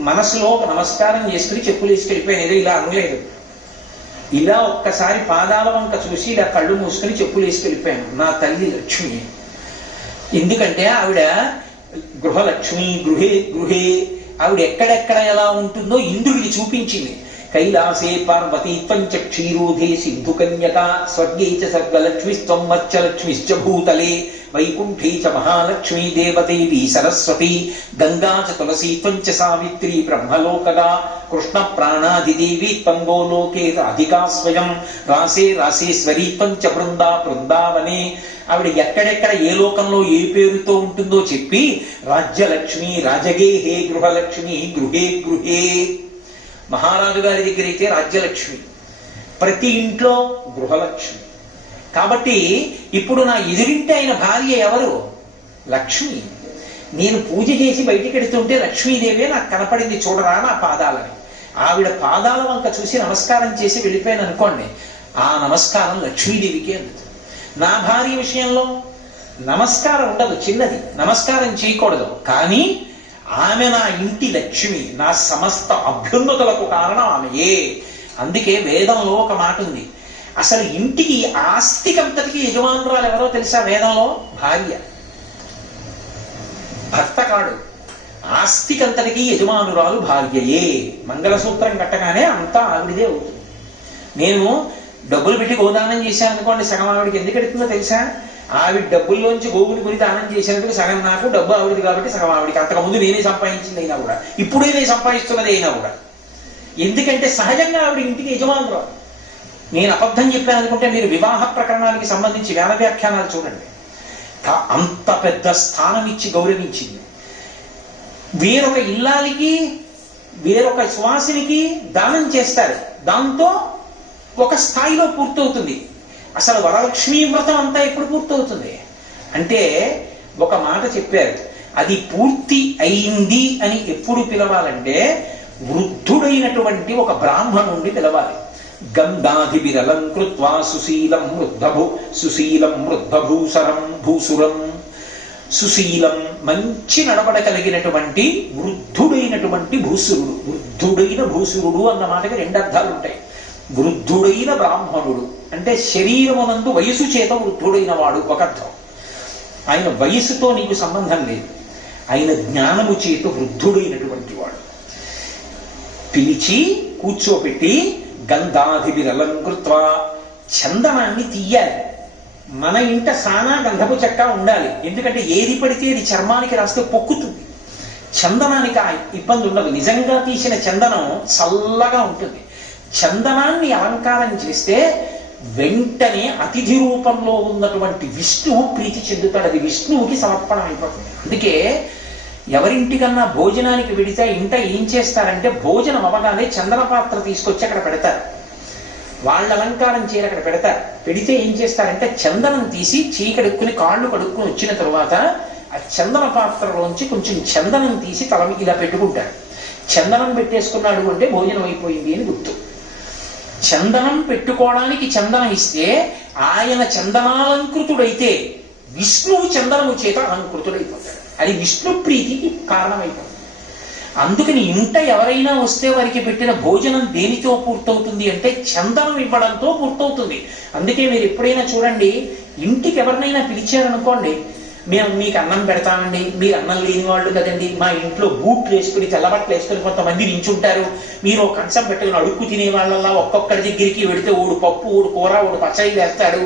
మనసులో ఒక నమస్కారం చేసుకుని చెప్పులు వేసుకెళ్ళిపోయాను. ఏదో ఇలా అనలేదు, ఇలా ఒక్కసారి పాదాల వంక చూసి ఇలా కళ్ళు మూసుకొని చెప్పులు వేసుకెళ్ళిపోయాను. నా తల్లి లక్ష్మి. ఎందుకంటే ఆవిడ గృహలక్ష్మి, గృహే ఆవిడ ఎక్కడెక్కడ ఎలా ఉంటుందో ఇంద్రుడికి చూపించింది. కైలాసే పార్వతీత్వం చ క్షీరోధే సింధు కన్యక స్వర్గే చ సర్గలక్ష్మిస్త్వం మత్స్యలక్ష్మిశ్చ భూతలే వైకుంఠీ చ మహాలక్ష్మీ దేవదేవీ సరస్వతి గంగా చ తులసీత్వం చ సావిత్రి బ్రహ్మలోకగా కృష్ణ ప్రాణాదిదేవి త్వం గోలోకే రాధికా స్వయం రాసే రాసేశ్వరీత్వం చ బృందావనే. ఆవిడ ఎక్కడెక్కడ ఏ లోకంలో ఏ పేరుతో ఉంటుందో చెప్పి రాజ్యలక్ష్మి రాజగేహే గృహలక్ష్మి గృహే గృహే. మహారాజు గారి దగ్గర అయితే రాజ్యలక్ష్మి, ప్రతి ఇంట్లో గృహలక్ష్మి. కాబట్టి ఇప్పుడు నా ఎదురింటి ఆయన భార్య ఎవరు? లక్ష్మి. నేను పూజ చేసి బయటికి ఎడుతుంటే లక్ష్మీదేవి నాకు కనపడింది, చూడరా నా పాదాలని. ఆవిడ పాదాల వంక చూసి నమస్కారం చేసి వెళ్ళిపోయాను అనుకోండి, ఆ నమస్కారం లక్ష్మీదేవికే అందుతుంది. నా భార్య విషయంలో నమస్కారం ఉండదు, చిన్నది, నమస్కారం చేయకూడదు, కానీ ఆమె నా ఇంటి లక్ష్మి, నా సమస్త అభ్యున్నతులకు కారణం ఆమెయే. అందుకే వేదంలో ఒక మాట ఉంది, అసలు ఇంటికి ఆస్తికంతటికి యజమానురాలు ఎవరో తెలుసా? వేదంలో భార్య, భర్త కాడు. ఆస్తికంతటికి యజమానురాలు భార్యయే. మంగళసూత్రం కట్టగానే అంతా ఆవిడిదే అవుతుంది. నేను డబ్బులు పెట్టి గోదానం చేశాను అనుకోండి, సగం ఆవిడికి ఎందుకు ఎడుతుందో తెలుసా? ఆవిడ డబ్బుల్లోంచి గోవుని కొని దానం చేసినందుకు సగం నాకు, డబ్బు ఆవిడది కాబట్టి సగం ఆవిడికి. అంతకుముందు నేనే సంపాదించింది అయినా కూడా, ఇప్పుడే నేను సంపాదిస్తున్నది అయినా కూడా. ఎందుకంటే సహజంగా ఆవిడ ఇంటికి యజమానురాలు. నేను అబద్ధం చెప్పాను అనుకుంటే మీరు వివాహ ప్రకరణానికి సంబంధించి వేద వ్యాఖ్యానాలు చూడండి. అంత పెద్ద స్థానం ఇచ్చి గౌరవించింది. వేరొక ఇల్లాలికి వేరొక సువాసినికి దానం చేస్తారు, దాంతో ఒక స్థాయిలో పూర్తవుతుంది. అసలు వరలక్ష్మీ వ్రతం అంతా ఎప్పుడు పూర్తవుతుంది అంటే, ఒక మాట చెప్పారు, అది పూర్తి అయింది అని ఎప్పుడు పిలవాలంటే వృద్ధుడైనటువంటి ఒక బ్రాహ్మణుణ్ణి పిలవాలి. గంధాధిభిరలంకృత్వా సుశీలం వృద్ధభూసరం భూసురం. సుశీలం మంచి నడవడ కలిగినటువంటి వృద్ధుడైనటువంటి భూసురుడు. వృద్ధుడైన భూసురుడు అన్న మాటకి రెండు అర్థాలు ఉంటాయి. వృద్ధుడైన బ్రాహ్మణుడు అంటే శరీరమునందు వయసు చేత వృద్ధుడైన వాడు ఒక అర్థం. ఆయన వయసుతో నీకు సంబంధం లేదు, ఆయన జ్ఞానము చేత వృద్ధుడైనటువంటి వాడు. పిలిచి కూర్చోపెట్టి గంధాధిభిరలంకృత్వా, చందనాన్ని తీయాలి. మన ఇంట సానా గంధపు చెక్క ఉండాలి, ఎందుకంటే ఏది పడితే అది చర్మానికి రాస్తే పొక్కుతుంది. చందనానికి ఆ ఇబ్బంది ఉండదు. నిజంగా తీసిన చందనం చల్లగా ఉంటుంది. చందనాన్ని అలంకారం చేస్తే వెంటనే అతిథి రూపంలో ఉన్నటువంటి విష్ణువు ప్రీతి చెందుతాడు. అది విష్ణువుకి సమర్పణం అయిపోతుంది. అందుకే ఎవరింటికన్నా భోజనానికి వెడితే ఇంట ఏం చేస్తారంటే, భోజనం అవగానే చందన పాత్ర తీసుకొచ్చి అక్కడ పెడతారు. వాళ్ళ అలంకారం చేయరు, అక్కడ పెడతారు. పెడితే ఏం చేస్తారంటే చందనం తీసి చీకడుక్కుని కాళ్ళు కడుక్కుని వచ్చిన తర్వాత ఆ చందన పాత్రలోంచి కొంచెం చందనం తీసి తల ఇలా పెట్టుకుంటాడు. చందనం పెట్టేసుకున్నాడు అంటే భోజనం అయిపోయింది అని గుర్తు. చందనం పెట్టుకోవడానికి చందనం ఇస్తే ఆయన చందనాలంకృతుడైతే విష్ణువు చందనము చేత అలంకృతుడైపోతాడు. అది విష్ణు ప్రీతికి కారణమైపోతుంది. అందుకని ఇంట ఎవరైనా వస్తే వారికి పెట్టిన భోజనం దేనితో పూర్తవుతుంది అంటే చందనం ఇవ్వడంతో పూర్తవుతుంది. అందుకే మీరు ఎప్పుడైనా చూడండి, ఇంటికి ఎవరినైనా పిలిచారనుకోండి, మేము మీకు అన్నం పెడతామండి, మీరు అన్నం లేని వాళ్ళు కదండి, మా ఇంట్లో బూట్లు వేసుకుని తెల్లబట్టలు వేసుకుని కొంతమంది నించుంటారు, మీరు ఒక కంచం పెట్టుకుని అడుక్కు తినే వాళ్ళల్లా ఒక్కొక్కరి దగ్గరికి వెడితే ఓడు పప్పు, ఓడు కూర, ఓడు పచ్చడి వేస్తాడు.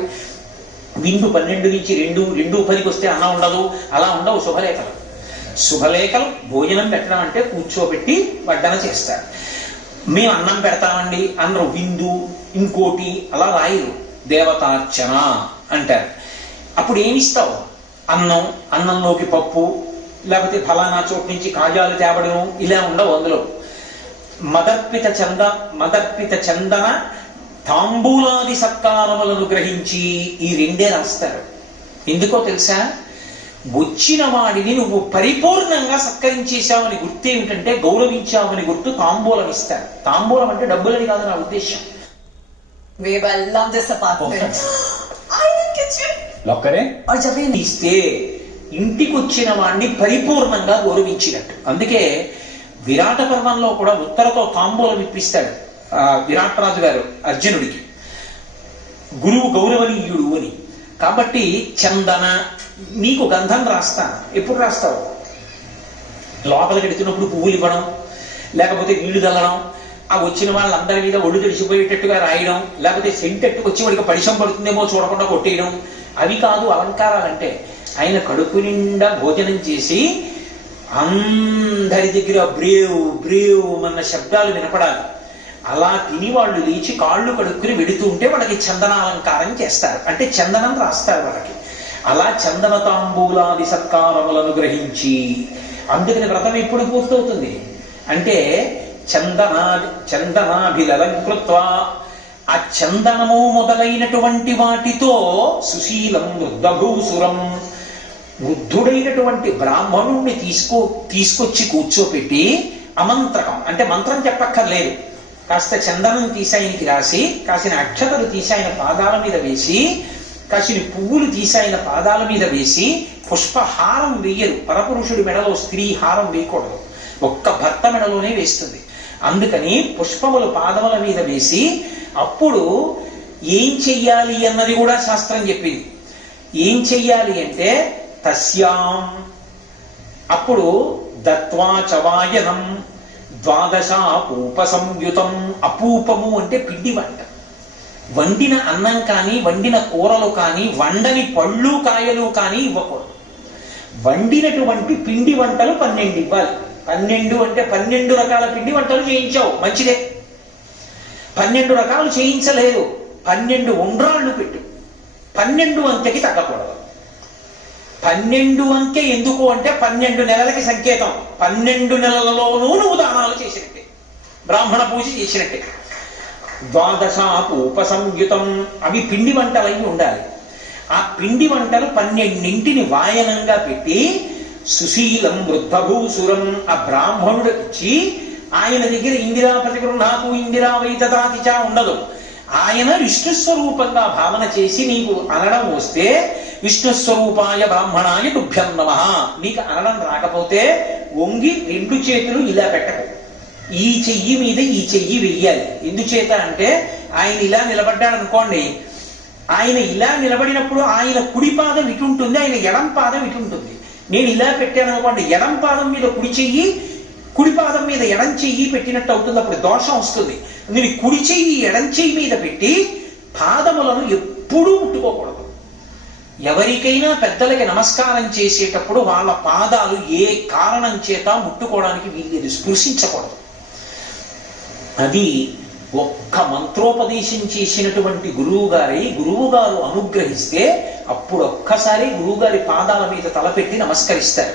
విందు 12 నుంచి 2:10 వస్తే అన్నం ఉండదు. అలా ఉండవు శుభలేఖలు. శుభలేఖలు భోజనం పెట్టడం అంటే కూర్చోబెట్టి వడ్డన చేస్తారు. మేము అన్నం పెడతామండి అందరూ, విందు ఇంకోటి అలా రాయరు, దేవతార్చన అంటారు. అప్పుడు ఏమిస్తావు? అన్నం, అన్నంలోకి పప్పు, లేకపోతే ఫలానా చోటు నుంచి కాజాలు తేవడం, ఇలా ఉండవు. అందులో మదర్పిత చందన తాంబూలాది సత్కారములను గ్రహించి ఈ రెండే రాస్తారు. ఎందుకో తెలుసా? వచ్చిన వాడిని నువ్వు పరిపూర్ణంగా సత్కరించేశావని గుర్తు ఏమిటంటే, గౌరవించావని గుర్తు తాంబూలం ఇస్తారు. తాంబూలం అంటే డబ్బులని కాదు నా ఉద్దేశం. ఇస్తే ఇంటికి వచ్చిన వాడిని పరిపూర్ణంగా గౌరవించినట్టు. అందుకే విరాట పర్వంలో కూడా ఉత్తరతో తాంబూలం ఇప్పిస్తాడు విరాట్ రాజు గారు అర్జునుడికి, గురువు గౌరవనీయుడు అని. కాబట్టి చందన, నీకు గంధం రాస్తాను. ఎప్పుడు రాస్తావు? లోపలికి ఎడుతున్నప్పుడు పువ్వులు ఇవ్వడం, లేకపోతే నీళ్లు చల్లడం, ఆ వచ్చిన వాళ్ళందరి మీద ఒళ్ళు తెడిచిపోయేటట్టుగా రాయడం, లేకపోతే సెంటెట్టుకు వచ్చి వాడికి పరిశం పడుతుందేమో చూడకుండా కొట్టేయడం, అవి కాదు అలంకారాలంటే. ఆయన కడుపు నిండా భోజనం చేసి అందరి దగ్గర బ్రేవ్ బ్రేవ్ అన్న శబ్దాలు వినపడాలి. అలా తిని వాళ్ళు లేచి కాళ్ళు కడుక్కుని వెడుతూ ఉంటే వాళ్ళకి చందనాలంకారం చేస్తారు, అంటే చందనం రాస్తారు వాళ్ళకి. అలా చందన తాంబూలాది సత్కారములను గ్రహించి, అందుకని వ్రతం ఎప్పుడు పూర్తవుతుంది అంటే చందనాభిలలంకృత్వ, ఆ చందనము మొదలైనటువంటి వాటితో సుశీలం వృద్ధభూసురం, వృద్ధుడైనటువంటి బ్రాహ్మణుణ్ణి తీసుకొచ్చి కూర్చోపెట్టి అమంత్రకం, అంటే మంత్రం చెప్పక్కర్లేదు, కాస్త చందనం తీసి ఆయనకి రాసి, కాసిన అక్షతలు తీసి ఆయన పాదాల మీద వేసి, కాసిన పువ్వులు తీసి ఆయన పాదాల మీద వేసి, పుష్పహారం వేయరు. పరపురుషుడి మెడలో స్త్రీ హారం వేయకూడదు, ఒక్క భర్త మెడలోనే వేస్తుంది. అందుకని పుష్పములు పాదముల మీద వేసి, అప్పుడు ఏం చెయ్యాలి అన్నది కూడా శాస్త్రం చెప్పింది. ఏం చెయ్యాలి అంటే తస్యాం, అప్పుడు దత్వా చవాయనం ద్వాదశాపూప సంయుతం. అపూపము అంటే పిండి వంట. వండిన అన్నం కానీ, వండిన కూరలు కానీ, వండని పళ్ళు కాయలు కానీ ఇవ్వకూడదు. వండినటువంటి పిండి వంటలు 12 ఇవ్వాలి. 12 అంటే 12 రకాల పిండి వంటలు చేయించావు, మంచిదే. 12 రకాలు చేయించలేదు, 12 ఉండ్రాళ్ళు పెట్టు. 12 అంకెకి తగ్గకూడదు. 12 అంకె ఎందుకు అంటే 12 నెలలకి సంకేతం. 12 నెలలలోనూ నువ్వు దానాలు చేసినట్టే, బ్రాహ్మణ పూజ చేసినట్టే. ద్వాదశాపూప సంయుతం, అవి పిండి వంటలై ఉండాలి. ఆ పిండి వంటలు 12 వాయనంగా పెట్టి సుశీలం వృద్ధభూసురం ఆ బ్రాహ్మణుడికి, ఆయన దగ్గర ఇందిరా ప్రతిగృహాకు ఇందిరా వైతదాతిచ ఉండదు. ఆయన విష్ణుస్వరూపంగా భావన చేసి నీకు అనడం వస్తే విష్ణుస్వరూపాయ బ్రాహ్మణాయ తుభ్యం నమః. నీకు అనడం రాకపోతే వంగి 2 చేతులు ఇలా పెట్టకు, ఈ చెయ్యి మీద ఈ చెయ్యి వెయ్యాలి. ఎందుచేత అంటే ఆయన ఇలా నిలబడ్డాడు అనుకోండి, ఆయన ఇలా నిలబడినప్పుడు ఆయన కుడి పాదం ఇటు ఉంటుంది, ఆయన ఎడం పాదం ఇటు ఉంటుంది. నేను ఇలా పెట్టాను అనుకోండి, ఎడం పాదం మీద కుడి చెయ్యి, కుడి పాదం మీద ఎడం చెయ్యి పెట్టినట్టు అవుతుంది, అప్పుడు దోషం వస్తుంది. నేను కుడి చెయ్యి ఎడం చెయ్యి మీద పెట్టి పాదములను ఎప్పుడూ ముట్టుకోకూడదు. ఎవరికైనా పెద్దలకి నమస్కారం చేసేటప్పుడు వాళ్ళ పాదాలు ఏ కారణం చేత ముట్టుకోవడానికి వీల్లేదు, స్పృశించకూడదు. అది ఒక్క మంత్రోపదేశం చేసినటువంటి గురువుగారు అనుగ్రహిస్తే అప్పుడు ఒక్కసారి గురువుగారి పాదాల మీద తలపెట్టి నమస్కరిస్తారు.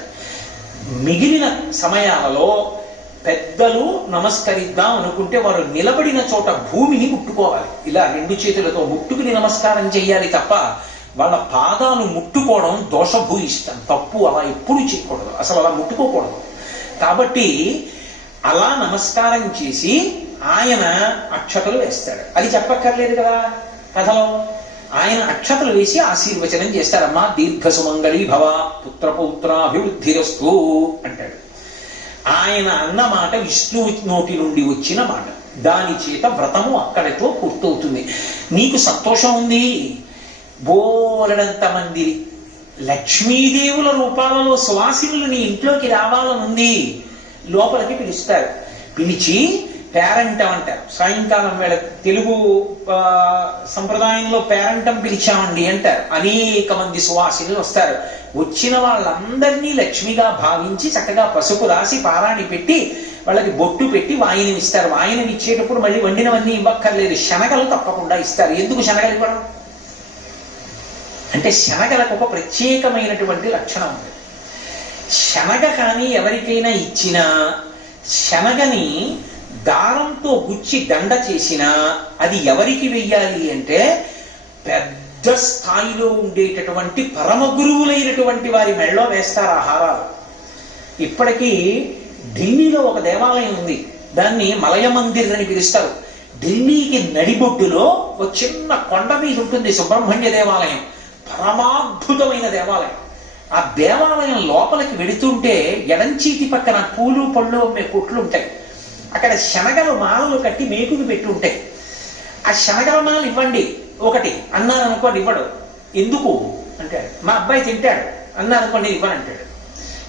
మిగిలిన సమయాలలో పెద్దలు నమస్కరిద్దాం అనుకుంటే వారు నిలబడిన చోట భూమిని ముట్టుకోవాలి. ఇలా 2 చేతులతో ముట్టుకుని నమస్కారం చేయాలి తప్ప వాళ్ళ పాదాలు ముట్టుకోవడం దోషభూయిష్టం, తప్పు. అలా ఎప్పుడు చేయకూడదు, అసలు అలా ముట్టుకోకూడదు. కాబట్టి అలా నమస్కారం చేసి ఆయన అక్షతలు వేస్తాడు. అది చెప్పక్కర్లేదు కదా కథలో. ఆయన అక్షతలు వేసి ఆశీర్వచనం చేస్తాడమ్మా, దీర్ఘ సుమంగళి భవ పుత్రపౌత్రాభివృద్ధిరస్తు అంటాడు. ఆయన అన్న మాట విష్ణువు నోటి నుండి వచ్చిన మాట, దాని చేత వ్రతము అక్కడితో పూర్తవుతుంది. నీకు సంతోషం ఉంది, బోలెడంత మంది లక్ష్మీదేవుల రూపాలలో సువాసినులు నీ ఇంట్లోకి రావాలనుంది, లోపలికి పిలుస్తారు. పిలిచి పేరంటం అంటారు. సాయంకాలం వేళ తెలుగు సంప్రదాయంలో పేరంటం పిలిచామండి అంటారు. అనేక మంది సువాసినులు వస్తారు. వచ్చిన వాళ్ళందరినీ లక్ష్మిగా భావించి చక్కగా పసుపు రాసి పారాణి పెట్టి వాళ్ళకి బొట్టు పెట్టి వాయినం ఇస్తారు. వాయినం ఇచ్చేటప్పుడు మళ్ళీ వండినవన్నీ ఇవ్వక్కర్లేదు, శనగలు తప్పకుండా ఇస్తారు. ఎందుకు శనగలు ఇవ్వడం అంటే శనగలకు ఒక ప్రత్యేకమైనటువంటి లక్షణం ఉంది. శనగ కానీ ఎవరికైనా ఇచ్చినా, శనగని దారంతో గుచ్చి దండ చేసినా అది ఎవరికి వెయ్యాలి అంటే పెద్ద స్థాయిలో ఉండేటటువంటి పరమ గురువులైనటువంటి వారి మెళ్ళో వేస్తారు ఆ హారాలు. ఇప్పటికీ ఢిల్లీలో ఒక దేవాలయం ఉంది, దాన్ని మలయ మందిర్ అని పిలుస్తారు. ఢిల్లీకి నడిబొడ్డులో ఒక చిన్న కొండ మీద ఉంటుంది సుబ్రహ్మణ్య దేవాలయం, పరమాద్భుతమైన దేవాలయం. ఆ దేవాలయం లోపలికి వెడుతుంటే ఎడంచీతి పక్కన పూలు పళ్ళు అమ్మే కొట్లు ఉంటాయి. అక్కడ శనగలు మాలలు కట్టి మేకులు పెట్టి ఉంటాయి. ఆ శనగల మాలలు ఇవ్వండి ఒకటి అన్నారు అనుకోండి, ఇవ్వడు. ఎందుకు అంటాడు. మా అబ్బాయి తింటాడు అన్నారు అనుకోండి, ఇవ్వను అంటాడు.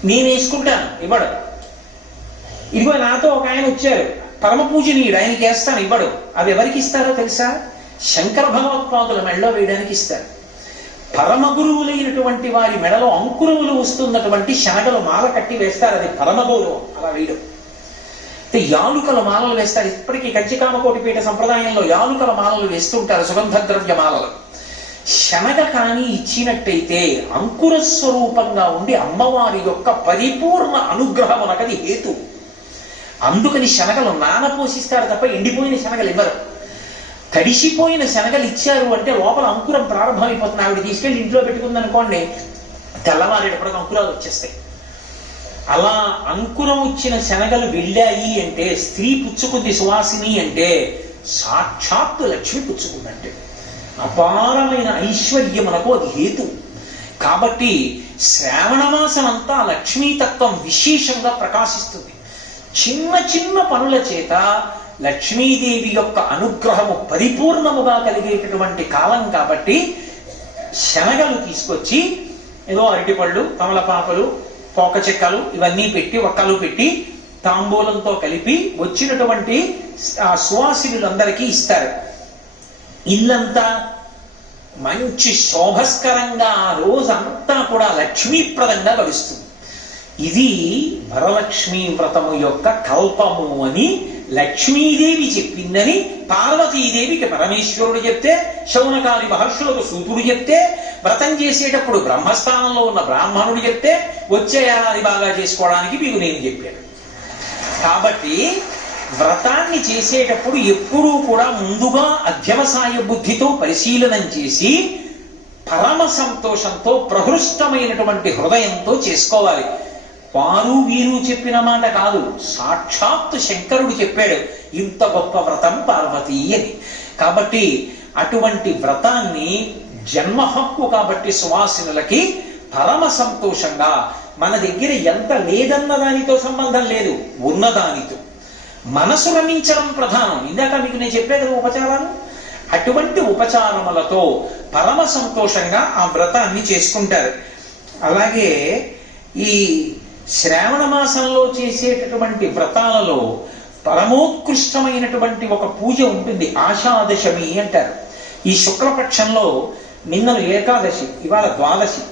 నేను వేసుకుంటాను, ఇవ్వడు. ఇదిగో నాతో ఒక ఆయన వచ్చారు, పరమ పూజనీయుడు, ఆయనకి వేస్తాను ఇవ్వడు. అవి ఎవరికి ఇస్తారో తెలుసా? శంకర భగవత్పాదుల మెడలో వేయడానికి ఇస్తారు. పరమ గురువులైనటువంటి వారి మెడలో అంకురములు వస్తున్నటువంటి శనగలు మాల కట్టి వేస్తారు. అది పరమ గౌరవం అలా వేయడం. యాలుకల మాలలు వేస్తారు. ఇప్పటికీ కంచికామకోటిపీఠ సంప్రదాయంలో యాలుకల మాలలు వేస్తుంటారు, సుగంధ ద్రవ్య మాలలు. శనగ కానీ ఇచ్చినట్టయితే అంకుర స్వరూపంగా ఉండి అమ్మవారి యొక్క పరిపూర్ణ అనుగ్రహమునకది హేతు. అందుకని శనగలు నానపోషిస్తారు తప్ప ఎండిపోయిన శనగలు ఇవ్వరు. తడిసిపోయిన శనగలు ఇచ్చారు అంటే లోపల అంకురం ప్రారంభమైపోతుంది. ఆవిడ తీసుకెళ్ళి ఇంట్లో పెట్టుకుందనుకోండి, తెల్లవారేటప్పటికి అంకురాలు వచ్చేస్తాయి. అలా అంకురం వచ్చిన శనగలు వెళ్ళాయి అంటే, స్త్రీ పుచ్చుకుంది సువాసిని అంటే సాక్షాత్తు లక్ష్మి పుచ్చుకుందంటే, అపారమైన ఐశ్వర్యమునకు అది హేతు. కాబట్టి శ్రావణ మాసం అంతా లక్ష్మీతత్వం విశేషంగా ప్రకాశిస్తుంది. చిన్న చిన్న పనుల చేత లక్ష్మీదేవి యొక్క అనుగ్రహము పరిపూర్ణముగా కలిగేటటువంటి కాలం. కాబట్టి శనగలు తీసుకొచ్చి ఏదో అరటిపళ్ళు, తమలపాపలు, పోక చెక్కలు ఇవన్నీ పెట్టి, ఒక్కలు పెట్టి తాంబూలంతో కలిపి వచ్చినటువంటి ఆ సువాసినులందరికీ ఇస్తారు. ఇల్లంతా మంచి శోభస్కరంగా ఆ రోజంతా కూడా లక్ష్మీప్రదంగా గడుస్తుంది. ఇది వరలక్ష్మీ వ్రతము యొక్క కల్పము అని లక్ష్మీదేవి చెప్పిందని పార్వతీదేవికి పరమేశ్వరుడు చెప్తే, శౌనకాది మహర్షులకు సూతుడు చెప్తే, వ్రతం చేసేటప్పుడు బ్రహ్మస్థానంలో ఉన్న బ్రాహ్మణుడు చెప్తే, వచ్చే ఏడాది బాగా చేసుకోవడానికి మీకు నేను చెప్పాను. కాబట్టి వ్రతాన్ని చేసేటప్పుడు ఎప్పుడూ కూడా ముందుగా అధ్యవసాయ బుద్ధితో పరిశీలనం చేసి పరమ సంతోషంతో ప్రహృష్టమైనటువంటి హృదయంతో చేసుకోవాలి. వారు వీరు చెప్పిన మాట కాదు, సాక్షాత్తు శంకరుడు చెప్పాడు ఇంత గొప్ప వ్రతం పార్వతీ అని. కాబట్టి అటువంటి వ్రతాన్ని జన్మ హక్కు కాబట్టి సువాసినులకి పరమ సంతోషంగా, మన దగ్గర ఎంత లేదన్న దానితో సంబంధం లేదు, ఉన్నదానితో మనసు రమించడం ప్రధానం. ఇందాక మీకు నేను చెప్పే కదా ఉపచారాలు, అటువంటి ఉపచారములతో పరమ సంతోషంగా ఆ వ్రతాన్ని చేసుకుంటారు. అలాగే ఈ శ్రావణ మాసంలో చేసేటటువంటి వ్రతాలలో పరమోత్కృష్టమైనటువంటి ఒక పూజ ఉంటుంది, ఆషాదశమి అంటారు. ఈ శుక్లపక్షంలో నిన్నను ఏకాదశి, ఇవాళ ద్వాదశి.